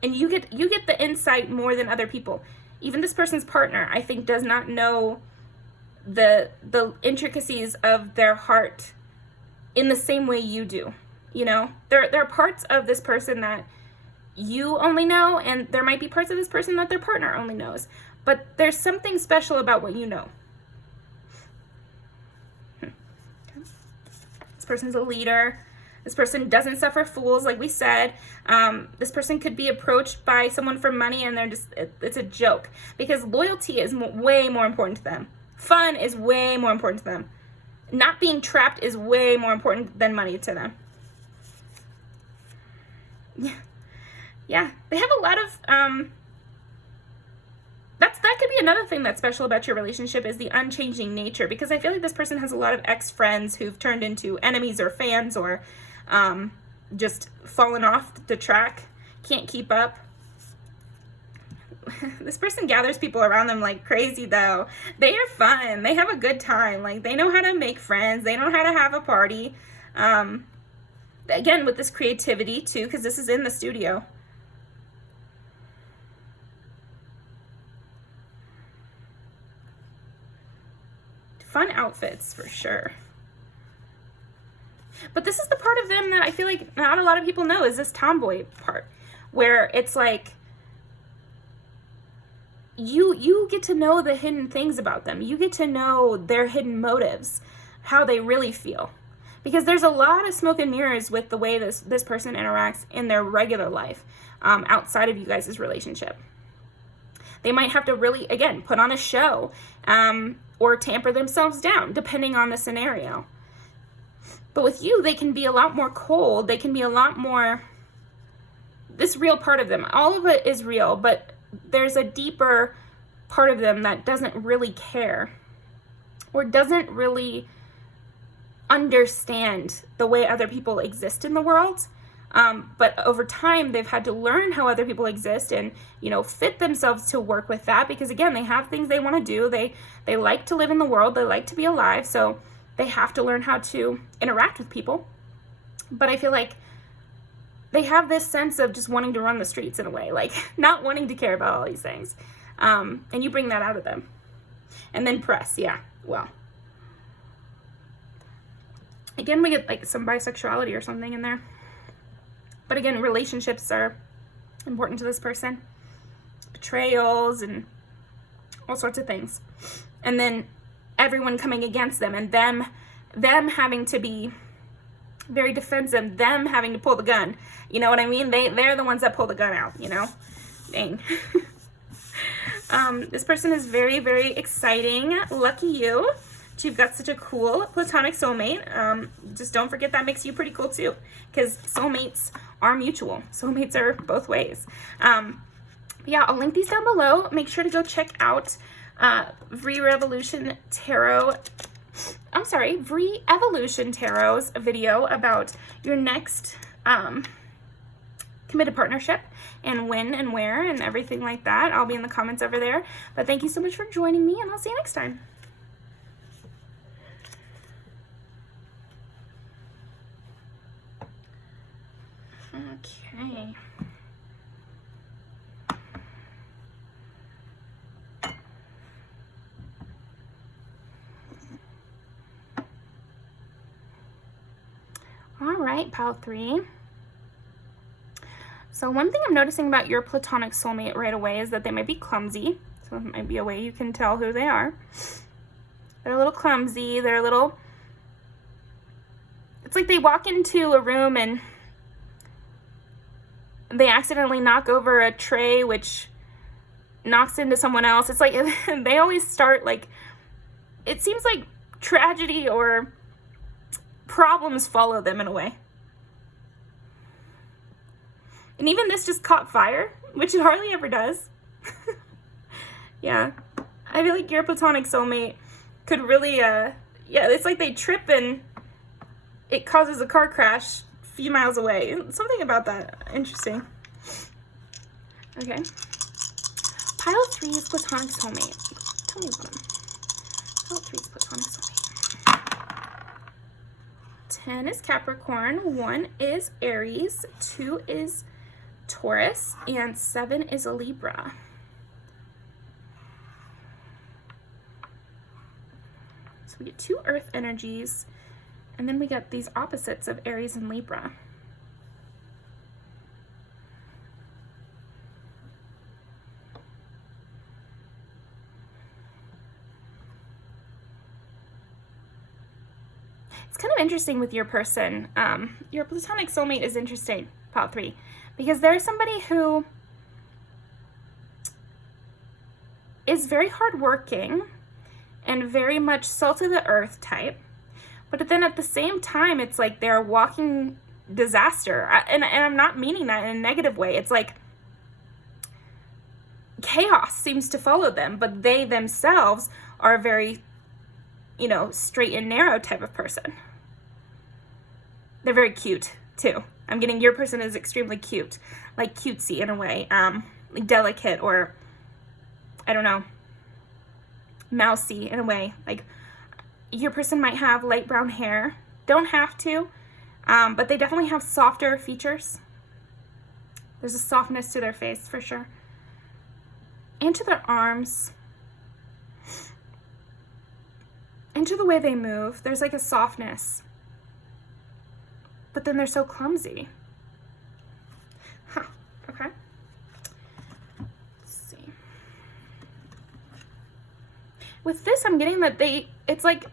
And you get the insight more than other people. Even this person's partner, I think, does not know the intricacies of their heart in the same way you do. There are parts of this person that you only know, and there might be parts of this person that their partner only knows. But there's something special about what you know. This person's a leader. This person doesn't suffer fools, like we said. This person could be approached by someone for money, and it's a joke. Because loyalty is way more important to them. Fun is way more important to them. Not being trapped is way more important than money to them. Yeah. They have a lot of, that could be another thing that's special about your relationship, is the unchanging nature. Because I feel like this person has a lot of ex-friends who've turned into enemies or fans, or just fallen off the track, can't keep up. This person gathers people around them like crazy, though. They are fun. They have a good time. Like, they know how to make friends. They know how to have a party. Again, with this creativity, too, because this is in the studio. Fun outfits, for sure. But this is the part of them that I feel like not a lot of people know, is this tomboy part, where it's like, you get to know the hidden things about them. You get to know their hidden motives, how they really feel. Because there's a lot of smoke and mirrors with the way this person interacts in their regular life, outside of you guys' relationship. They might have to really, again, put on a show, or tamper themselves down, depending on the scenario. But with you, they can be a lot more cold. They can be a lot more, this real part of them. All of it is real, but there's a deeper part of them that doesn't really care, or doesn't really understand the way other people exist in the world. But over time, they've had to learn how other people exist, and, fit themselves to work with that, because again, they have things they want to do. They like to live in the world. They like to be alive. So they have to learn how to interact with people. But I feel like they have this sense of just wanting to run the streets in a way, like not wanting to care about all these things. And you bring that out of them. And then press, yeah, well. Again, we get like some bisexuality or something in there. But again, relationships are important to this person. Betrayals and all sorts of things. And then everyone coming against them, and them having to be very defensive, them having to pull the gun. You know what I mean? They're the ones that pull the gun out, Dang. This person is very, very exciting. Lucky you. you've got such a cool platonic soulmate. Just don't forget that makes you pretty cool too, because soulmates are mutual. Soulmates are both ways. Yeah, I'll link these down below. Make sure to go check out Vri Evolution Tarot's video about your next committed partnership and when and where and everything like that. I'll be in the comments over there. But thank you so much for joining me, and I'll see you next time. Okay. All right, pile 3. So one thing I'm noticing about your platonic soulmate right away is that they might be clumsy. So it might be a way you can tell who they are. They're a little clumsy. They're a little... It's like they walk into a room and they accidentally knock over a tray, which knocks into someone else. It's like they always start like... It seems like tragedy or problems follow them in a way. And even this just caught fire, which it hardly ever does. Yeah. I feel like your platonic soulmate could really, yeah, it's like they trip and it causes a car crash a few miles away. Something about that. Interesting. Okay. Pile 3 is platonic soulmate. Tell me about him. Pile 3 is platonic soulmate. 10 is Capricorn. 1 is Aries. 2 is Taurus, and 7 is a Libra. So we get 2 earth energies, and then we get these opposites of Aries and Libra. It's kind of interesting with your person. Your platonic soulmate is interesting, pile 3. Because there's somebody who is very hardworking and very much salt of the earth type. But then at the same time, it's like they're a walking disaster. And I'm not meaning that in a negative way. It's like chaos seems to follow them, but they themselves are a very, you know, straight and narrow type of person. They're very cute too. I'm getting your person is extremely cute, like cutesy in a way, like delicate, or I don't know, mousy in a way. Like your person might have light brown hair, don't have to, but they definitely have softer features. There's a softness to their face for sure, and to their arms, and to the way they move. There's like a softness. But then they're so clumsy. Huh, okay. Let's see. With this, I'm getting that it's like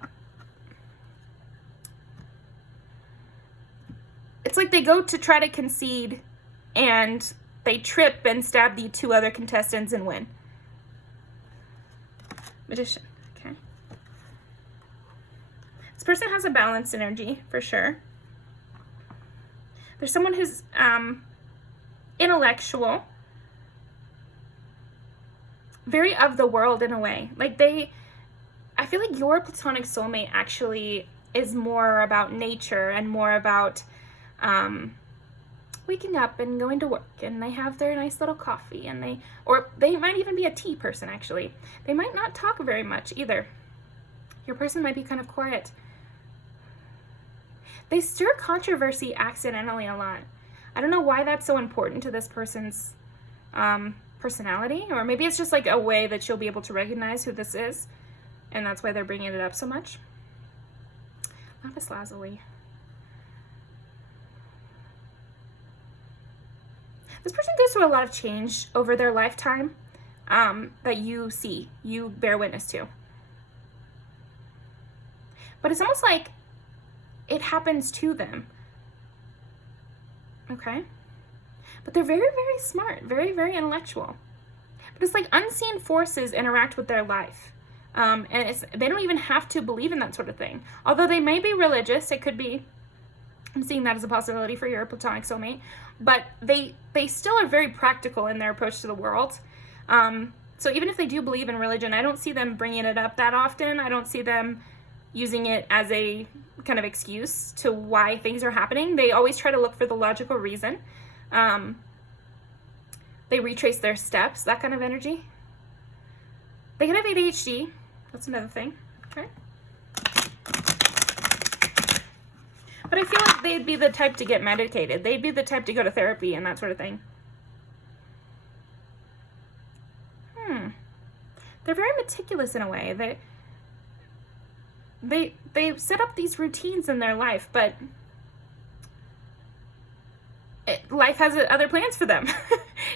they go to try to concede and they trip and stab the 2 other contestants and win. Magician, okay. This person has a balanced energy, for sure. There's someone who's intellectual, very of the world in a way. Like I feel like your platonic soulmate actually is more about nature and more about waking up and going to work, and they have their nice little coffee, and they might even be a tea person actually. They might not talk very much either. Your person might be kind of quiet. They stir controversy accidentally a lot. I don't know why that's so important to this person's personality, or maybe it's just like a way that you'll be able to recognize who this is, and that's why they're bringing it up so much. Lapis lazuli. This person goes through a lot of change over their lifetime that you bear witness to. But it's almost like it happens to them. Okay? But they're very, very smart, very, very intellectual. But it's like unseen forces interact with their life. And they don't even have to believe in that sort of thing. Although they may be religious, it could be, I'm seeing that as a possibility for your platonic soulmate, but they still are very practical in their approach to the world. So even if they do believe in religion, I don't see them bringing it up that often. I don't see them using it as a kind of excuse to why things are happening. They always try to look for the logical reason. They retrace their steps, that kind of energy. They can have ADHD. That's another thing. Okay. But I feel like they'd be the type to get medicated. They'd be the type to go to therapy and that sort of thing. They're very meticulous in a way. They set up these routines in their life, but life has other plans for them.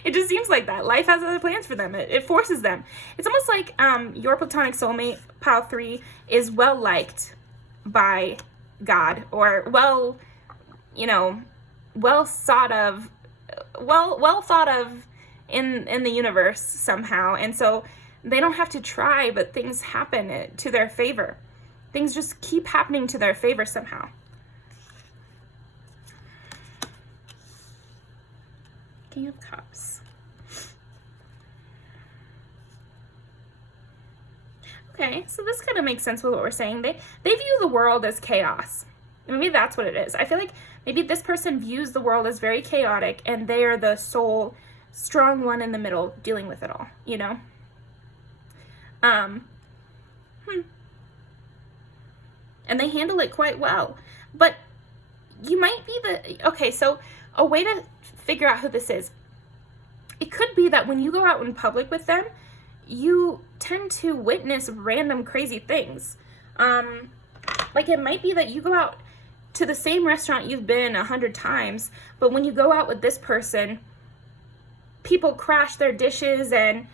It just seems like that. Life has other plans for them. It forces them. It's almost like your platonic soulmate, Pile 3, is well liked by God, or well thought of in the universe somehow. And so they don't have to try, but things happen to their favor. Things just keep happening to their favor somehow. King of Cups. Okay, so this kind of makes sense with what we're saying. They view the world as chaos. Maybe that's what it is. I feel like maybe this person views the world as very chaotic, and they are the sole strong one in the middle dealing with it all, you know? And they handle it quite well. But you might be okay, so a way to figure out who this is, it could be that when you go out in public with them, you tend to witness random crazy things. Like it might be that you go out to the same restaurant you've been 100 times, but when you go out with this person, people crash their dishes and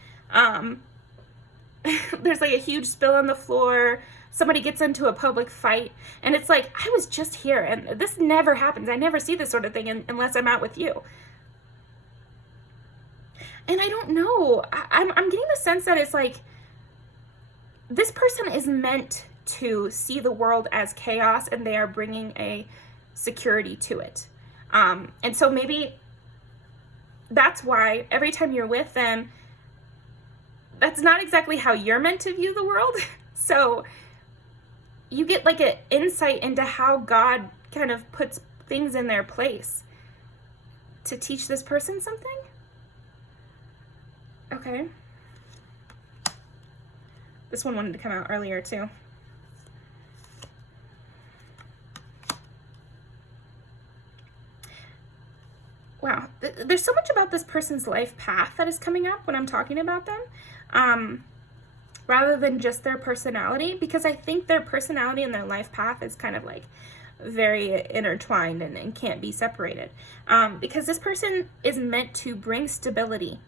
there's like a huge spill on the floor. Somebody gets into a public fight, and it's like, I was just here, and this never happens. I never see this sort of thing unless I'm out with you. And I don't know. I'm getting the sense that it's like, this person is meant to see the world as chaos, and they are bringing a security to it. And so maybe that's why every time you're with them, that's not exactly how you're meant to view the world. So you get like an insight into how God kind of puts things in their place to teach this person something. Okay. This one wanted to come out earlier too. Wow, there's so much about this person's life path that is coming up when I'm talking about them, rather than just their personality, because I think their personality and their life path is kind of like very intertwined and can't be separated, because this person is meant to bring stability,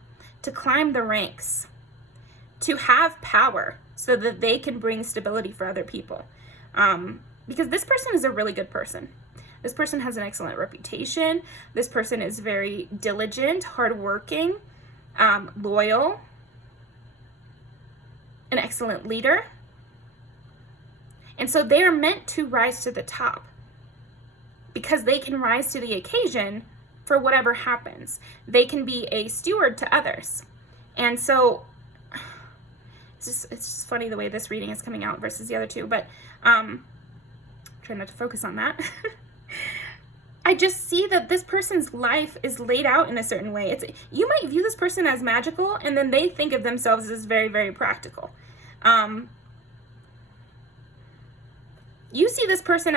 to climb the ranks, to have power so that they can bring stability for other people, because this person is a really good person. This person has an excellent reputation. This person is very diligent, hardworking, loyal, an excellent leader. And so they are meant to rise to the top because they can rise to the occasion for whatever happens. They can be a steward to others. And so it's just funny the way this reading is coming out versus the other two, but try not to focus on that. I just see that this person's life is laid out in a certain way. You might view this person as magical, and then they think of themselves as very, very practical. You see this person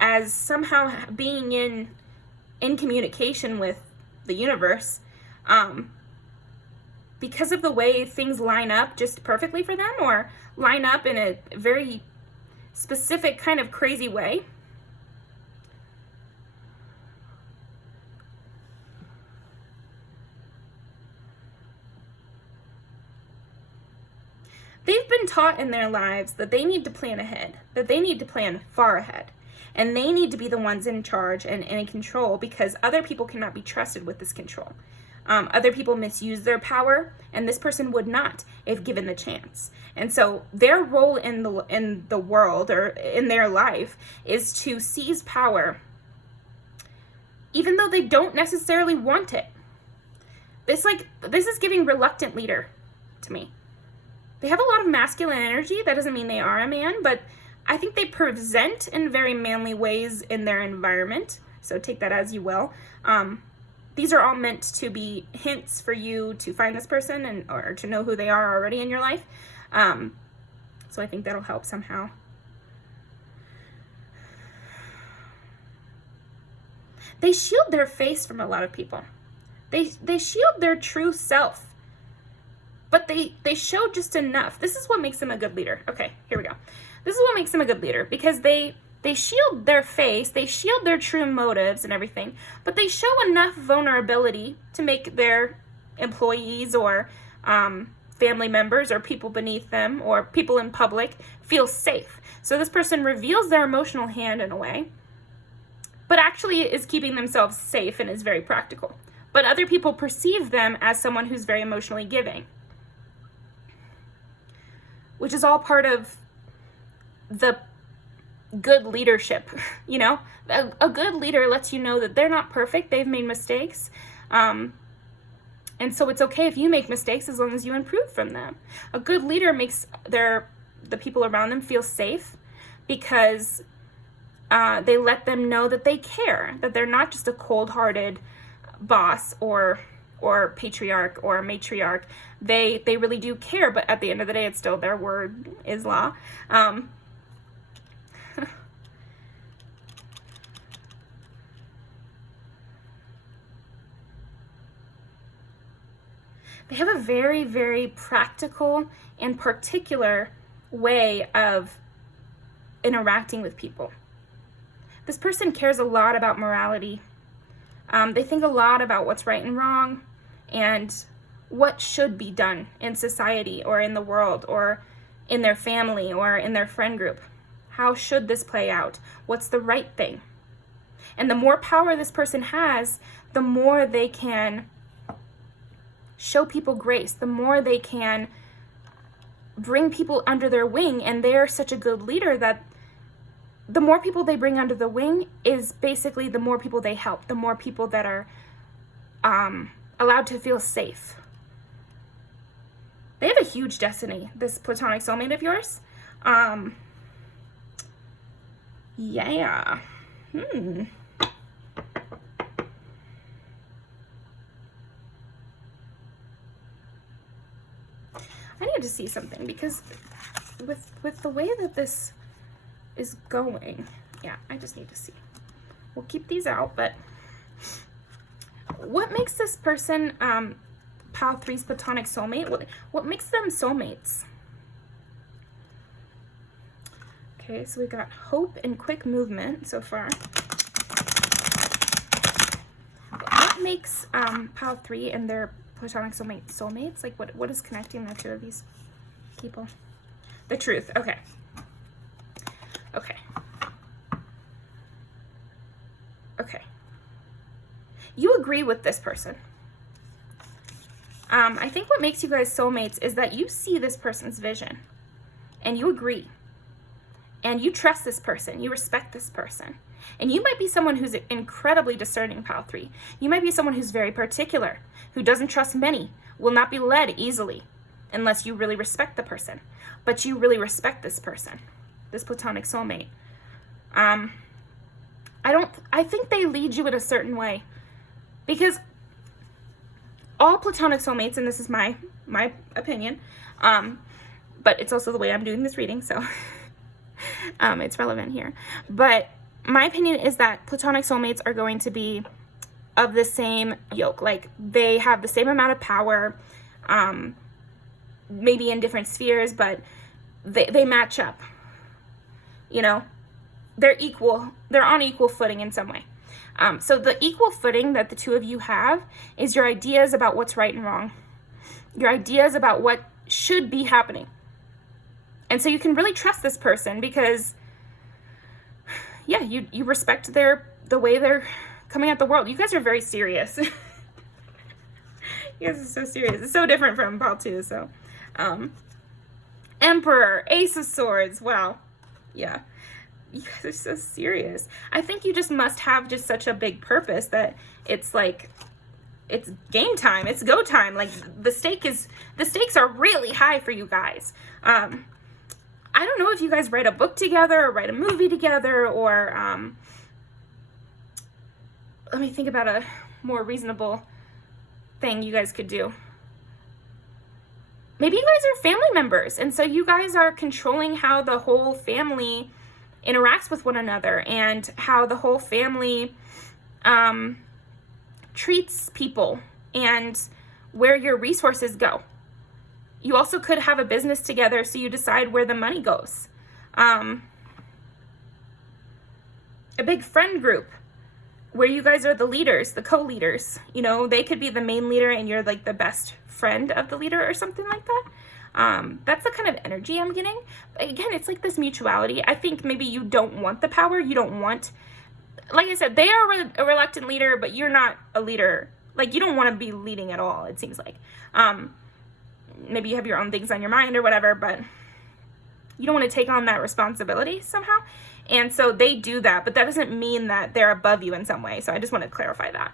as somehow being in communication with the universe, because of the way things line up just perfectly for them, or line up in a very specific kind of crazy way. They've been taught in their lives that they need to plan ahead, that they need to plan far ahead, and they need to be the ones in charge and in control, because other people cannot be trusted with this control. Other people misuse their power, and this person would not if given the chance. And so their role in the world or in their life is to seize power, even though they don't necessarily want it. This is giving reluctant leader to me. They have a lot of masculine energy. That doesn't mean they are a man, but I think they present in very manly ways in their environment. So take that as you will. These are all meant to be hints for you to find this person or to know who they are already in your life. So I think that'll help somehow. They shield their face from a lot of people. They shield their true self, but they show just enough. This is what makes them a good leader. Okay, here we go. This is what makes them a good leader, because they shield their face, they shield their true motives and everything, but they show enough vulnerability to make their employees or family members or people beneath them or people in public feel safe. So this person reveals their emotional hand in a way, but actually is keeping themselves safe and is very practical. But other people perceive them as someone who's very emotionally giving, which is all part of the good leadership. You know, a good leader lets you know that they're not perfect, they've made mistakes, and so it's okay if you make mistakes as long as you improve from them. A good leader makes the people around them feel safe, because they let them know that they care, that they're not just a cold-hearted boss or patriarch or matriarch. They really do care, but at the end of the day, it's still their word is law. They have a very, very practical and particular way of interacting with people. This person cares a lot about morality. They think a lot about what's right and wrong and what should be done in society or in the world or in their family or in their friend group. How should this play out? What's the right thing? And the more power this person has, the more they can show people grace, the more they can bring people under their wing. And they're such a good leader that the more people they bring under the wing is basically the more people they help, the more people that are allowed to feel safe. They have a huge destiny, this platonic soulmate of yours. Yeah. I need to see something, because with the way that this is going, yeah, I just need to see. We'll keep these out, but what makes this person Pile 3's platonic soulmate? What makes them soulmates? Okay, so we got hope and quick movement so far. What makes Pile 3 and their platonic soulmates? Like, what is connecting the two of these people? The truth. Okay. Okay. Okay. You agree with this person. I think what makes you guys soulmates is that you see this person's vision and you agree and you trust this person. You respect this person. And you might be someone who's incredibly discerning, Pile 3. You might be someone who's very particular, who doesn't trust many, will not be led easily unless you really respect the person. But you really respect this person, this platonic soulmate. I think they lead you in a certain way, because all platonic soulmates, and this is my opinion, but it's also the way I'm doing this reading, so it's relevant here. But my opinion is that platonic soulmates are going to be of the same yoke. Like, they have the same amount of power, maybe in different spheres, but they match up. You know, they're equal. They're on equal footing in some way. So the equal footing that the two of you have is your ideas about what's right and wrong, your ideas about what should be happening. And so you can really trust this person because, yeah, you respect the way they're coming at the world. You guys are very serious. You guys are so serious. It's so different from Paul too. So, Emperor, Ace of Swords. Wow. Yeah. You guys are so serious. I think you just must have just such a big purpose that it's like, it's game time. It's go time. Like the stakes are really high for you guys. I don't know if you guys write a book together or write a movie together, or let me think about a more reasonable thing you guys could do. Maybe you guys are family members, and so you guys are controlling how the whole family interacts with one another and how the whole family treats people and where your resources go. You also could have a business together, so you decide where the money goes. A big friend group where you guys are the leaders, the co-leaders. You know, they could be the main leader and you're like the best friend of the leader or something like that. That's the kind of energy I'm getting. But again, it's like this mutuality. I think maybe you don't want the power. You don't want, like I said, they are a reluctant leader, but you're not a leader. Like, you don't want to be leading at all, it seems like. Maybe you have your own things on your mind or whatever, but you don't want to take on that responsibility somehow. And so they do that, but that doesn't mean that they're above you in some way. So I just want to clarify that.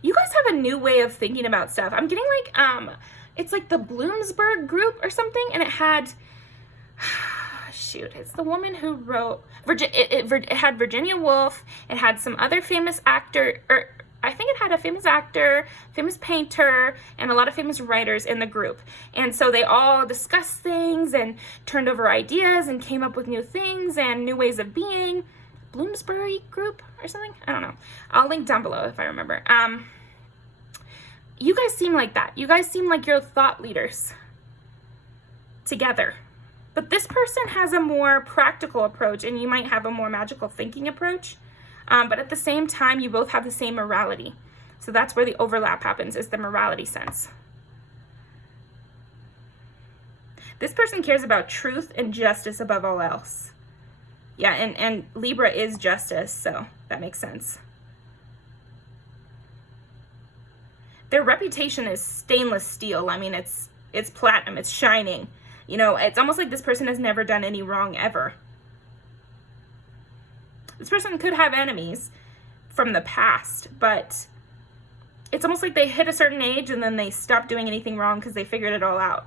You guys have a new way of thinking about stuff. I'm getting like, it's like the Bloomsburg group or something, and it had, shoot, it's the woman who wrote, it had Virginia Woolf, it had some other famous actor, or I think it had a famous actor, famous painter, and a lot of famous writers in the group. And so they all discussed things and turned over ideas and came up with new things and new ways of being. Bloomsbury group or something? I don't know. I'll link down below if I remember. You guys seem like that. You guys seem like you're thought leaders together. But this person has a more practical approach, and you might have a more magical thinking approach. But at the same time, you both have the same morality. So that's where the overlap happens, is the morality sense. This person cares about truth and justice above all else. Yeah, and Libra is justice, so that makes sense. Their reputation is stainless steel. I mean, it's platinum, it's shining. You know, it's almost like this person has never done any wrong ever. This person could have enemies from the past, but it's almost like they hit a certain age and then they stop doing anything wrong because they figured it all out.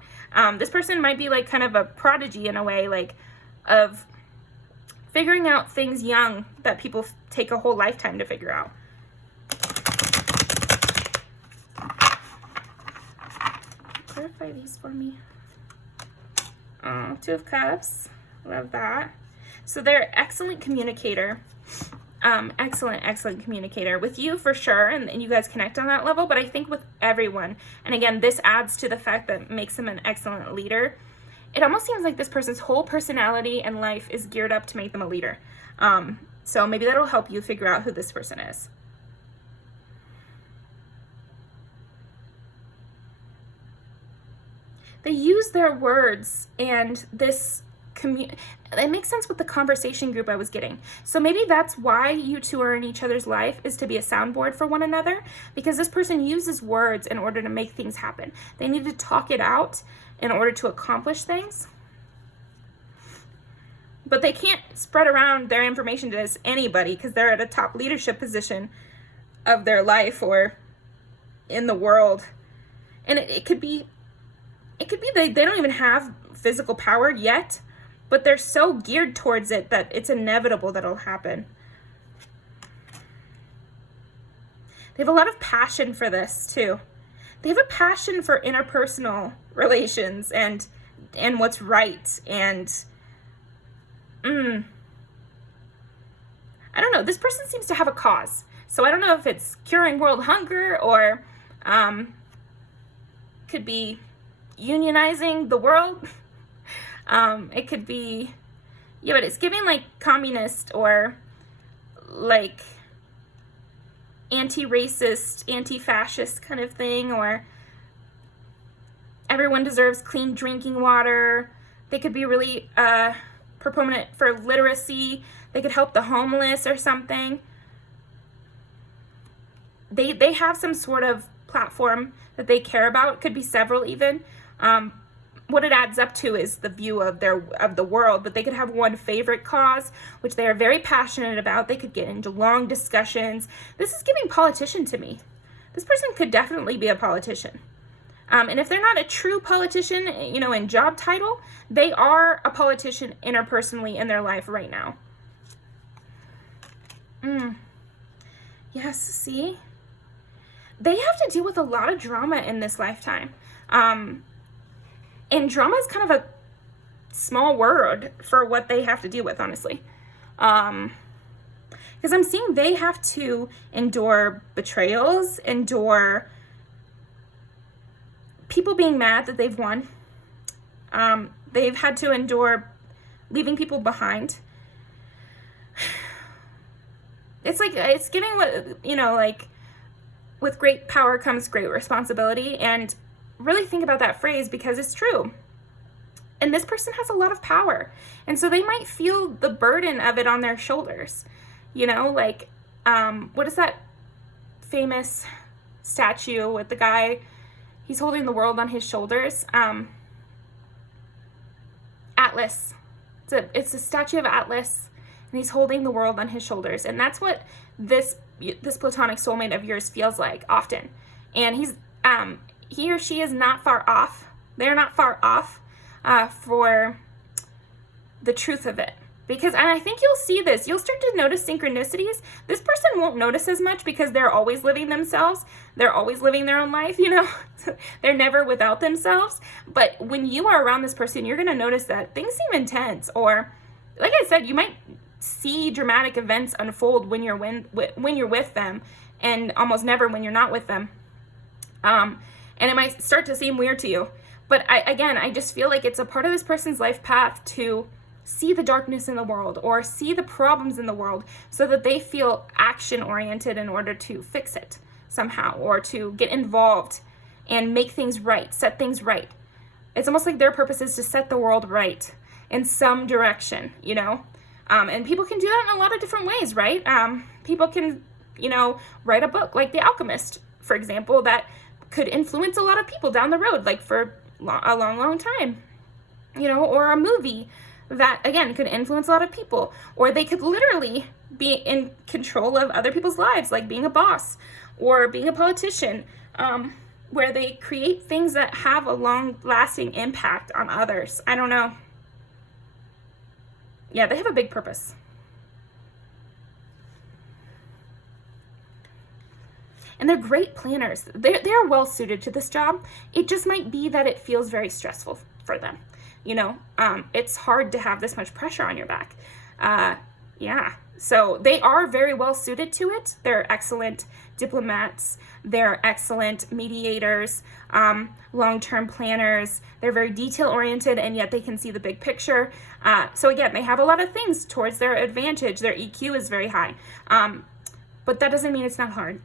This person might be like kind of a prodigy in a way, like of figuring out things young that people take a whole lifetime to figure out. Clarify these for me. Two of Cups. Love that. So they're excellent communicator. Excellent communicator. With you for sure, and you guys connect on that level, but I think with everyone, and again, this adds to the fact that makes them an excellent leader. It almost seems like this person's whole personality and life is geared up to make them a leader. So maybe that'll help you figure out who this person is. They use their words, and this it makes sense with the conversation group I was getting. So maybe that's why you two are in each other's life, is to be a soundboard for one another, because this person uses words in order to make things happen. They need to talk it out in order to accomplish things. But they can't spread around their information to anybody because they're at a top leadership position of their life or in the world. And it could be they don't even have physical power yet, but they're so geared towards it that it's inevitable that it'll happen. They have a lot of passion for this too. They have a passion for interpersonal relations and what's right, and I don't know. This person seems to have a cause. So I don't know if it's curing world hunger or could be unionizing the world. It could be, yeah, but it's giving like communist or like anti-racist, anti-fascist kind of thing, or everyone deserves clean drinking water. They could be really proponent for literacy. They could help the homeless or something. they have some sort of platform that they care about. It could be several even. What it adds up to is the view of the world, but they could have one favorite cause, which they are very passionate about. They could get into long discussions. This is giving politician to me. This person could definitely be a politician. And if they're not a true politician, in job title, they are a politician interpersonally in their life right now. Yes, see? They have to deal with a lot of drama in this lifetime. And drama is kind of a small word for what they have to deal with, honestly. Because I'm seeing they have to endure betrayals, endure people being mad that they've won. They've had to endure leaving people behind. It's giving what, with great power comes great responsibility. And really think about that phrase, because it's true. And this person has a lot of power. And so they might feel the burden of it on their shoulders. What is that famous statue with the guy, he's holding the world on his shoulders? Atlas. It's a statue of Atlas, and he's holding the world on his shoulders. And that's what this platonic soulmate of yours feels like often. And he or she is not far off. They're not far off for the truth of it. And I think you'll see this. You'll start to notice synchronicities. This person won't notice as much because they're always living themselves. They're always living their own life, They're never without themselves. But when you are around this person, you're going to notice that things seem intense. Or, like I said, you might see dramatic events unfold when you're with them, and almost never when you're not with them. And it might start to seem weird to you. But I just feel like it's a part of this person's life path to see the darkness in the world or see the problems in the world so that they feel action-oriented in order to fix it somehow, or to get involved and make things right, set things right. It's almost like their purpose is to set the world right in some direction, And people can do that in a lot of different ways, right? People can, write a book like The Alchemist, for example, that could influence a lot of people down the road, for a long, long time, or a movie that, again, could influence a lot of people. Or they could literally be in control of other people's lives, like being a boss or being a politician, where they create things that have a long-lasting impact on others. I don't know. Yeah, they have a big purpose. And they're great planners. They're well suited to this job. It just might be that it feels very stressful for them. It's hard to have this much pressure on your back. Yeah. So they are very well suited to it. They're excellent diplomats. They're excellent mediators, long-term planners. They're very detail-oriented, and yet they can see the big picture. So again, they have a lot of things towards their advantage. Their EQ is very high. But that doesn't mean it's not hard.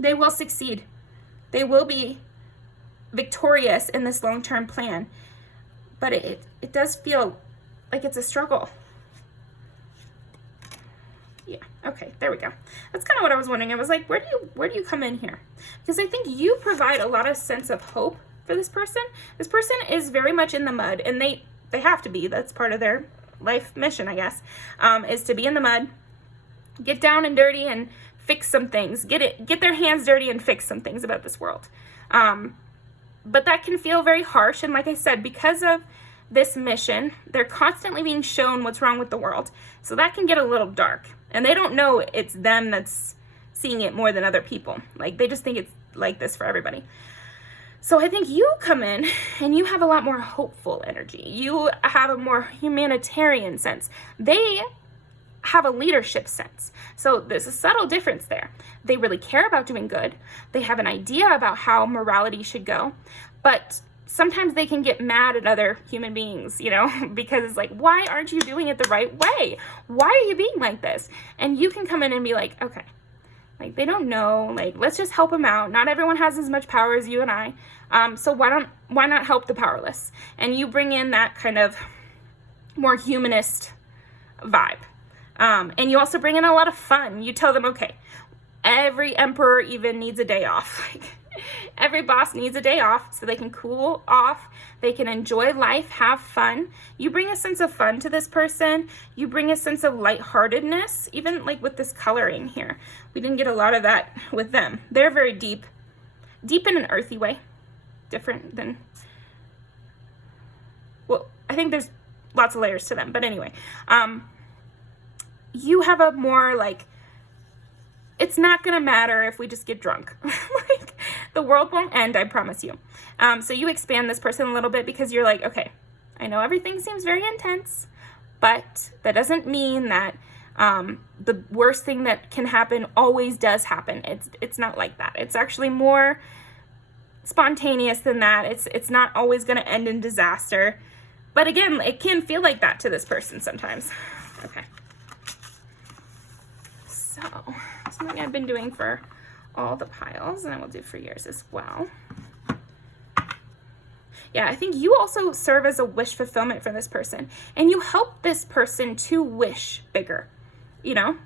They will succeed. They will be victorious in this long-term plan. But it does feel like it's a struggle. Yeah, okay, there we go. That's kind of what I was wondering. I was like, where do you come in here? Because I think you provide a lot of sense of hope for this person. This person is very much in the mud, and they have to be. That's part of their life mission, I guess, is to be in the mud, get down and dirty, and fix some things. Get their hands dirty and fix some things about this world. But that can feel very harsh, and like I said, because of this mission, they're constantly being shown what's wrong with the world. So that can get a little dark. And they don't know it's them that's seeing it more than other people. They just think it's like this for everybody. So I think you come in and you have a lot more hopeful energy. You have a more humanitarian sense. They have a leadership sense. So there's a subtle difference there. They really care about doing good. They have an idea about how morality should go. But sometimes they can get mad at other human beings, because it's like, why aren't you doing it the right way? Why are you being like this? And you can come in and be like, okay, they don't know, let's just help them out. Not everyone has as much power as you and I. So why not help the powerless? And you bring in that kind of more humanist vibe. And you also bring in a lot of fun. You tell them, okay, every emperor even needs a day off. Like, every boss needs a day off so they can cool off, they can enjoy life, have fun. You bring a sense of fun to this person. You bring a sense of lightheartedness, even like with this coloring here. We didn't get a lot of that with them. They're very deep in an earthy way, different than, well, I think there's lots of layers to them, but anyway, you have a more like, it's not gonna matter if we just get drunk. Like, the world won't end, I promise you. So you expand this person a little bit because you're like, okay, I know everything seems very intense, but that doesn't mean that the worst thing that can happen always does happen. It's not like that. It's actually more spontaneous than that. It's not always gonna end in disaster. But again, it can feel like that to this person sometimes. Okay. So, something I've been doing for all the piles, and I will do for yours as well. Yeah, I think you also serve as a wish fulfillment for this person, and you help this person to wish bigger, you know?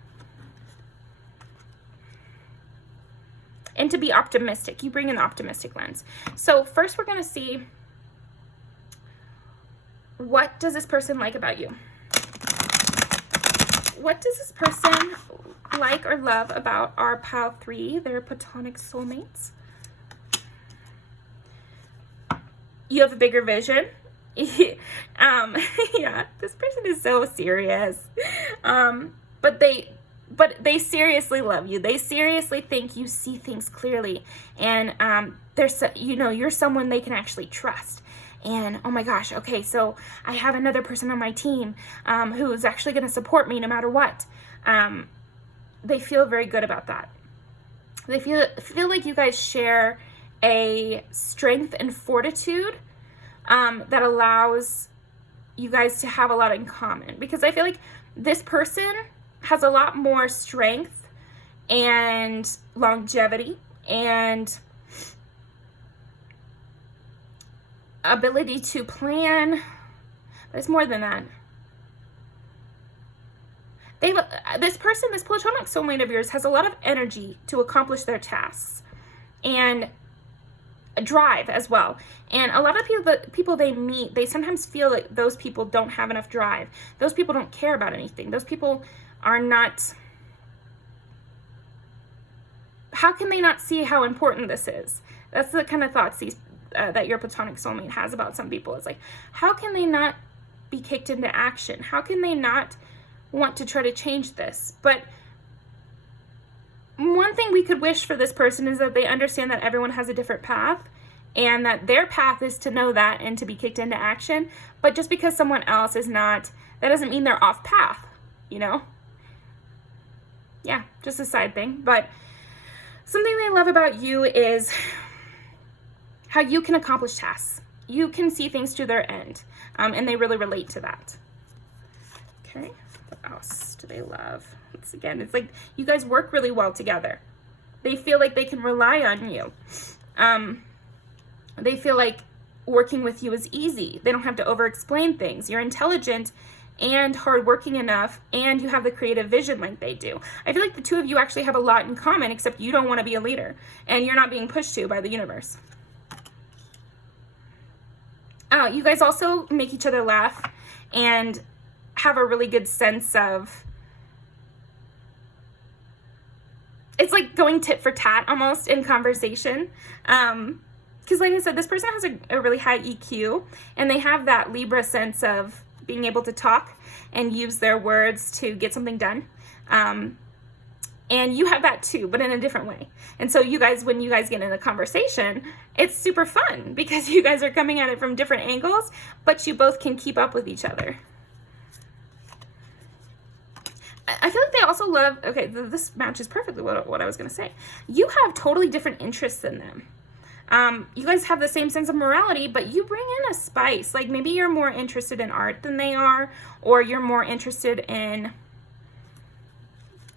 And to be optimistic. You bring in the optimistic lens. So first we're going to see, what does this person like about you? What does this person like or love about our pile 3, their platonic soulmates? You have a bigger vision. Yeah, this person is so serious. But they seriously love you. They seriously think you see things clearly, and you're someone they can actually trust. And oh my gosh, okay, so I have another person on my team who's actually going to support me no matter what. They feel very good about that. They feel like you guys share a strength and fortitude that allows you guys to have a lot in common. Because I feel like this person has a lot more strength and longevity and ability to plan, but it's more than that. This person, this platonic soulmate of yours, has a lot of energy to accomplish their tasks and a drive as well. And a lot of people they meet, they sometimes feel like those people don't have enough drive. Those people don't care about anything. Those people are not, how can they not see how important this is? That's the kind of thoughts that your platonic soulmate has about some people. It's like, how can they not be kicked into action? How can they not want to try to change this? But one thing we could wish for this person is that they understand that everyone has a different path, and that their path is to know that and to be kicked into action. But just because someone else is not, that doesn't mean they're off path, you know? Yeah, just a side thing. But something they love about you is how you can accomplish tasks. You can see things to their end, and they really relate to that. Okay, what else do they love? Once again, it's like you guys work really well together. They feel like they can rely on you. They feel like working with you is easy. They don't have to over-explain things. You're intelligent and hardworking enough, and you have the creative vision like they do. I feel like the two of you actually have a lot in common, except you don't want to be a leader, and you're not being pushed to by the universe. You guys also make each other laugh and have a really good sense of, it's like going tit for tat almost in conversation. Because like I said, this person has a really high EQ, and they have that Libra sense of being able to talk and use their words to get something done. And you have that too, but in a different way. And so you guys, when you guys get in a conversation, it's super fun because you guys are coming at it from different angles, but you both can keep up with each other. I feel like they also love, okay, this matches perfectly what I was going to say. You have totally different interests than them. You guys have the same sense of morality, but you bring in a spice. Like maybe you're more interested in art than they are, or you're more interested in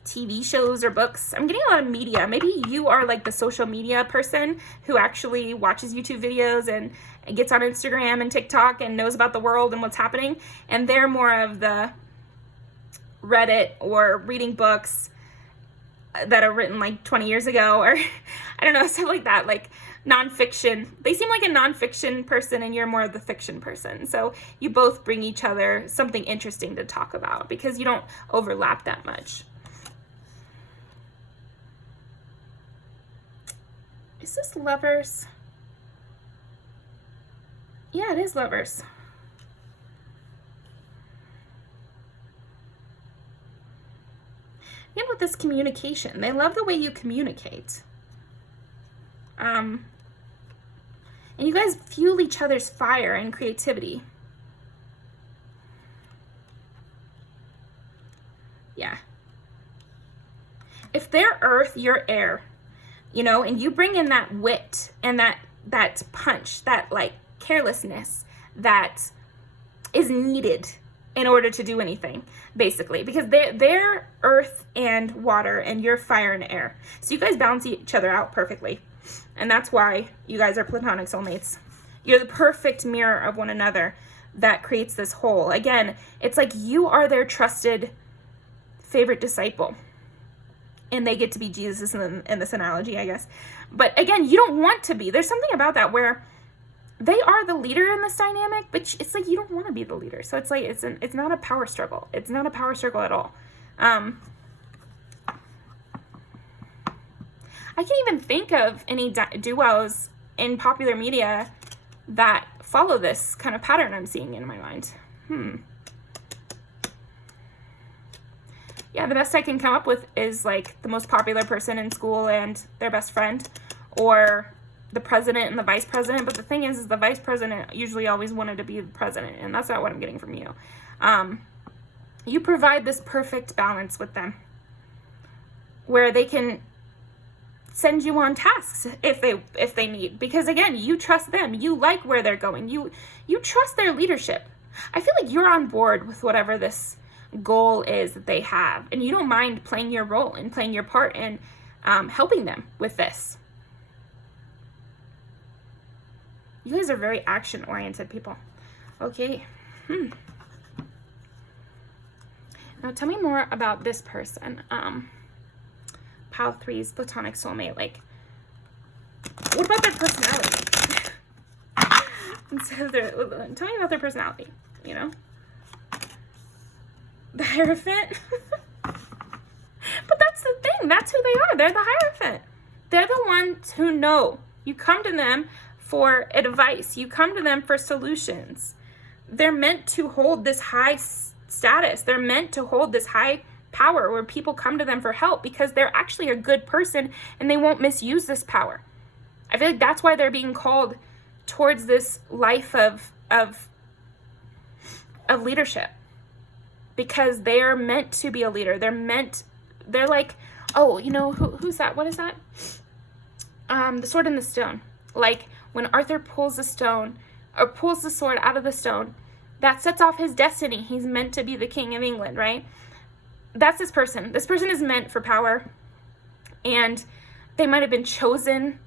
TV shows or books. I'm getting a lot of media. Maybe you are like the social media person who actually watches YouTube videos and gets on Instagram and TikTok and knows about the world and what's happening. And they're more of the Reddit or reading books that are written like 20 years ago, or I don't know, stuff like that, like nonfiction. They seem like a nonfiction person and you're more of the fiction person. So you both bring each other something interesting to talk about because you don't overlap that much. Is this Lovers? Yeah, it is Lovers. Again, with this communication, they love the way you communicate. And you guys fuel each other's fire and creativity. Yeah. If they're earth, you're air, you know, and you bring in that wit and that punch, that like carelessness that is needed in order to do anything, basically, because they're earth and water and you're fire and air. So you guys balance each other out perfectly. And that's why you guys are platonic soulmates. You're the perfect mirror of one another that creates this whole. Again, it's like you are their trusted favorite disciple. And they get to be Jesus in this analogy, I guess. But again, you don't want to be. There's something about that where they are the leader in this dynamic, but it's like you don't want to be the leader. So it's like it's not a power struggle. It's not a power struggle at all. I can't even think of any duos in popular media that follow this kind of pattern I'm seeing in my mind. Yeah, the best I can come up with is like the most popular person in school and their best friend, or the president and the vice president. But the thing is the vice president usually always wanted to be the president, and that's not what I'm getting from you. You provide this perfect balance with them where they can send you on tasks if they need, because again, you trust them. You like where they're going. You trust their leadership. I feel like you're on board with whatever this goal is that they have, and you don't mind playing your role and playing your part and helping them with this. You guys are very action-oriented people. Okay. Now tell me more about this person. Pile 3's platonic soulmate. Like, what about their personality? Instead of tell me about their personality, you know? The Hierophant? But that's the thing. That's who they are. They're the Hierophant. They're the ones who know. You come to them for advice. You come to them for solutions. They're meant to hold this high status. They're meant to hold this high power where people come to them for help because they're actually a good person and they won't misuse this power. I feel like that's why they're being called towards this life of leadership, because they're meant to be a leader. They're like, oh, you know, who's that? What is that? The Sword in the Stone. Like when Arthur pulls the stone or pulls the sword out of the stone, that sets off his destiny. He's meant to be the King of England, right? That's this person. This person is meant for power, and they might have been chosen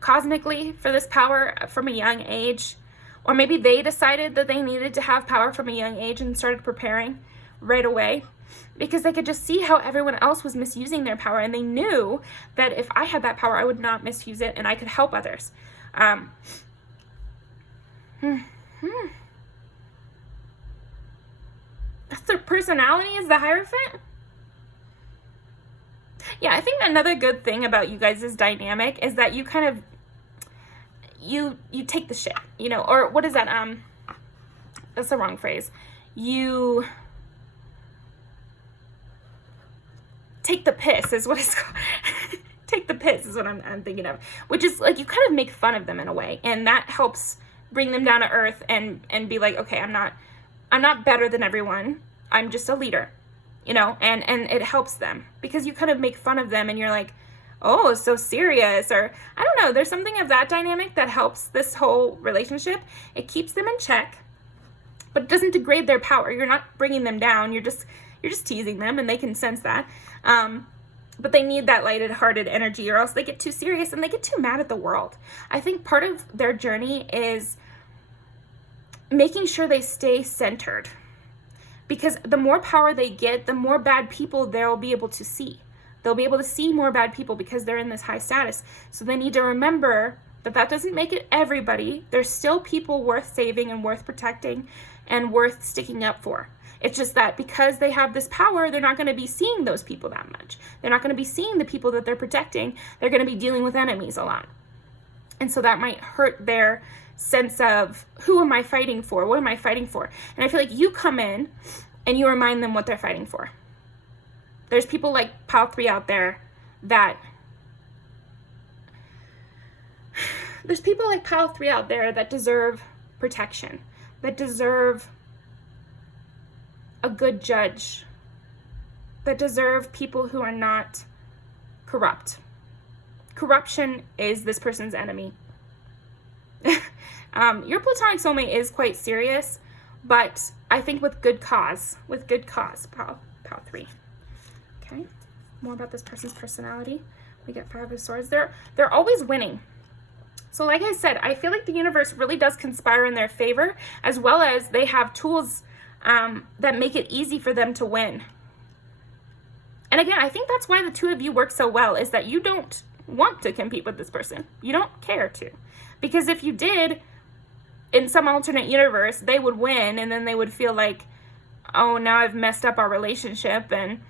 cosmically for this power from a young age, or maybe they decided that they needed to have power from a young age and started preparing right away because they could just see how everyone else was misusing their power, and they knew that if I had that power, I would not misuse it and I could help others. That's their personality, is the Hierophant? Yeah, I think another good thing about you guys' dynamic is that you kind of, you take the shit, you know, or what is that? That's the wrong phrase. You take the piss is what it's called. Take the piss is what I'm thinking of, which is like you kind of make fun of them in a way, and that helps bring them down to earth and be like, okay, I'm not better than everyone. I'm just a leader, you know, and it helps them because you kind of make fun of them and you're like, oh, so serious, or I don't know. There's something of that dynamic that helps this whole relationship. It keeps them in check, but it doesn't degrade their power. You're not bringing them down. You're just teasing them, and they can sense that. But they need that lighted-hearted energy, or else they get too serious and they get too mad at the world. I think part of their journey is making sure they stay centered, because the more power they get, the more bad people they'll be able to see. They'll be able to see more bad people because they're in this high status. So they need to remember that that doesn't make it everybody. There's still people worth saving and worth protecting and worth sticking up for. It's just that because they have this power, they're not going to be seeing those people that much. They're not going to be seeing the people that they're protecting. They're going to be dealing with enemies a lot. And so that might hurt their sense of, who am I fighting for? What am I fighting for? And I feel like you come in and you remind them what they're fighting for. There's people like Pile 3 out there that... There's people like Pile 3 out there that deserve protection, that deserve a good judge, that deserve people who are not corrupt. Corruption is this person's enemy. Your platonic soulmate is quite serious, but I think with good cause, Pile 3. Okay, more about this person's personality. We get 5 of Swords. They're always winning. So like I said, I feel like the universe really does conspire in their favor, as well as they have tools that make it easy for them to win. And again, I think that's why the two of you work so well, is that you don't want to compete with this person. You don't care to. Because if you did, in some alternate universe, they would win, and then they would feel like, oh, now I've messed up our relationship, and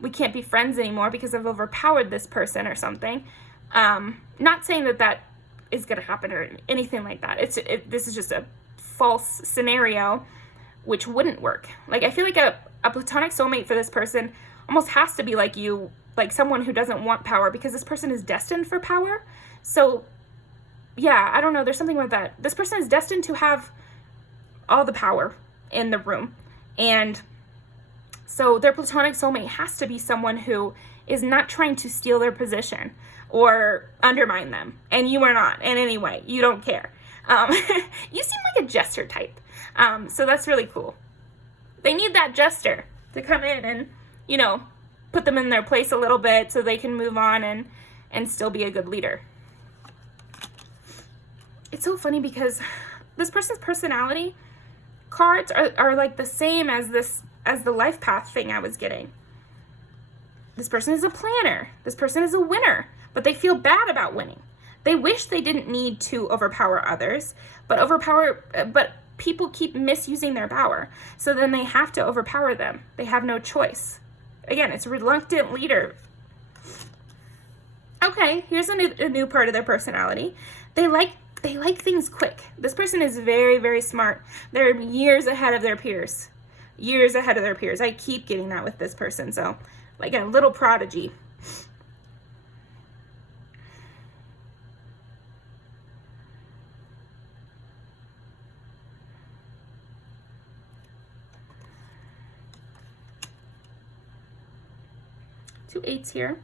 we can't be friends anymore because I've overpowered this person or something. Not saying that that is going to happen or anything like that. This is just a false scenario, which wouldn't work. Like, I feel like a platonic soulmate for this person almost has to be like you, like someone who doesn't want power, because this person is destined for power. So, yeah, I don't know. There's something about that. This person is destined to have all the power in the room. And so their platonic soulmate has to be someone who is not trying to steal their position or undermine them. And you are not in any way. You don't care. You seem like a jester type. So that's really cool. They need that jester to come in and, you know, put them in their place a little bit so they can move on and still be a good leader. It's so funny because this person's personality cards are like the same as the life path thing I was getting. This person is a planner. This person is a winner, but they feel bad about winning. They wish they didn't need to overpower others, but people keep misusing their power. So then they have to overpower them. They have no choice. Again, it's a reluctant leader. Okay, here's a new part of their personality. They like things quick. This person is very, very smart. They're years ahead of their peers. Years ahead of their peers. I keep getting that with this person. So, like a little prodigy. Two 8s here.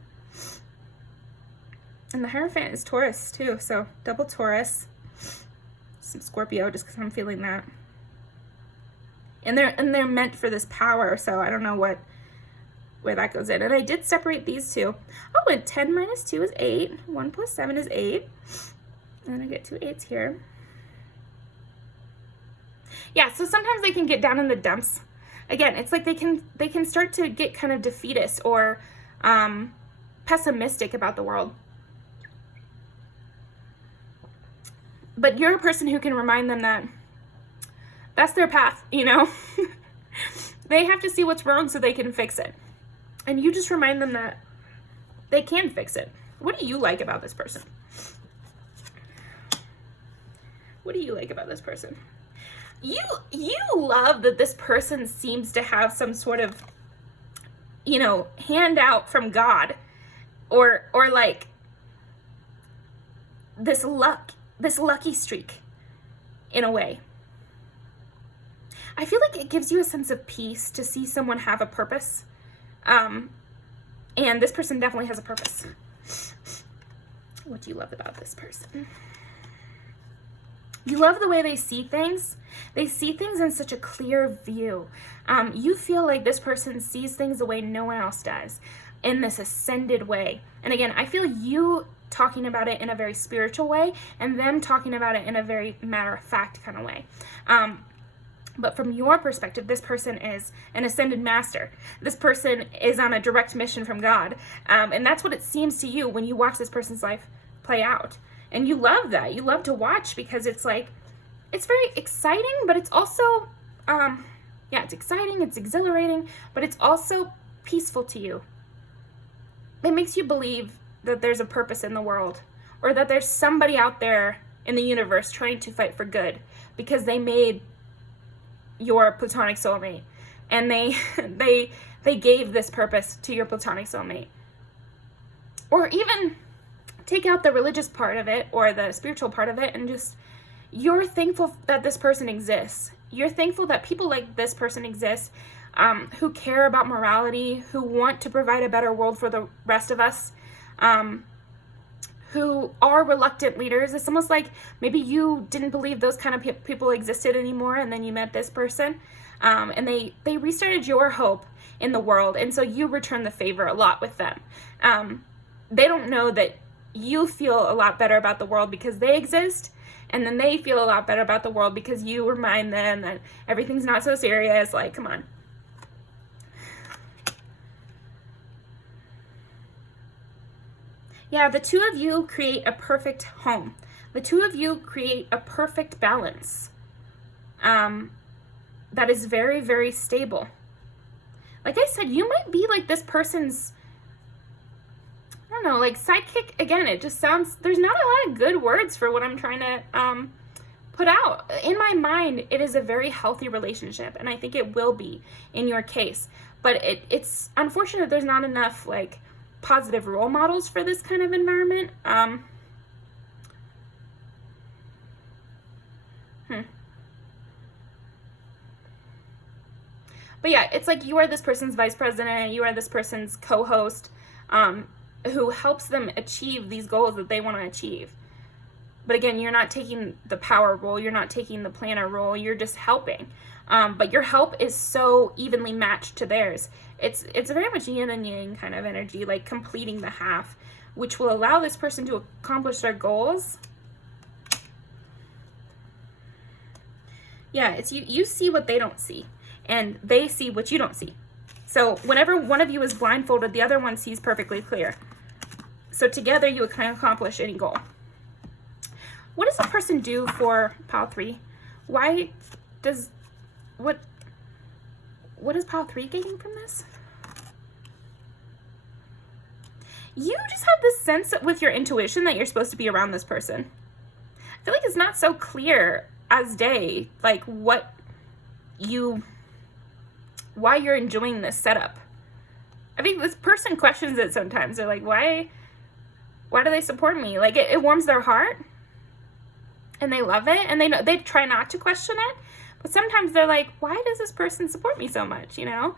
And the Hierophant is Taurus too, so double Taurus. Some Scorpio, just because I'm feeling that. And they're meant for this power, so I don't know where that goes in. And I did separate these two. Oh, and 10 minus 2 is 8. 1 plus 7 is 8. And then I get 2 8s here. Yeah, so sometimes they can get down in the dumps. Again, it's like they can start to get kind of defeatist or pessimistic about the world. But you're a person who can remind them that that's their path, you know? They have to see what's wrong so they can fix it. And you just remind them that they can fix it. What do you like about this person? What do you like about this person? You love that this person seems to have some sort of, you know, handout from God or like this lucky streak in a way. I feel like it gives you a sense of peace to see someone have a purpose. And this person definitely has a purpose. What do you love about this person? You love the way they see things. They see things in such a clear view. You feel like this person sees things the way no one else does, in this ascended way. And again, I feel you talking about it in a very spiritual way and them talking about it in a very matter-of-fact kind of way. But from your perspective, this person is an ascended master. This person is on a direct mission from God. And that's what it seems to you when you watch this person's life play out. And you love that. You love to watch because it's like, it's very exciting, but it's also, it's exciting, it's exhilarating, but it's also peaceful to you. It makes you believe that there's a purpose in the world, or that there's somebody out there in the universe trying to fight for good because they made your platonic soulmate, and they gave this purpose to your platonic soulmate. Or even take out the religious part of it or the spiritual part of it, and just, you're thankful that this person exists. You're thankful that people like this person exist, who care about morality, who want to provide a better world for the rest of us, who are reluctant leaders. It's almost like maybe you didn't believe those kind of people existed anymore, and then you met this person, and they restarted your hope in the world, and so you return the favor a lot with them. They don't know that you feel a lot better about the world because they exist, and then they feel a lot better about the world because you remind them that everything's not so serious. Like, come on. Yeah, the two of you create a perfect home. The two of you create a perfect balance that is very, very stable. Like I said, you might be like this person's, I don't know, like sidekick. Again, it just sounds, there's not a lot of good words for what I'm trying to put out. In my mind, it is a very healthy relationship, and I think it will be in your case. But it's unfortunate there's not enough like positive role models for this kind of environment. But yeah, it's like you are this person's vice president, you are this person's co-host, who helps them achieve these goals that they want to achieve. But again, you're not taking the power role, you're not taking the planner role, you're just helping. But your help is so evenly matched to theirs. It's very much yin and yang kind of energy, like completing the half, which will allow this person to accomplish their goals. Yeah, it's you see what they don't see, and they see what you don't see. So whenever one of you is blindfolded, the other one sees perfectly clear. So together you can accomplish any goal. What does a person do for pile 3? Why does, what is pile 3 getting from this? You just have this sense with your intuition that you're supposed to be around this person. I feel like it's not so clear as day, like why you're enjoying this setup. I think this person questions it sometimes. They're like, why do they support me? Like it warms their heart, and they love it, and they try not to question it, but sometimes they're like, why does this person support me so much, you know?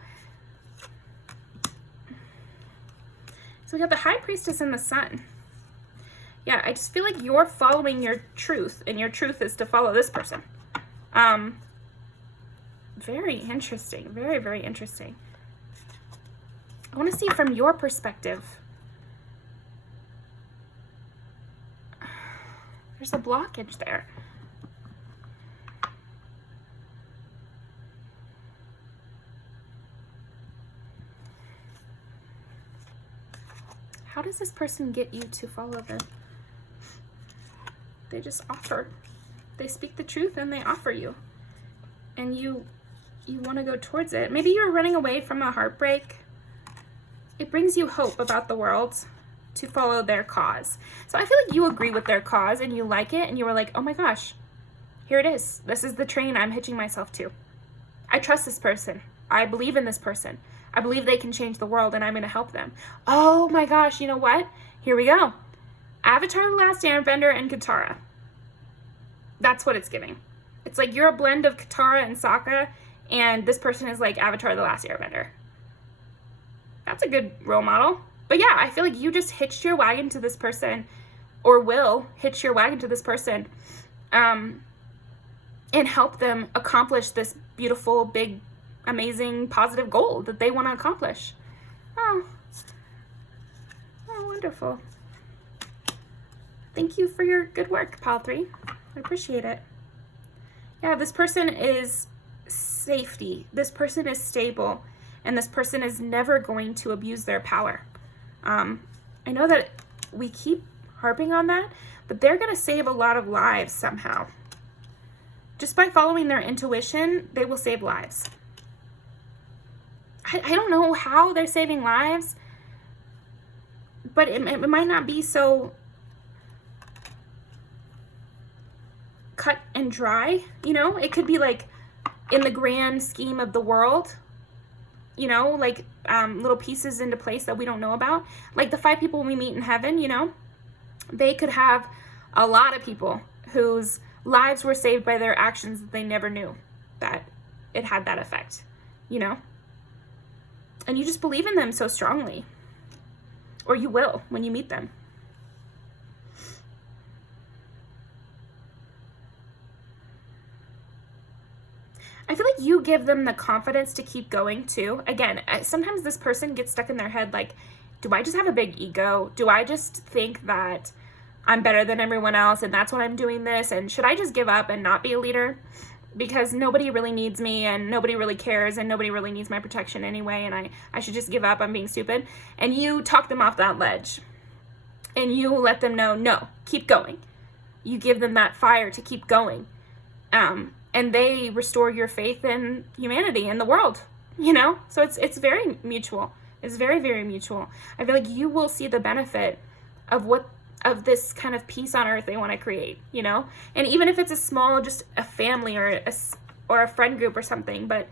So we got the High Priestess and the Sun. Yeah, I just feel like you're following your truth, and your truth is to follow this person. Very interesting. Very, very interesting. I want to see from your perspective. There's a blockage there. How does this person get you to follow them? They just offer. They speak the truth and they offer you. And you want to go towards it. Maybe you're running away from a heartbreak. It brings you hope about the world to follow their cause. So I feel like you agree with their cause and you like it, and you were like, oh my gosh, here it is. This is the train I'm hitching myself to. I trust this person. I believe in this person. I believe they can change the world, and I'm going to help them. Oh my gosh, you know what? Here we go. Avatar: The Last Airbender and Katara. That's what it's giving. It's like you're a blend of Katara and Sokka, and this person is like Avatar: The Last Airbender. That's a good role model. But yeah, I feel like you just hitched your wagon to this person, or will hitch your wagon to this person, and help them accomplish this beautiful, big, amazing, positive goal that they want to accomplish. Oh, wonderful. Thank you for your good work, Pile 3. I appreciate it. Yeah, this person is safety. This person is stable, and this person is never going to abuse their power. I know that we keep harping on that, but they're going to save a lot of lives somehow. Just by following their intuition, they will save lives. I don't know how they're saving lives, but it might not be so cut and dry, you know? It could be like in the grand scheme of the world, you know, like little pieces into place that we don't know about. Like the 5 people we meet in heaven, you know, they could have a lot of people whose lives were saved by their actions that they never knew that it had that effect, you know? And you just believe in them so strongly. Or you will when you meet them. I feel like you give them the confidence to keep going too. Again, sometimes this person gets stuck in their head like, do I just have a big ego? Do I just think that I'm better than everyone else and that's why I'm doing this? And should I just give up and not be a leader? Because nobody really needs me and nobody really cares and nobody really needs my protection anyway, and I should just give up, I'm being stupid. And you talk them off that ledge. And you let them know, no, keep going. You give them that fire to keep going. And they restore your faith in humanity and the world, you know? So it's very mutual. It's very, very mutual. I feel like you will see the benefit of this kind of peace on earth they want to create, you know? And even if it's a small, just a family or a friend group or something, but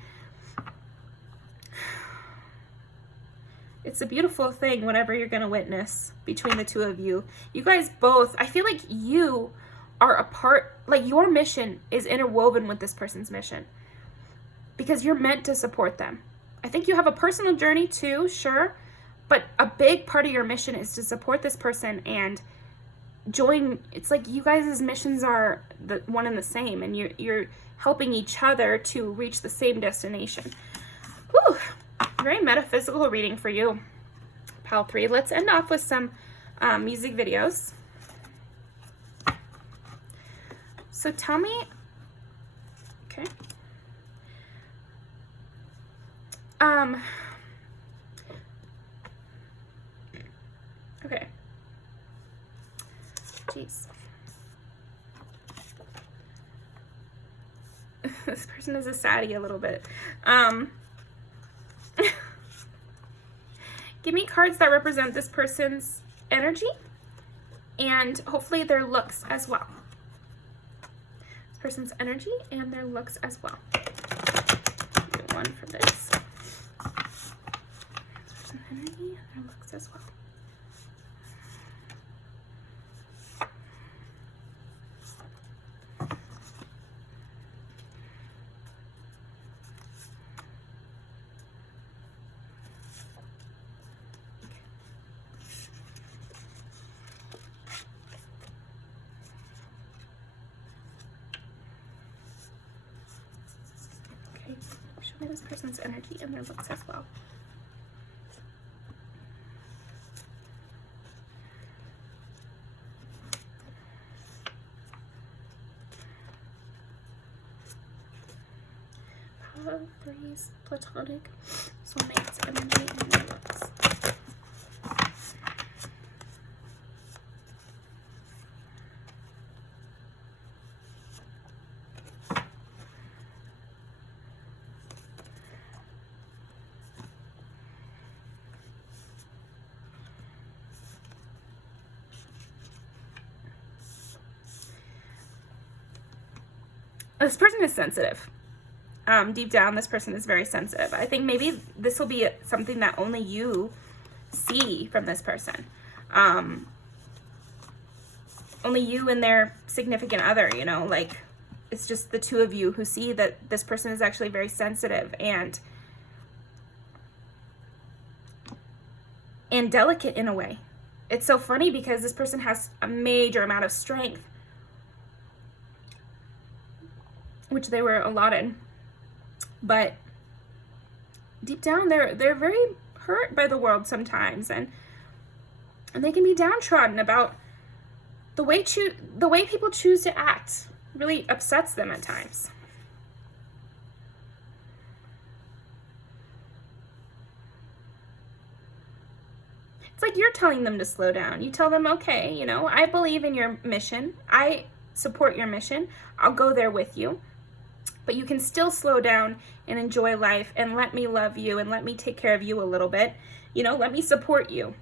it's a beautiful thing, whatever you're going to witness between the two of you. You guys both, I feel like you are a part, like your mission is interwoven with this person's mission because you're meant to support them. I think you have a personal journey too, sure, but a big part of your mission is to support this person and join. It's like you guys' missions are the one and the same, and you're helping each other to reach the same destination. Whew, very metaphysical reading for you, Pal 3. Let's end off with some music videos. So tell me, okay. Okay. Jeez. This person is a saddie a little bit. Give me cards that represent this person's energy and hopefully their looks as well. This person's energy and their looks as well. Do one for this. This person's energy and their looks as well. Show me this person's energy and their looks as well. Power, threes, platonic, soulmates, energy, and their looks. This person is sensitive. Deep down, this person is very sensitive. I think maybe this will be something that only you see from this person. Only you and their significant other, you know, like it's just the two of you who see that this person is actually very sensitive and delicate in a way. It's so funny because this person has a major amount of strength, which they were allotted, but deep down they're very hurt by the world sometimes, and they can be downtrodden about the way people choose to act. Really upsets them at times. It's like you're telling them to slow down. You tell them, okay, you know, I believe in your mission. I support your mission. I'll go there with you. But you can still slow down and enjoy life and let me love you and let me take care of you a little bit. You know, let me support you.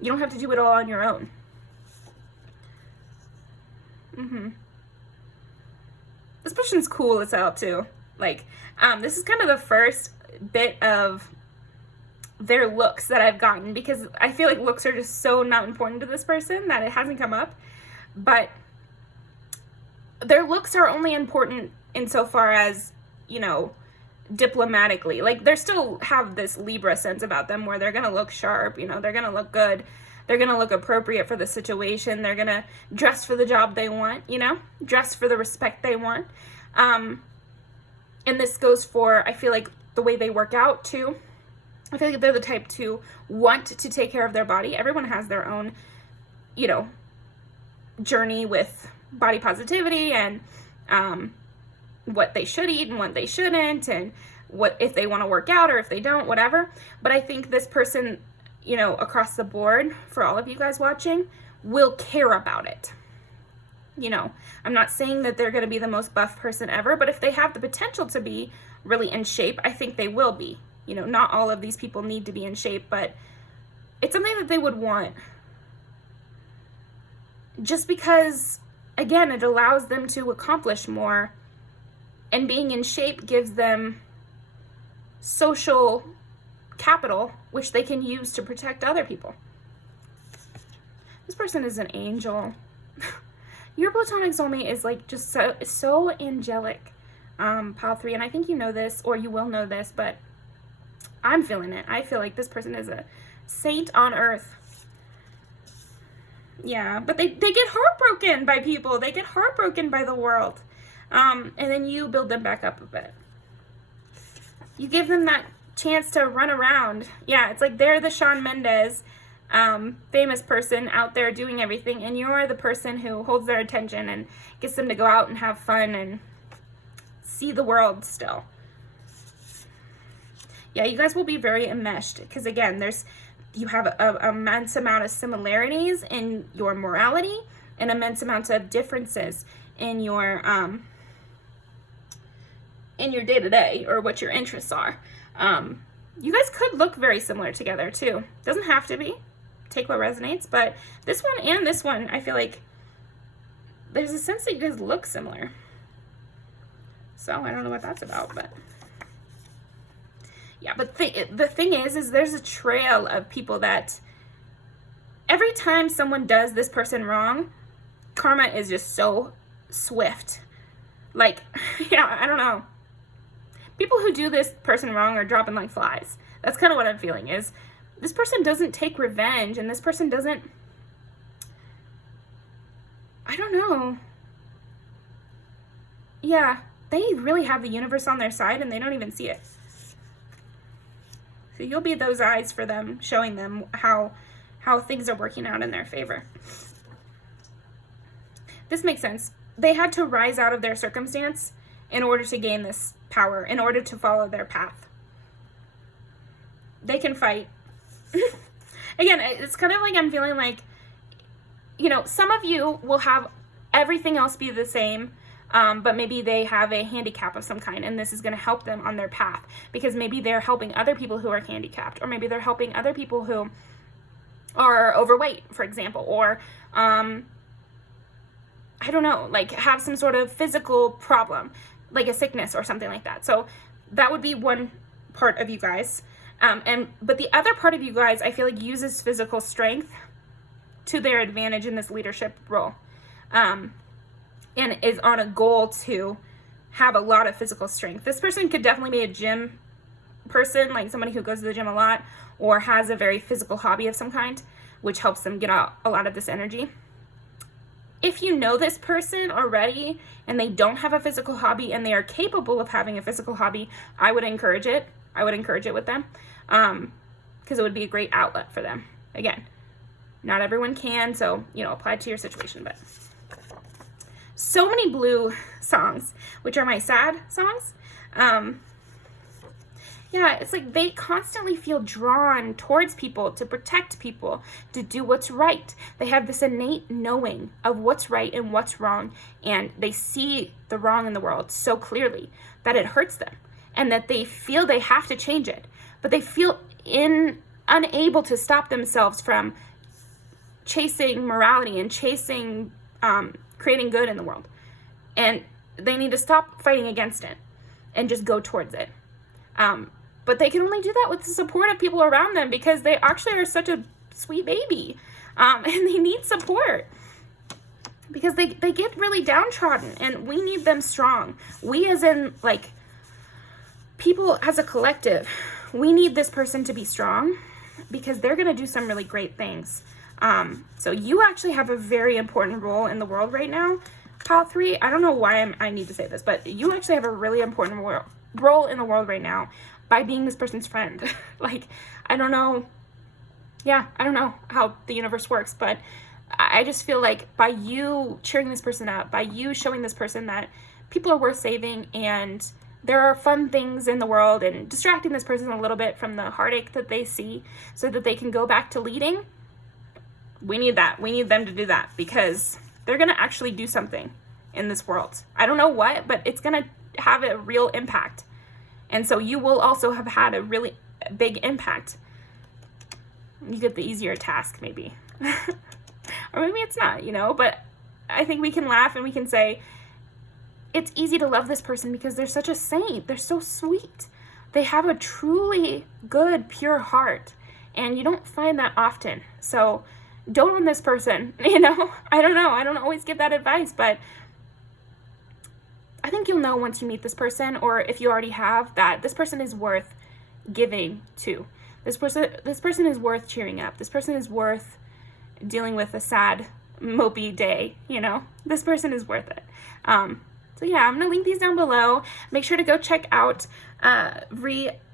You don't have to do it all on your own. This person's cool as hell too. Like, this is kind of the first bit of their looks that I've gotten, because I feel like looks are just so not important to this person that it hasn't come up. But their looks are only important insofar as, you know, diplomatically. Like, they still have this Libra sense about them where they're gonna look sharp, you know, they're gonna look good, they're gonna look appropriate for the situation, they're gonna dress for the job they want, you know, dress for the respect they want. And this goes for, I feel like, the way they work out too. I feel like they're the type to want to take care of their body. Everyone has their own, you know, journey with body positivity and what they should eat and what they shouldn't, and what if they want to work out or if they don't, whatever. But I think this person, you know, across the board, for all of you guys watching, will care about it. You know, I'm not saying that they're going to be the most buff person ever, but if they have the potential to be really in shape, I think they will be. You know, not all of these people need to be in shape, but it's something that they would want. Just because, again, it allows them to accomplish more, and being in shape gives them social capital, which they can use to protect other people. This person is an angel. Your platonic soulmate is like just so angelic, pile 3, and I think you know this, or you will know this, but I'm feeling it. I feel like this person is a saint on earth. Yeah, but they get heartbroken by people. They get heartbroken by the world. And then you build them back up a bit. You give them that chance to run around. Yeah, it's like they're the Shawn Mendes, famous person out there doing everything, and you're the person who holds their attention and gets them to go out and have fun and see the world still. Yeah, you guys will be very enmeshed, because again, you have a immense amount of similarities in your morality and immense amounts of differences in your day-to-day, or what your interests are. You guys could look very similar together too. Doesn't have to be. Take what resonates, but this one and this one, I feel like there's a sense that you guys look similar. So I don't know what that's about, but yeah, but the thing is there's a trail of people that every time someone does this person wrong, karma is just so swift. Like, yeah, I don't know. People who do this person wrong are dropping like flies. That's kind of what I'm feeling, is this person doesn't take revenge, and this person doesn't, I don't know. Yeah, they really have the universe on their side, and they don't even see it. So you'll be those eyes for them, showing them how things are working out in their favor. This makes sense. They had to rise out of their circumstance in order to gain this power, in order to follow their path. They can fight. Again, it's kind of like I'm feeling like, you know, some of you will have everything else be the same, but maybe they have a handicap of some kind, and this is going to help them on their path, because maybe they're helping other people who are handicapped, or maybe they're helping other people who are overweight, for example, or I don't know, like have some sort of physical problem, like a sickness or something like that. So that would be one part of you guys. But the other part of you guys, I feel like, uses physical strength to their advantage in this leadership role. And is on a goal to have a lot of physical strength. This person could definitely be a gym person, like somebody who goes to the gym a lot, or has a very physical hobby of some kind, which helps them get out a lot of this energy. If you know this person already and they don't have a physical hobby and they are capable of having a physical hobby, I would encourage it. I would encourage it with them, because it would be a great outlet for them. Again, not everyone can, so, you know, apply to your situation. But so many blue songs, which are my sad songs. Yeah, it's like they constantly feel drawn towards people, to protect people, to do what's right. They have this innate knowing of what's right and what's wrong, and they see the wrong in the world so clearly that it hurts them, and that they feel they have to change it, but they feel unable to stop themselves from chasing morality and chasing creating good in the world. And they need to stop fighting against it and just go towards it. But they can only do that with the support of people around them, because they actually are such a sweet baby. And they need support, because they get really downtrodden, and we need them strong. We, as in, like, people as a collective, we need this person to be strong, because they're going to do some really great things. So you actually have a very important role in the world right now, Pile 3. I don't know why I need to say this, but you actually have a really important role in the world right now by being this person's friend. Like, I don't know how the universe works, but I just feel like by you cheering this person up, by you showing this person that people are worth saving, and there are fun things in the world, and distracting this person a little bit from the heartache that they see so that they can go back to leading, we need that. We need them to do that, because they're going to actually do something in this world. I don't know what, but it's going to have a real impact. And so you will also have had a really big impact. You get the easier task, maybe. Or maybe it's not, but I think we can laugh and we can say, it's easy to love this person because they're such a saint. They're so sweet. They have a truly good, pure heart. And you don't find that often. So don't own this person, I don't know. I don't always give that advice, but I think you'll know once you meet this person, or if you already have, that this person is worth giving to. This person is worth cheering up. This person is worth dealing with a sad, mopey day, This person is worth it. So yeah, I'm going to link these down below. Make sure to go check out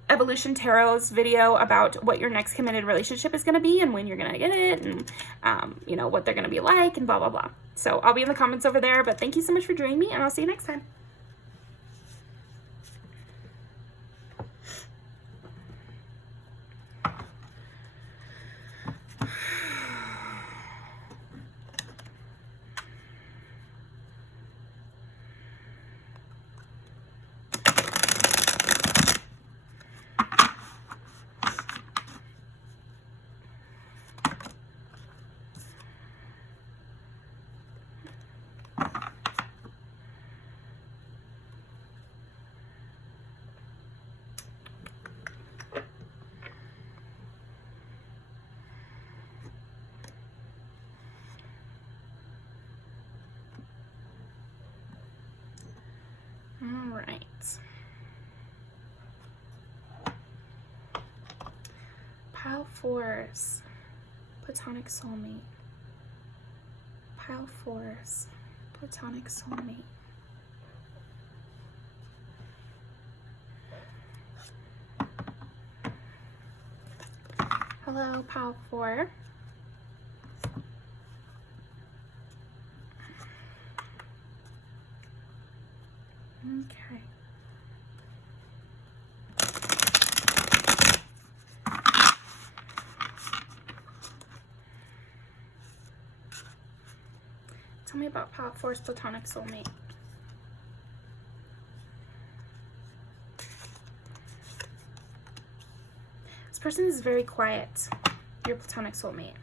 Evolution Tarot's video about what your next committed relationship is going to be, and when you're going to get it, and what they're going to be like, and blah, blah, blah. So I'll be in the comments over there, but thank you so much for joining me, and I'll see you next time. All right. Pile 4's platonic soulmate. Pile 4's platonic soulmate. Hello, Pile 4. Okay. Tell me about Pile 4's platonic soulmate. This person is very quiet, your platonic soulmate.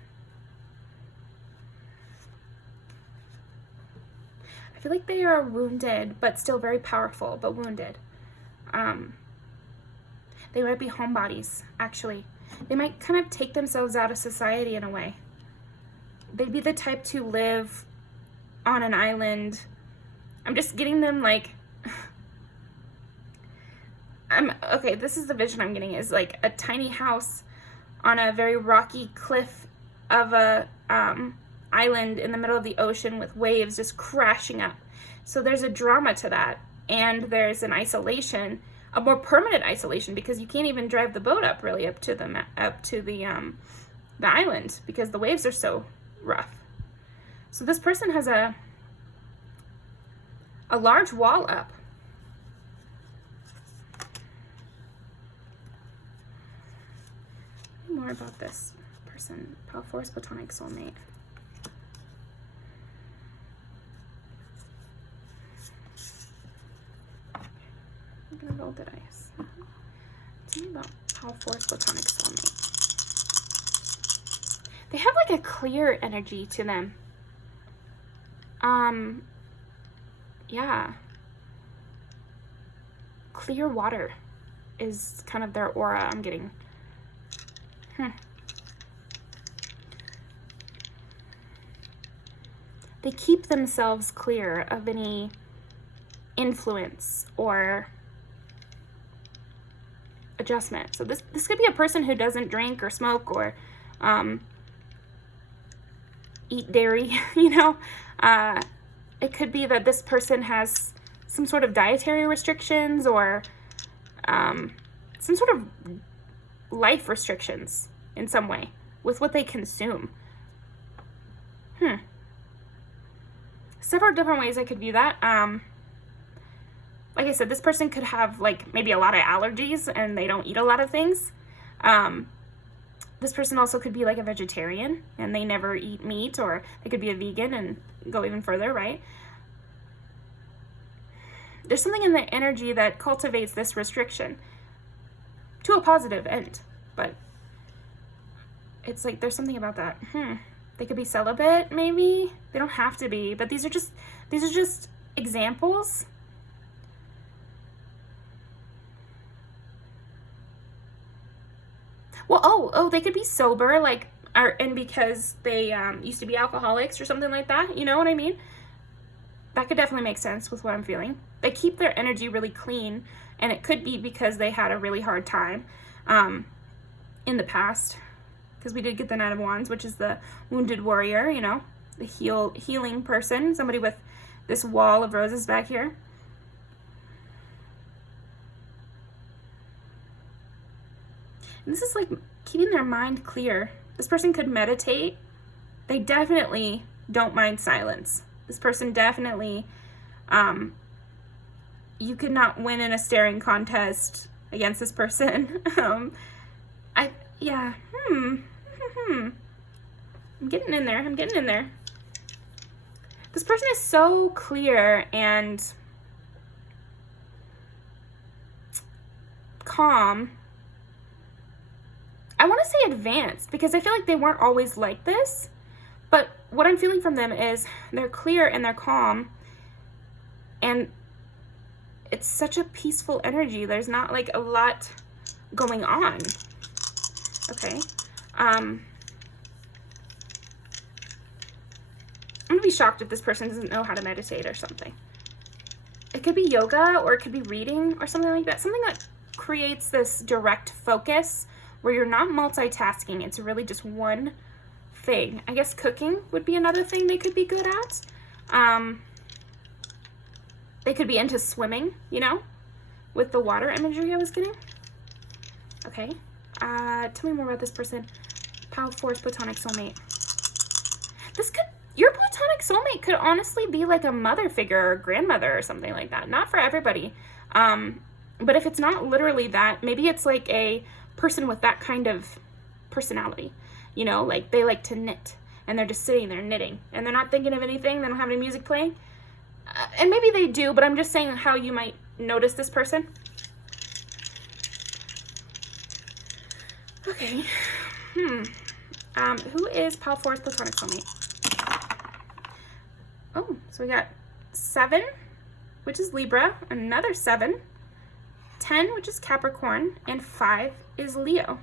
I feel like they are wounded, but still very powerful, but wounded. They might be homebodies, actually. They might kind of take themselves out of society in a way. They'd be the type to live on an island. I'm just getting them like... Okay, this is the vision I'm getting, is like a tiny house on a very rocky cliff of a island in the middle of the ocean with waves just crashing up. So there's a drama to that, and there's an isolation, a more permanent isolation, because you can't even drive the boat up really up to the island because the waves are so rough. So this person has a large wall up. more about this person. Power force, platonic soulmate. I'm gonna roll the dice. Tell me about power force, platonic soulmate. They have like a clear energy to them. Yeah. Clear water is kind of their aura I'm getting. They keep themselves clear of any influence or adjustment. So this could be a person who doesn't drink or smoke or eat dairy, you know. It could be that this person has some sort of dietary restrictions or some sort of life restrictions in some way with what they consume. Several different ways I could view that. Like I said, this person could have like maybe a lot of allergies and they don't eat a lot of things. This person also could be like a vegetarian and they never eat meat, or they could be a vegan and go even further, right? There's something in the energy that cultivates this restriction to a positive end, but it's like there's something about that. They could be celibate, maybe. They don't have to be, but these are just examples. Well, oh, they could be sober, like, and because they used to be alcoholics or something like that. You know what I mean? That could definitely make sense with what I'm feeling. They keep their energy really clean, and it could be because they had a really hard time in the past. Because we did get the Knight of Wands, which is the wounded warrior, you know, the healing person, somebody with this wall of roses back here. And this is like keeping their mind clear. This person could meditate. They definitely don't mind silence. This person definitely, you could not win in a staring contest against this person. I'm getting in there. This person is so clear and calm. I want to say advanced because I feel like they weren't always like this, but what I'm feeling from them is they're clear and they're calm, and it's such a peaceful energy. There's not like a lot going on. Okay. I'm gonna be shocked if this person doesn't know how to meditate or something. It could be yoga, or it could be reading or something like that. Something that creates this direct focus where you're not multitasking. It's really just one thing. I guess cooking would be another thing they could be good at. They could be into swimming, you know, with the water imagery I was getting. Okay. Tell me more about this person. Power force, platonic soulmate. Your platonic soulmate could honestly be like a mother figure or a grandmother or something like that. Not for everybody. But if it's not literally that, maybe it's like a person with that kind of personality. You know, like they like to knit and they're just sitting there knitting and they're not thinking of anything. They don't have any music playing. And maybe they do, but I'm just saying how you might notice this person. Okay. Who is power force, platonic soulmate? Oh, so we got 7, which is Libra, another 7, 10, which is Capricorn, and 5 is Leo.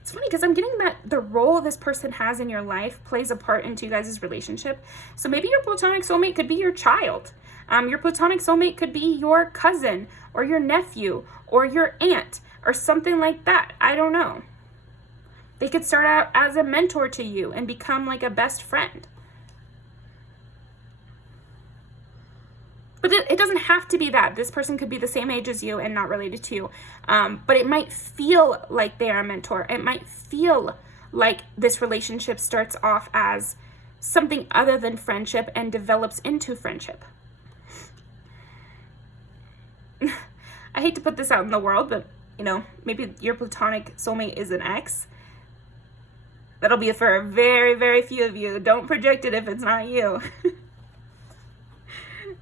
It's funny because I'm getting that the role this person has in your life plays a part into you guys' relationship. So maybe your platonic soulmate could be your child. Your platonic soulmate could be your cousin or your nephew or your aunt or something like that. I don't know. They could start out as a mentor to you and become like a best friend. But it doesn't have to be that. This person could be the same age as you and not related to you. But it might feel like they're a mentor. It might feel like this relationship starts off as something other than friendship and develops into friendship. I hate to put this out in the world, but, you know, maybe your platonic soulmate is an ex. That'll be for very, very few of you. Don't project it if it's not you.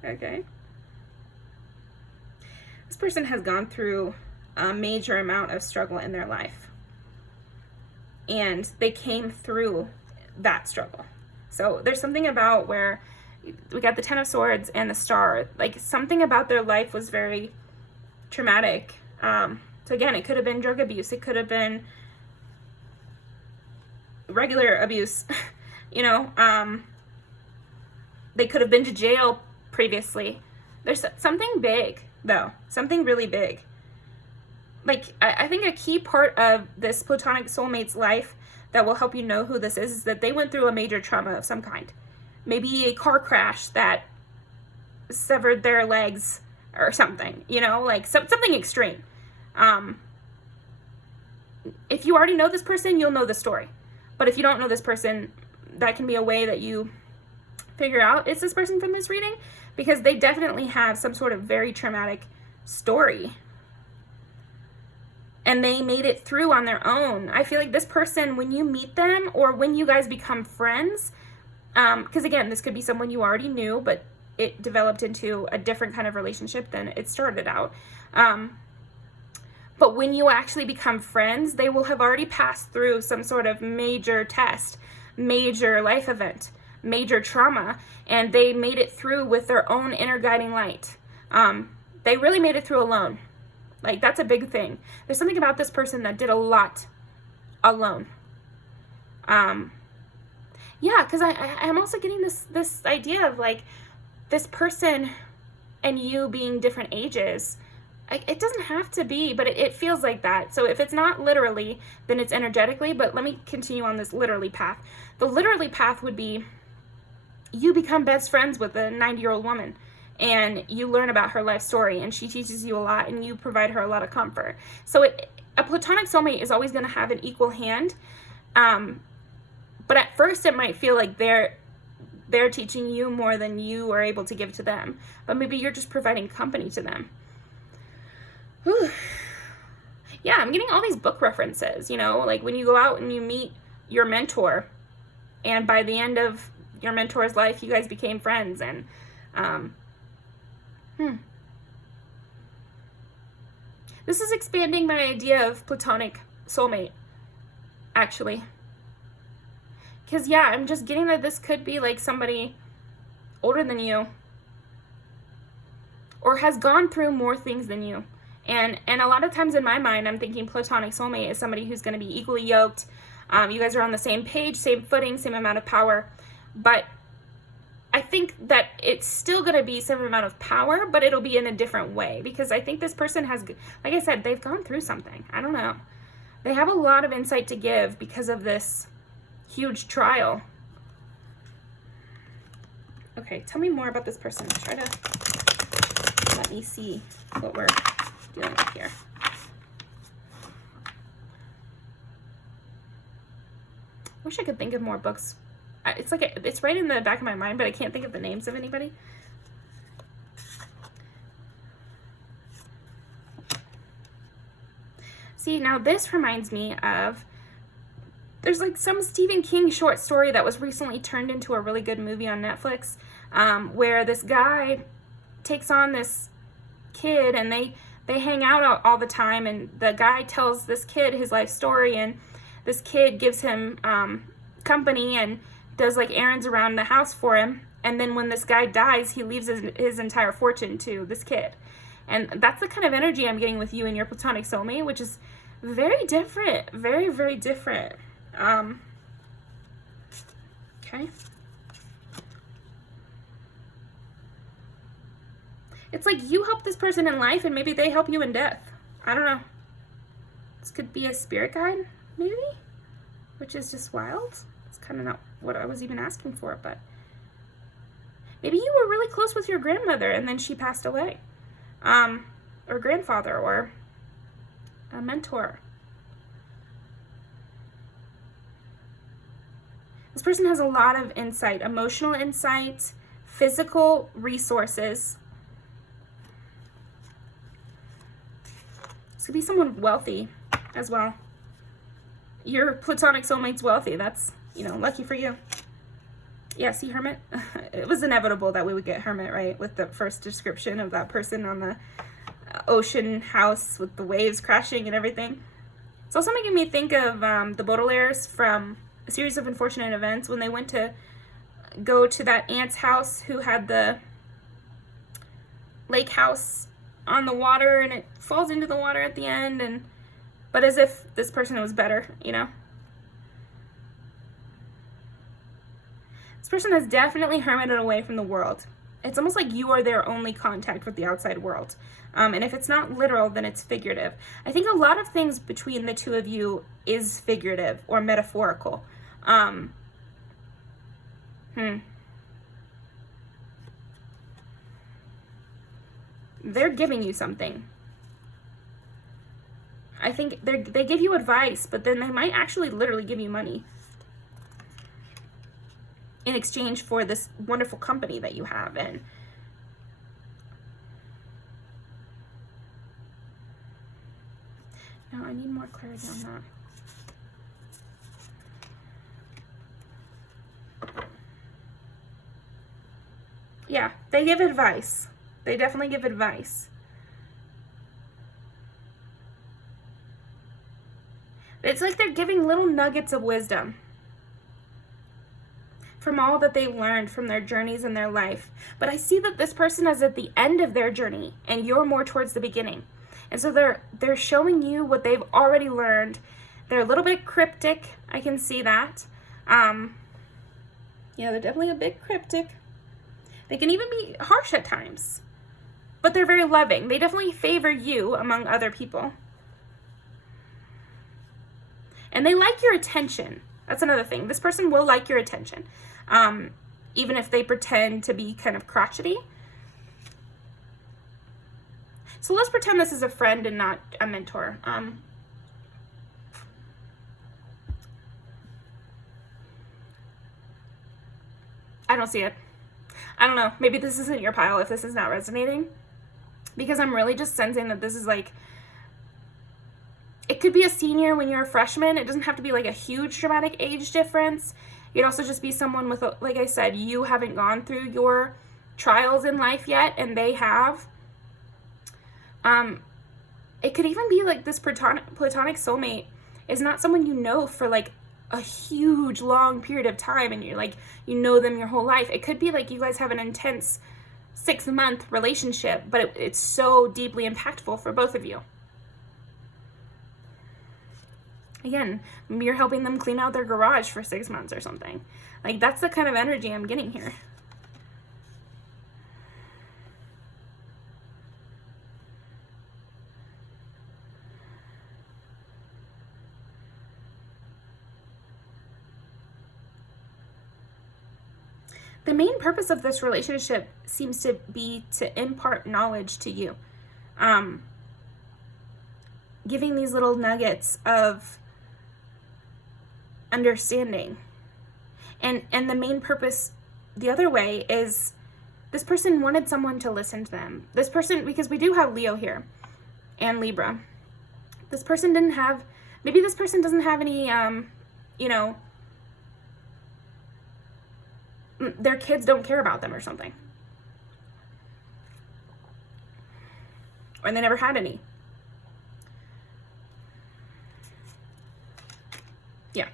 Okay. This person has gone through a major amount of struggle in their life. And they came through that struggle. So there's something about where we got the Ten of Swords and the Star. Like, something about their life was very traumatic. So again, it could have been drug abuse. It could have been regular abuse. You know, they could have been to jail previously. There's something big, though. Something really big. Like, I think a key part of this platonic soulmate's life that will help you know who this is that they went through a major trauma of some kind. Maybe a car crash that severed their legs or something, you know, like something extreme. If you already know this person, you'll know the story. But if you don't know this person, that can be a way that you figure out, is this person from this reading? Because they definitely have some sort of very traumatic story. And they made it through on their own. I feel like this person, when you meet them or when you guys become friends, because again, this could be someone you already knew, but it developed into a different kind of relationship than it started out. But when you actually become friends, they will have already passed through some sort of major test, major life event, major trauma, and they made it through with their own inner guiding light. They really made it through alone. Like, that's a big thing. There's something about this person that did a lot alone. Yeah, because I'm also getting this idea of, like, this person and you being different ages. It doesn't have to be, but it feels like that. So if it's not literally, then it's energetically. But let me continue on this literally path. The literally path would be you become best friends with a 90-year-old woman. And you learn about her life story, and she teaches you a lot, and you provide her a lot of comfort. So a platonic soulmate is always going to have an equal hand. But at first, it might feel like they're teaching you more than you are able to give to them. But maybe you're just providing company to them. Whew. Yeah, I'm getting all these book references, you know, like when you go out and you meet your mentor, and by the end of your mentor's life, you guys became friends, and this is expanding my idea of platonic soulmate, actually. Because, yeah, I'm just getting that this could be like somebody older than you or has gone through more things than you. And a lot of times in my mind, I'm thinking platonic soulmate is somebody who's going to be equally yoked. You guys are on the same page, same footing, same amount of power. But I think that it's still going to be some amount of power, but it'll be in a different way. Because I think this person has, like I said, they've gone through something. I don't know. They have a lot of insight to give because of this huge trial. Okay, tell me more about this person. Try to let me see what we're dealing with here. Wish I could think of more books. It's like it's right in the back of my mind, but I can't think of the names of anybody. See, now this reminds me of, there's like some Stephen King short story that was recently turned into a really good movie on Netflix, where this guy takes on this kid, and they hang out all the time, and the guy tells this kid his life story, and this kid gives him company and does like errands around the house for him. And then when this guy dies, he leaves his entire fortune to this kid. And that's the kind of energy I'm getting with you and your platonic soulmate, which is very different. Very, very different. Okay. It's like you help this person in life and maybe they help you in death. I don't know. This could be a spirit guide, maybe? Which is just wild. It's kind of not what I was even asking for, but maybe you were really close with your grandmother and then she passed away. Or grandfather, or a mentor. This person has a lot of insight, emotional insight, physical resources. This could be someone wealthy as well. Your platonic soulmate's wealthy. That's, you know, lucky for you. Yeah, see, Hermit? It was inevitable that we would get Hermit, right? With the first description of that person on the ocean house with the waves crashing and everything. It's also making me think of the Baudelaires from A Series of Unfortunate Events, when they went to go to that aunt's house who had the lake house on the water, and it falls into the water at the end, and but as if this person was better, you know? This person has definitely hermited away from the world. It's almost like you are their only contact with the outside world. And if it's not literal, then it's figurative. I think a lot of things between the two of you is figurative or metaphorical. They're giving you something. I think they give you advice, but then they might actually literally give you money in exchange for this wonderful company that you have. And no, I need more clarity on that. Yeah, they give advice. They definitely give advice. It's like they're giving little nuggets of wisdom from all that they've learned from their journeys in their life. But I see that this person is at the end of their journey and you're more towards the beginning. And so they're showing you what they've already learned. They're a little bit cryptic. I can see that. Yeah, they're definitely a bit cryptic. They can even be harsh at times, but they're very loving. They definitely favor you among other people. And they like your attention. That's another thing. This person will like your attention, even if they pretend to be kind of crotchety. So let's pretend this is a friend and not a mentor. I don't see it. I don't know. Maybe this isn't your pile if this is not resonating, because I'm really just sensing that this is like, it could be a senior when you're a freshman. It doesn't have to be like a huge dramatic age difference. It could also just be someone with, like I said, you haven't gone through your trials in life yet, and they have. It could even be like this platonic soulmate is not someone you know for like a huge long period of time, and you're like, you know them your whole life. It could be like you guys have an intense 6-month relationship, but it's so deeply impactful for both of you. Again, maybe you're helping them clean out their garage for 6 months or something. Like, that's the kind of energy I'm getting here. The main purpose of this relationship seems to be to impart knowledge to you. Giving these little nuggets of understanding. And the main purpose the other way is this person wanted someone to listen to them. This person, because we do have Leo here and Libra. This person didn't have, maybe this person doesn't have any, you know, their kids don't care about them or something. Or they never had any. Yeah.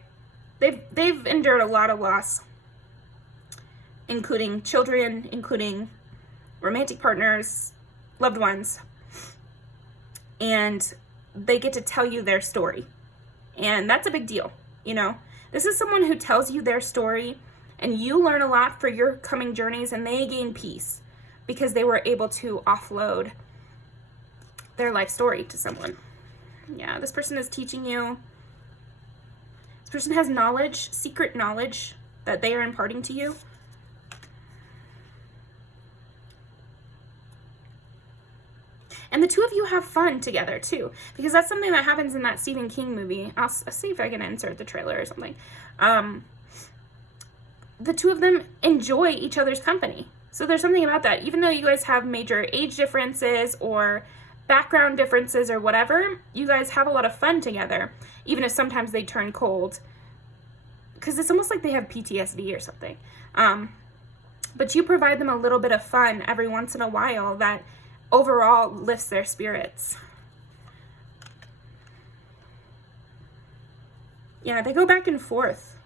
They've endured a lot of loss, including children, including romantic partners, loved ones. And they get to tell you their story. And that's a big deal, you know? This is someone who tells you their story, and you learn a lot for your coming journeys, and they gain peace because they were able to offload their life story to someone. Yeah, this person is teaching you. This person has knowledge, secret knowledge that they are imparting to you. And the two of you have fun together too, because that's something that happens in that Stephen King movie. I'll see if I can insert the trailer or something. The two of them enjoy each other's company. So there's something about that. Even though you guys have major age differences or background differences or whatever, you guys have a lot of fun together, even if sometimes they turn cold, because it's almost like they have PTSD or something. But you provide them a little bit of fun every once in a while that overall lifts their spirits. Yeah, they go back and forth.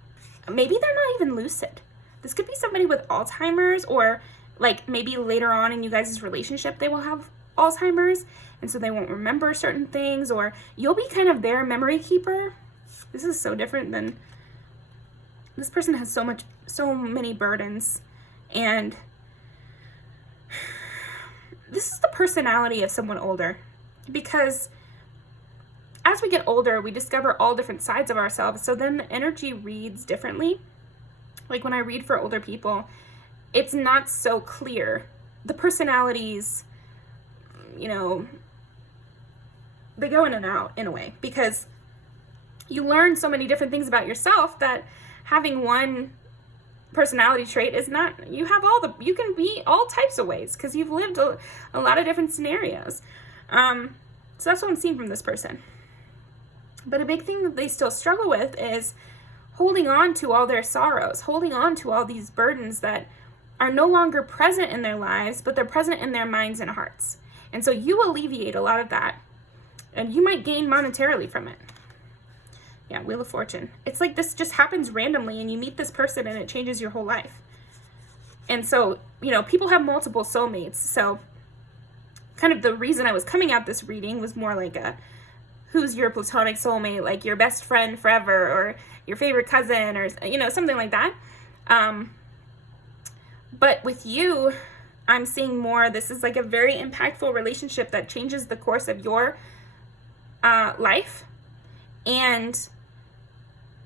Maybe they're not even lucid. This could be somebody with Alzheimer's, or like maybe later on in you guys' relationship they will have Alzheimer's, and so they won't remember certain things, or you'll be kind of their memory keeper. This is so different than, this person has so many burdens, and this is the personality of someone older, because as we get older, we discover all different sides of ourselves, so then the energy reads differently. Like when I read for older people, it's not so clear. The personalities, you know, they go in and out in a way, because you learn so many different things about yourself that having one personality trait is not, you can be all types of ways, because you've lived a lot of different scenarios. So that's what I'm seeing from this person. But a big thing that they still struggle with is holding on to all their sorrows, holding on to all these burdens that are no longer present in their lives, but they're present in their minds and hearts. And so you alleviate a lot of that, and you might gain monetarily from it. Yeah, Wheel of Fortune. It's like this just happens randomly, and you meet this person and it changes your whole life. And so, you know, people have multiple soulmates. So kind of the reason I was coming at this reading was more like who's your platonic soulmate, like your best friend forever, or your favorite cousin, or, you know, something like that. But with you, I'm seeing more, this is like a very impactful relationship that changes the course of your life and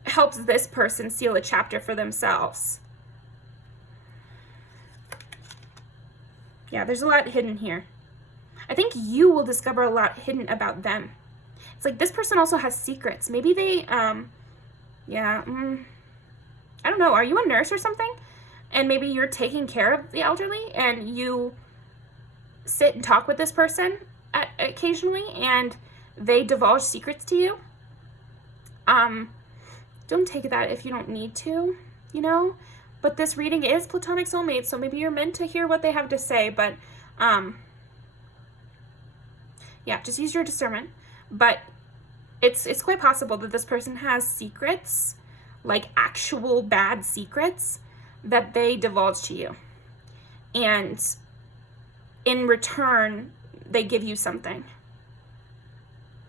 helps this person seal a chapter for themselves. Yeah, there's a lot hidden here. I think you will discover a lot hidden about them. It's like this person also has secrets. Maybe they, I don't know. Are you a nurse or something? And maybe you're taking care of the elderly, and you sit and talk with this person occasionally, and they divulge secrets to you. Don't take that if you don't need to, you know? But this reading is platonic soulmates, so maybe you're meant to hear what they have to say, but, yeah, just use your discernment. But it's quite possible that this person has secrets, like actual bad secrets, that they divulge to you. And in return, they give you something.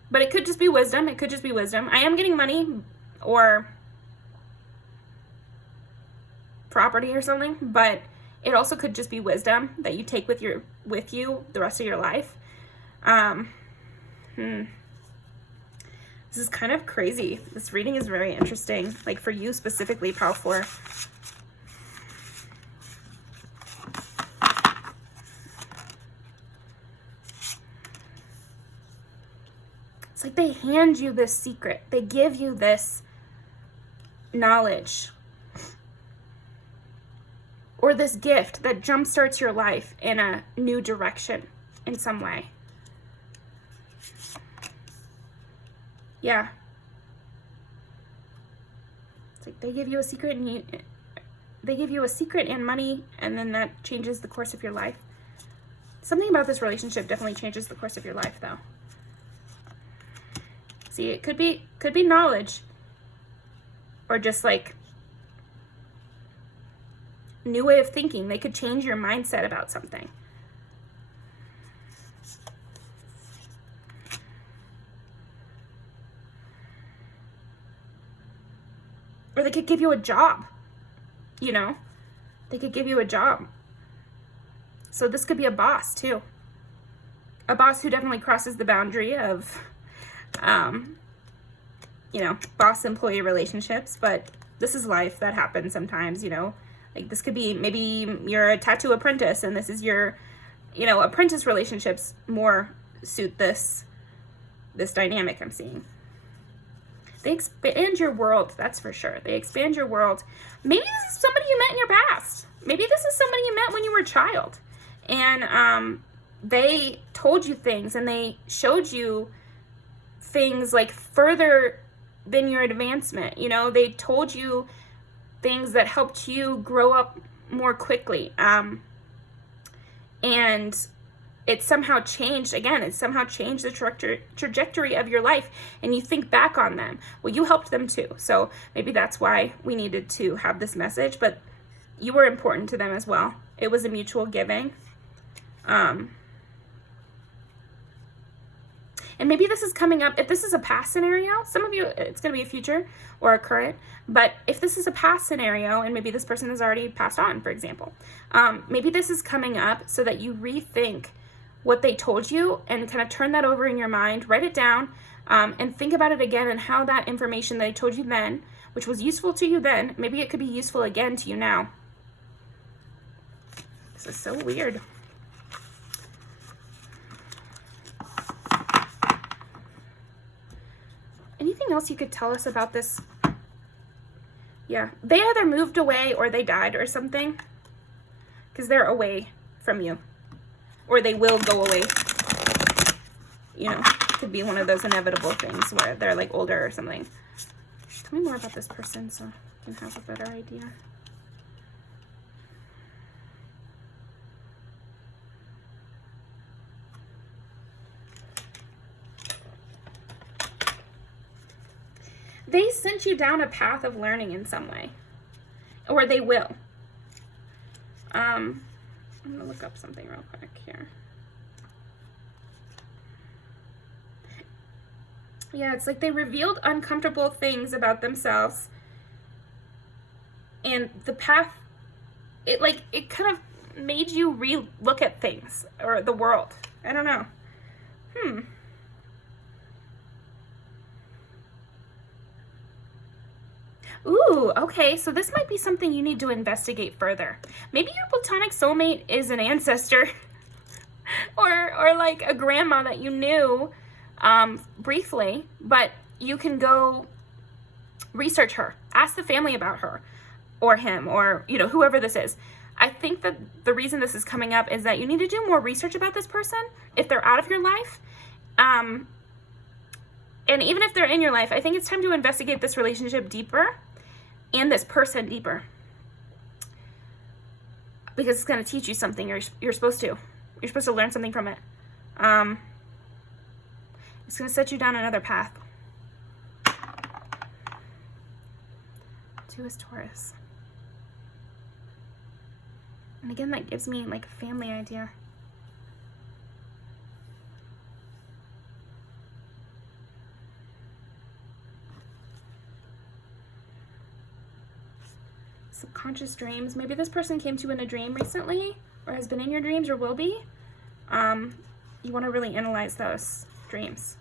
But it could just be wisdom. It could just be wisdom. I am getting money or property or something, but it also could just be wisdom that you take with you the rest of your life. This is kind of crazy. This reading is very interesting. Like for you specifically, Pile 4. It's like they hand you this secret. They give you this knowledge or this gift that jumpstarts your life in a new direction in some way. Yeah. It's like they give you a secret, and they give you a secret and money, and then that changes the course of your life. Something about this relationship definitely changes the course of your life, though. See, it could be knowledge, or just like new way of thinking. They could change your mindset about something. Or they could give you a job, you know? They could give you a job. So this could be a boss, too. A boss who definitely crosses the boundary of, boss-employee relationships. But this is life. That happens sometimes, you know? Like this could be, maybe you're a tattoo apprentice, and this is your, apprentice relationships more suit this dynamic I'm seeing. They expand your world, that's for sure. They expand your world. Maybe this is somebody you met in your past. Maybe this is somebody you met when you were a child. And they told you things and they showed you things like further than your advancement. You know, they told you things that helped you grow up more quickly. And it somehow changed, again, it somehow changed the trajectory of your life, and you think back on them. Well, you helped them too. So maybe that's why we needed to have this message, but you were important to them as well. It was a mutual giving. And maybe this is coming up, if this is a past scenario, some of you, it's going to be a future or a current, but if this is a past scenario, and maybe this person has already passed on, for example, maybe this is coming up so that you rethink what they told you and kind of turn that over in your mind, write it down, and think about it again and how that information that I told you then, which was useful to you then, maybe it could be useful again to you now. This is so weird. Anything else you could tell us about this? Yeah, they either moved away or they died or something, because they're away from you, or they will go away. You know, could be one of those inevitable things where they're like older or something. Tell me more about this person so I can have a better idea. They sent you down a path of learning in some way, or they will. I'm gonna look up something real quick here. Yeah, it's like they revealed uncomfortable things about themselves, and the path, it kind of made you re-look at things or the world. I don't know. Ooh, okay, so this might be something you need to investigate further. Maybe your platonic soulmate is an ancestor or like a grandma that you knew briefly, but you can go research her. Ask the family about her or him or, you know, whoever this is. I think that the reason this is coming up is that you need to do more research about this person if they're out of your life. And even if they're in your life, I think it's time to investigate this relationship deeper and this person deeper, because it's going to teach you something. You're supposed to. You're supposed to learn something from it. It's going to set you down another path. 2 is Taurus. And again, that gives me like a family idea. Subconscious dreams. Maybe this person came to you in a dream recently, or has been in your dreams, or will be. You want to really analyze those dreams.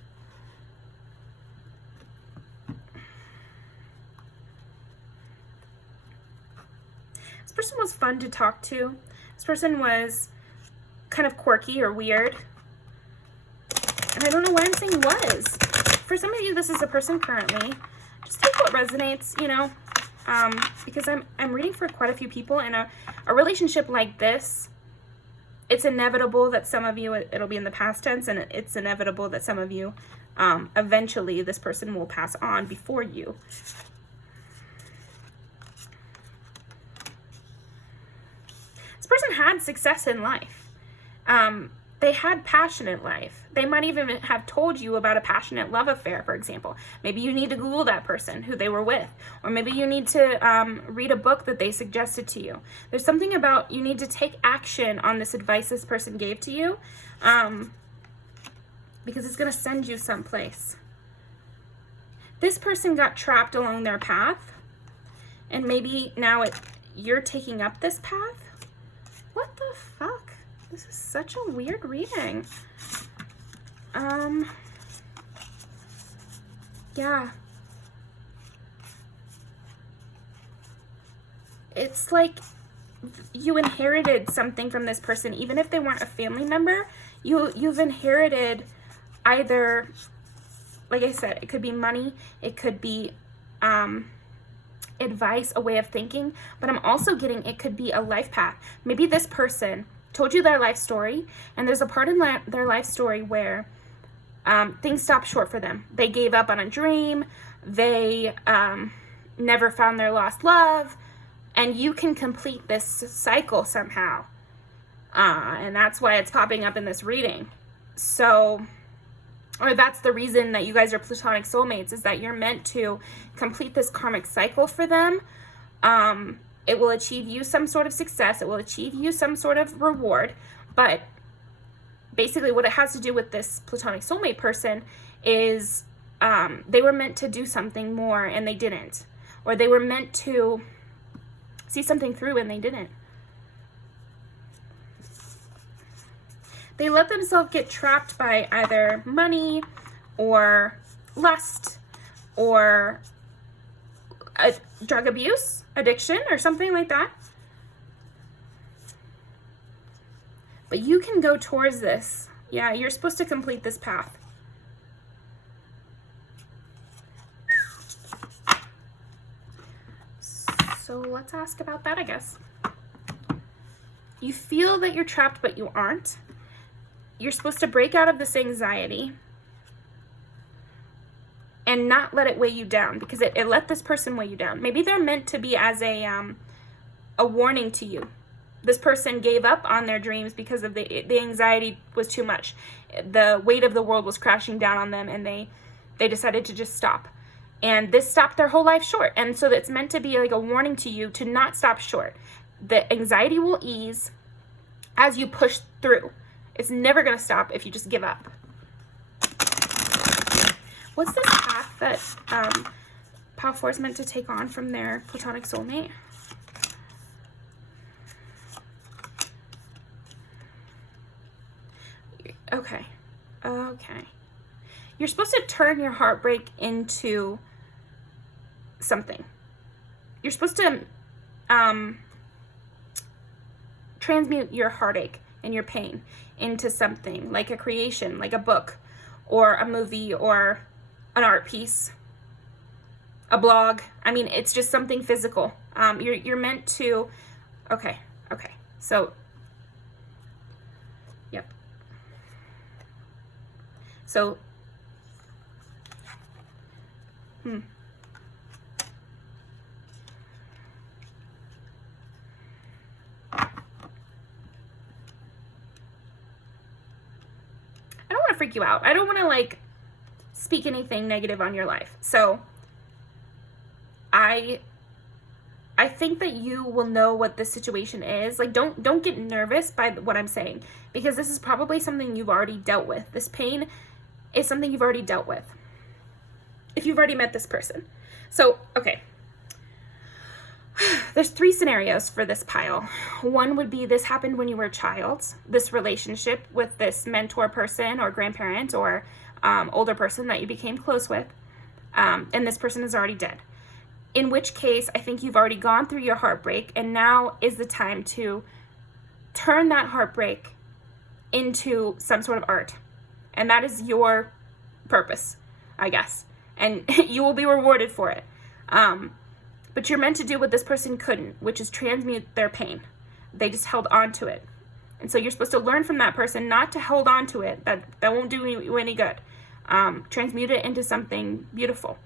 This person was fun to talk to. This person was kind of quirky or weird. And I don't know why I'm saying was. For some of you, this is a person currently. Just take what resonates, you know. Because I'm reading for quite a few people, and a relationship like this, it's inevitable that some of you, it'll be in the past tense, and it's inevitable that some of you, eventually this person will pass on before you. This person had success in life. They had passion in life. They might even have told you about a passionate love affair, for example. Maybe you need to Google that person, who they were with. Or maybe you need to read a book that they suggested to you. There's something about you need to take action on this advice this person gave to you, because it's going to send you someplace. This person got trapped along their path, and maybe now you're taking up this path. What the fuck? This is such a weird reading. Yeah. It's like you inherited something from this person, even if they weren't a family member. You've inherited either, like I said, it could be money, it could be advice, a way of thinking, but I'm also getting it could be a life path. Maybe this person told you their life story, and there's a part in their life story where things stopped short for them. They gave up on a dream. They never found their lost love, and you can complete this cycle somehow. And that's why it's popping up in this reading. So, or that's the reason that you guys are platonic soulmates, is that you're meant to complete this karmic cycle for them. It will achieve you some sort of success. It will achieve you some sort of reward. But basically what it has to do with this platonic soulmate person is they were meant to do something more and they didn't. Or they were meant to see something through and they didn't. They let themselves get trapped by either money or lust or drug abuse, addiction, or something like that. But you can go towards this. Yeah, you're supposed to complete this path. So let's ask about that, I guess. You feel that you're trapped, but you aren't. You're supposed to break out of this anxiety and not let it weigh you down, because it let this person weigh you down. Maybe they're meant to be as a warning to you. This person gave up on their dreams because of the anxiety was too much. The weight of the world was crashing down on them, and they decided to just stop. And this stopped their whole life short. And so it's meant to be like a warning to you to not stop short. The anxiety will ease as you push through. It's never going to stop if you just give up. What's this path that Pile 4 is meant to take on from their platonic soulmate? Okay. You're supposed to turn your heartbreak into something. You're supposed to transmute your heartache and your pain into something, like a creation, like a book or a movie or an art piece, a blog. I mean, it's just something physical. You're meant to, okay. So, yep. So, I don't want to freak you out. I don't want to like speak anything negative on your life. So I think that you will know what this situation is. Like, don't get nervous by what I'm saying, because this is probably something you've already dealt with. This pain is something you've already dealt with if you've already met this person. So, okay. There's 3 scenarios for this pile. One would be this happened when you were a child, this relationship with this mentor person or grandparent or older person that you became close with, and this person is already dead. In which case, I think you've already gone through your heartbreak, and now is the time to turn that heartbreak into some sort of art. And that is your purpose, I guess. And you will be rewarded for it. But you're meant to do what this person couldn't, which is transmute their pain. They just held on to it. And so you're supposed to learn from that person not to hold on to it. That won't do you any good. Transmute it into something beautiful.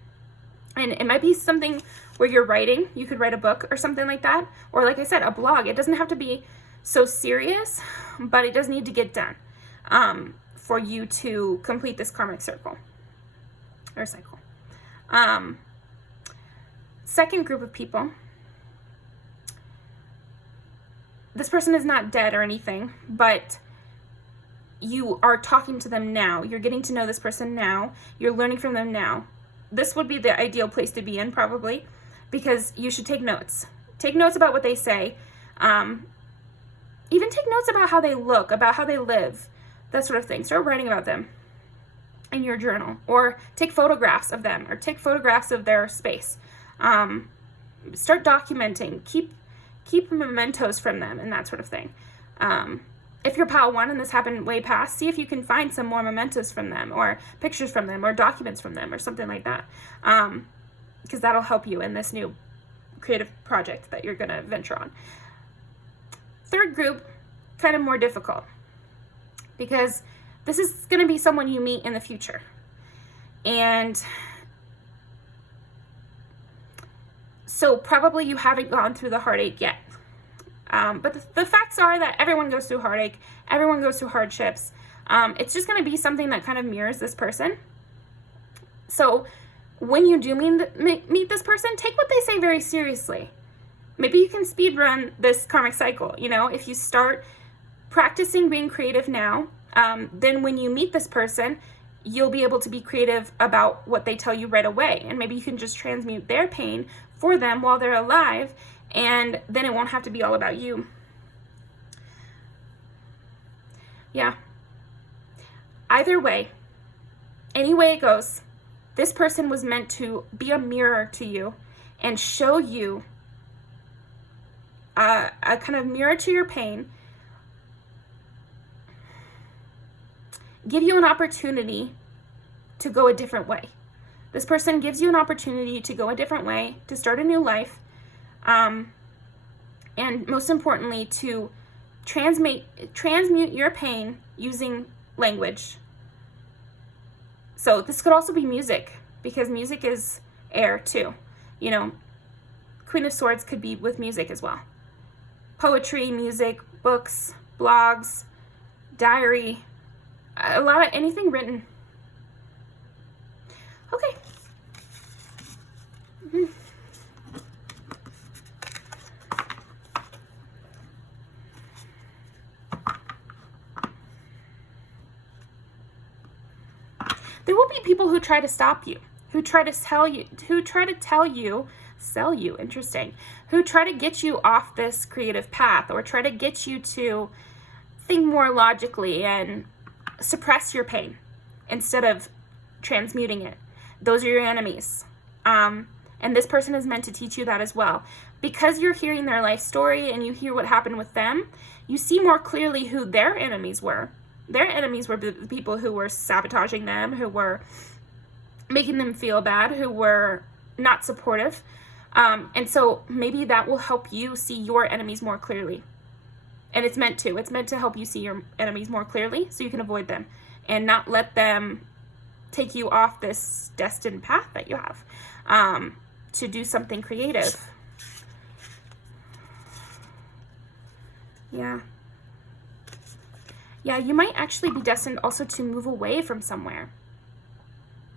And it might be something where you're writing. You could write a book or something like that. Or like I said, a blog. It doesn't have to be so serious, but it does need to get done for you to complete this karmic circle or cycle. Second group of people. This person is not dead or anything, but you are talking to them now. You're getting to know this person now. You're learning from them now. This would be the ideal place to be in, probably, because you should take notes. Take notes about what they say. Even take notes about how they look, about how they live, that sort of thing. Start writing about them in your journal, or take photographs of them, or take photographs of their space. Start documenting. Keep mementos from them and that sort of thing. If you're pile 1 and this happened way past, see if you can find some more mementos from them, or pictures from them, or documents from them, or something like that. Because that'll help you in this new creative project that you're going to venture on. Third group kind of more difficult, because this is going to be someone you meet in the future. And so probably you haven't gone through the heartache yet. But the facts are that everyone goes through heartache. Everyone goes through hardships. It's just going to be something that kind of mirrors this person. So when you do meet this person, take what they say very seriously. Maybe you can speed run this karmic cycle. You know, if you start practicing being creative now, then when you meet this person, you'll be able to be creative about what they tell you right away. And maybe you can just transmute their pain for them while they're alive, and then it won't have to be all about you. Yeah. Either way, any way it goes, this person was meant to be a mirror to you and show you a kind of mirror to your pain, give you an opportunity to go a different way. This person gives you an opportunity to go a different way, to start a new life, and most importantly, to transmute your pain using language. So this could also be music, because music is air too. You know, Queen of Swords could be with music as well. Poetry, music, books, blogs, diary, a lot of anything written. Okay. There will be people who try to stop you, who try to sell you, interesting, who try to get you off this creative path, or try to get you to think more logically and suppress your pain instead of transmuting it. Those are your enemies. And this person is meant to teach you that as well. Because you're hearing their life story and you hear what happened with them, you see more clearly who their enemies were. Their enemies were the people who were sabotaging them, who were making them feel bad, who were not supportive. And so maybe that will help you see your enemies more clearly. And it's meant to. It's meant to help you see your enemies more clearly so you can avoid them and not let them take you off this destined path that you have, to do something creative. Yeah. Yeah, you might actually be destined also to move away from somewhere.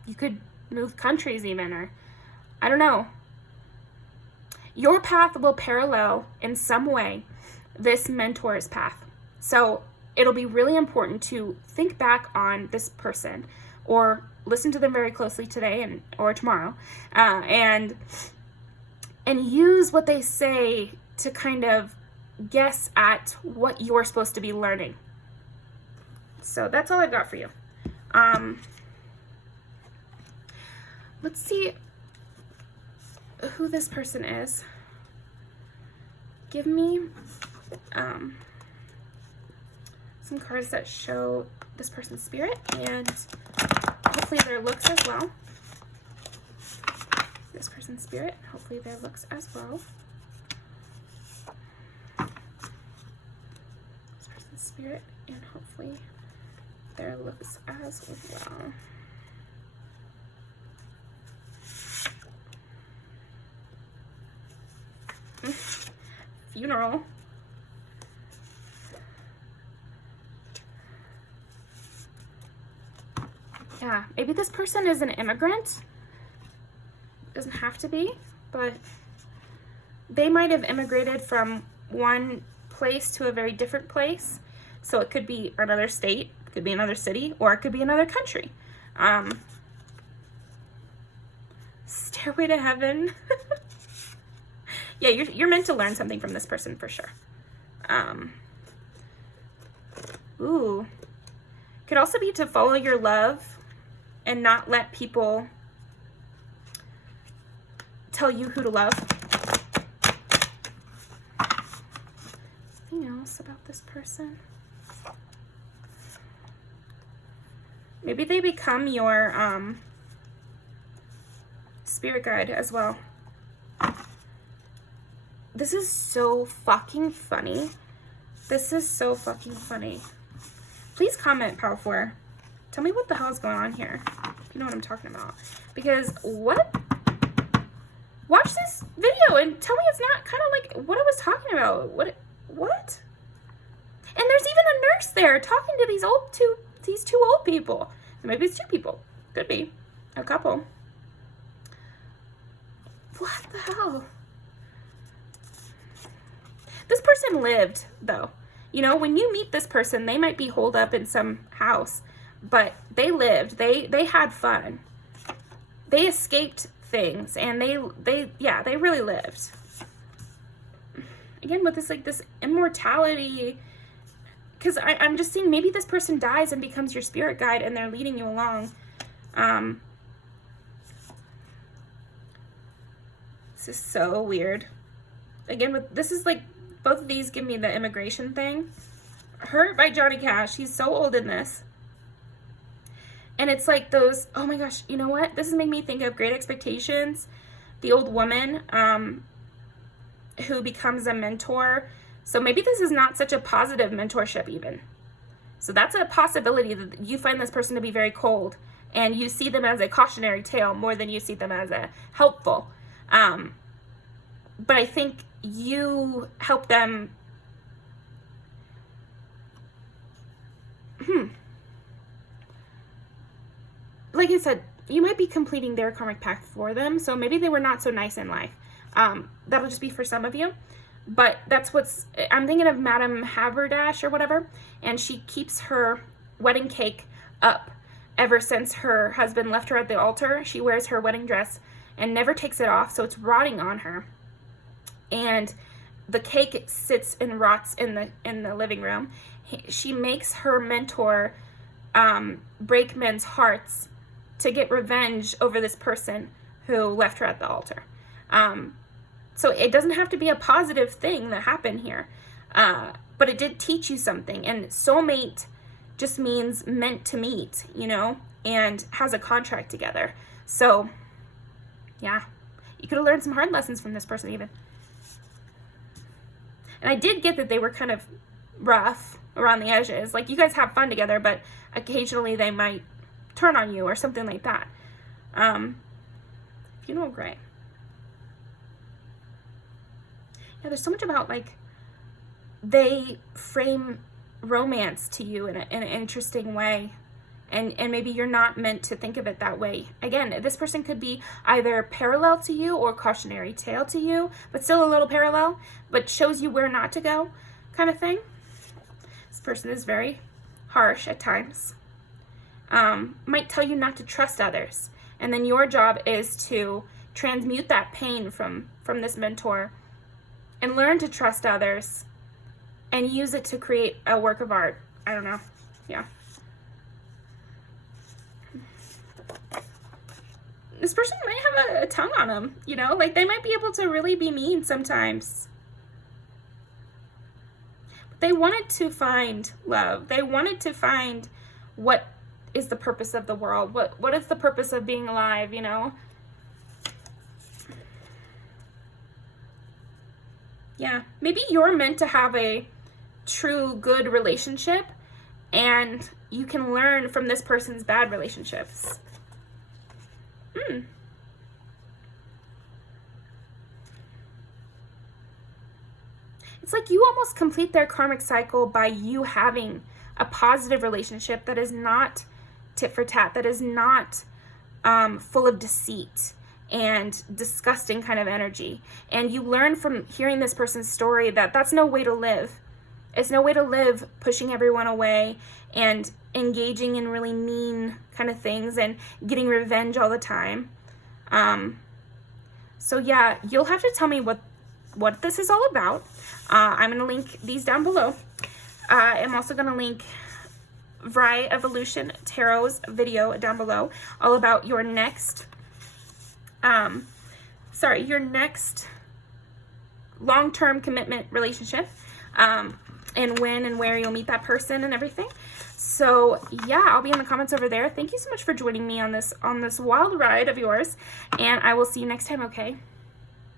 You could move countries even, or I don't know. Your path will parallel in some way this mentor's path. So it'll be really important to think back on this person, or listen to them very closely today or tomorrow, and use what they say to kind of guess at what you're supposed to be learning. So that's all I've got for you. Let's see who this person is. Give me some cards that show this person's spirit and hopefully their looks as well. This person's spirit, hopefully their looks as well. This person's spirit and hopefully their looks as well. Funeral. Yeah, maybe this person is an immigrant. Doesn't have to be, but they might have immigrated from one place to a very different place. So it could be another state, it could be another city, or it could be another country. Stairway to Heaven. Yeah, you're meant to learn something from this person for sure. Ooh. Could also be to follow your love and not let people tell you who to love. Anything else about this person? Maybe they become your spirit guide as well. This is so fucking funny. This is so fucking funny. Please comment, Pal 4. Tell me what the hell is going on here, if you know what I'm talking about. Because, what? Watch this video and tell me it's not kind of like what I was talking about. What? And there's even a nurse there talking to these two old people. So maybe it's 2 people. Could be. A couple. What the hell? This person lived, though. You know, when you meet this person, they might be holed up in some house, but they lived. They had fun. They escaped things, and they really lived. Again, with this, like, this immortality, because I'm just seeing maybe this person dies and becomes your spirit guide, and they're leading you along. This is so weird. Again, this is like, both of these give me the immigration thing. Hurt by Johnny Cash. He's so old in this. And it's like those, oh my gosh, you know what? This is making me think of Great Expectations. The old woman who becomes a mentor. So maybe this is not such a positive mentorship even. So that's a possibility that you find this person to be very cold. And you see them as a cautionary tale more than you see them as a helpful. But I think you help them. Like I said, you might be completing their karmic path for them. So maybe they were not so nice in life. That'll just be for some of you. But that's I'm thinking of Madame Haberdash or whatever. And she keeps her wedding cake up ever since her husband left her at the altar. She wears her wedding dress and never takes it off, so it's rotting on her. And the cake sits and rots in the living room. She makes her mentor break men's hearts to get revenge over this person who left her at the altar. So it doesn't have to be a positive thing that happened here, but it did teach you something. And soulmate just means meant to meet, you know, and has a contract together. So yeah, you could have learned some hard lessons from this person even. And I did get that they were kind of rough around the edges. Like, you guys have fun together, but occasionally they might turn on you or something like that. Funeral gray. Yeah, there's so much about, like, they frame romance to you in an interesting way. And maybe you're not meant to think of it that way. Again, this person could be either parallel to you or cautionary tale to you, but still a little parallel, but shows you where not to go kind of thing. This person is very harsh at times. Might tell you not to trust others. And then your job is to transmute that pain from this mentor and learn to trust others and use it to create a work of art. I don't know. Yeah. This person might have a tongue on them, you know? Like, they might be able to really be mean sometimes. But they wanted to find love. They wanted to find what is the purpose of the world. What is the purpose of being alive, you know? Yeah. Maybe you're meant to have a true good relationship, and you can learn from this person's bad relationships. It's like you almost complete their karmic cycle by you having a positive relationship that is not tit for tat, that is not full of deceit and disgusting kind of energy. And you learn from hearing this person's story that that's no way to live. It's no way to live pushing everyone away and engaging in really mean kind of things and getting revenge all the time. So yeah, you'll have to tell me what this is all about. I'm going to link these down below. I'm also going to link Vry Evolution Tarot's video down below, all about your next, your next long-term commitment relationship, and when and where you'll meet that person and everything. So yeah, I'll be in the comments over there. Thank you so much for joining me on this wild ride of yours, and I will see you next time, okay?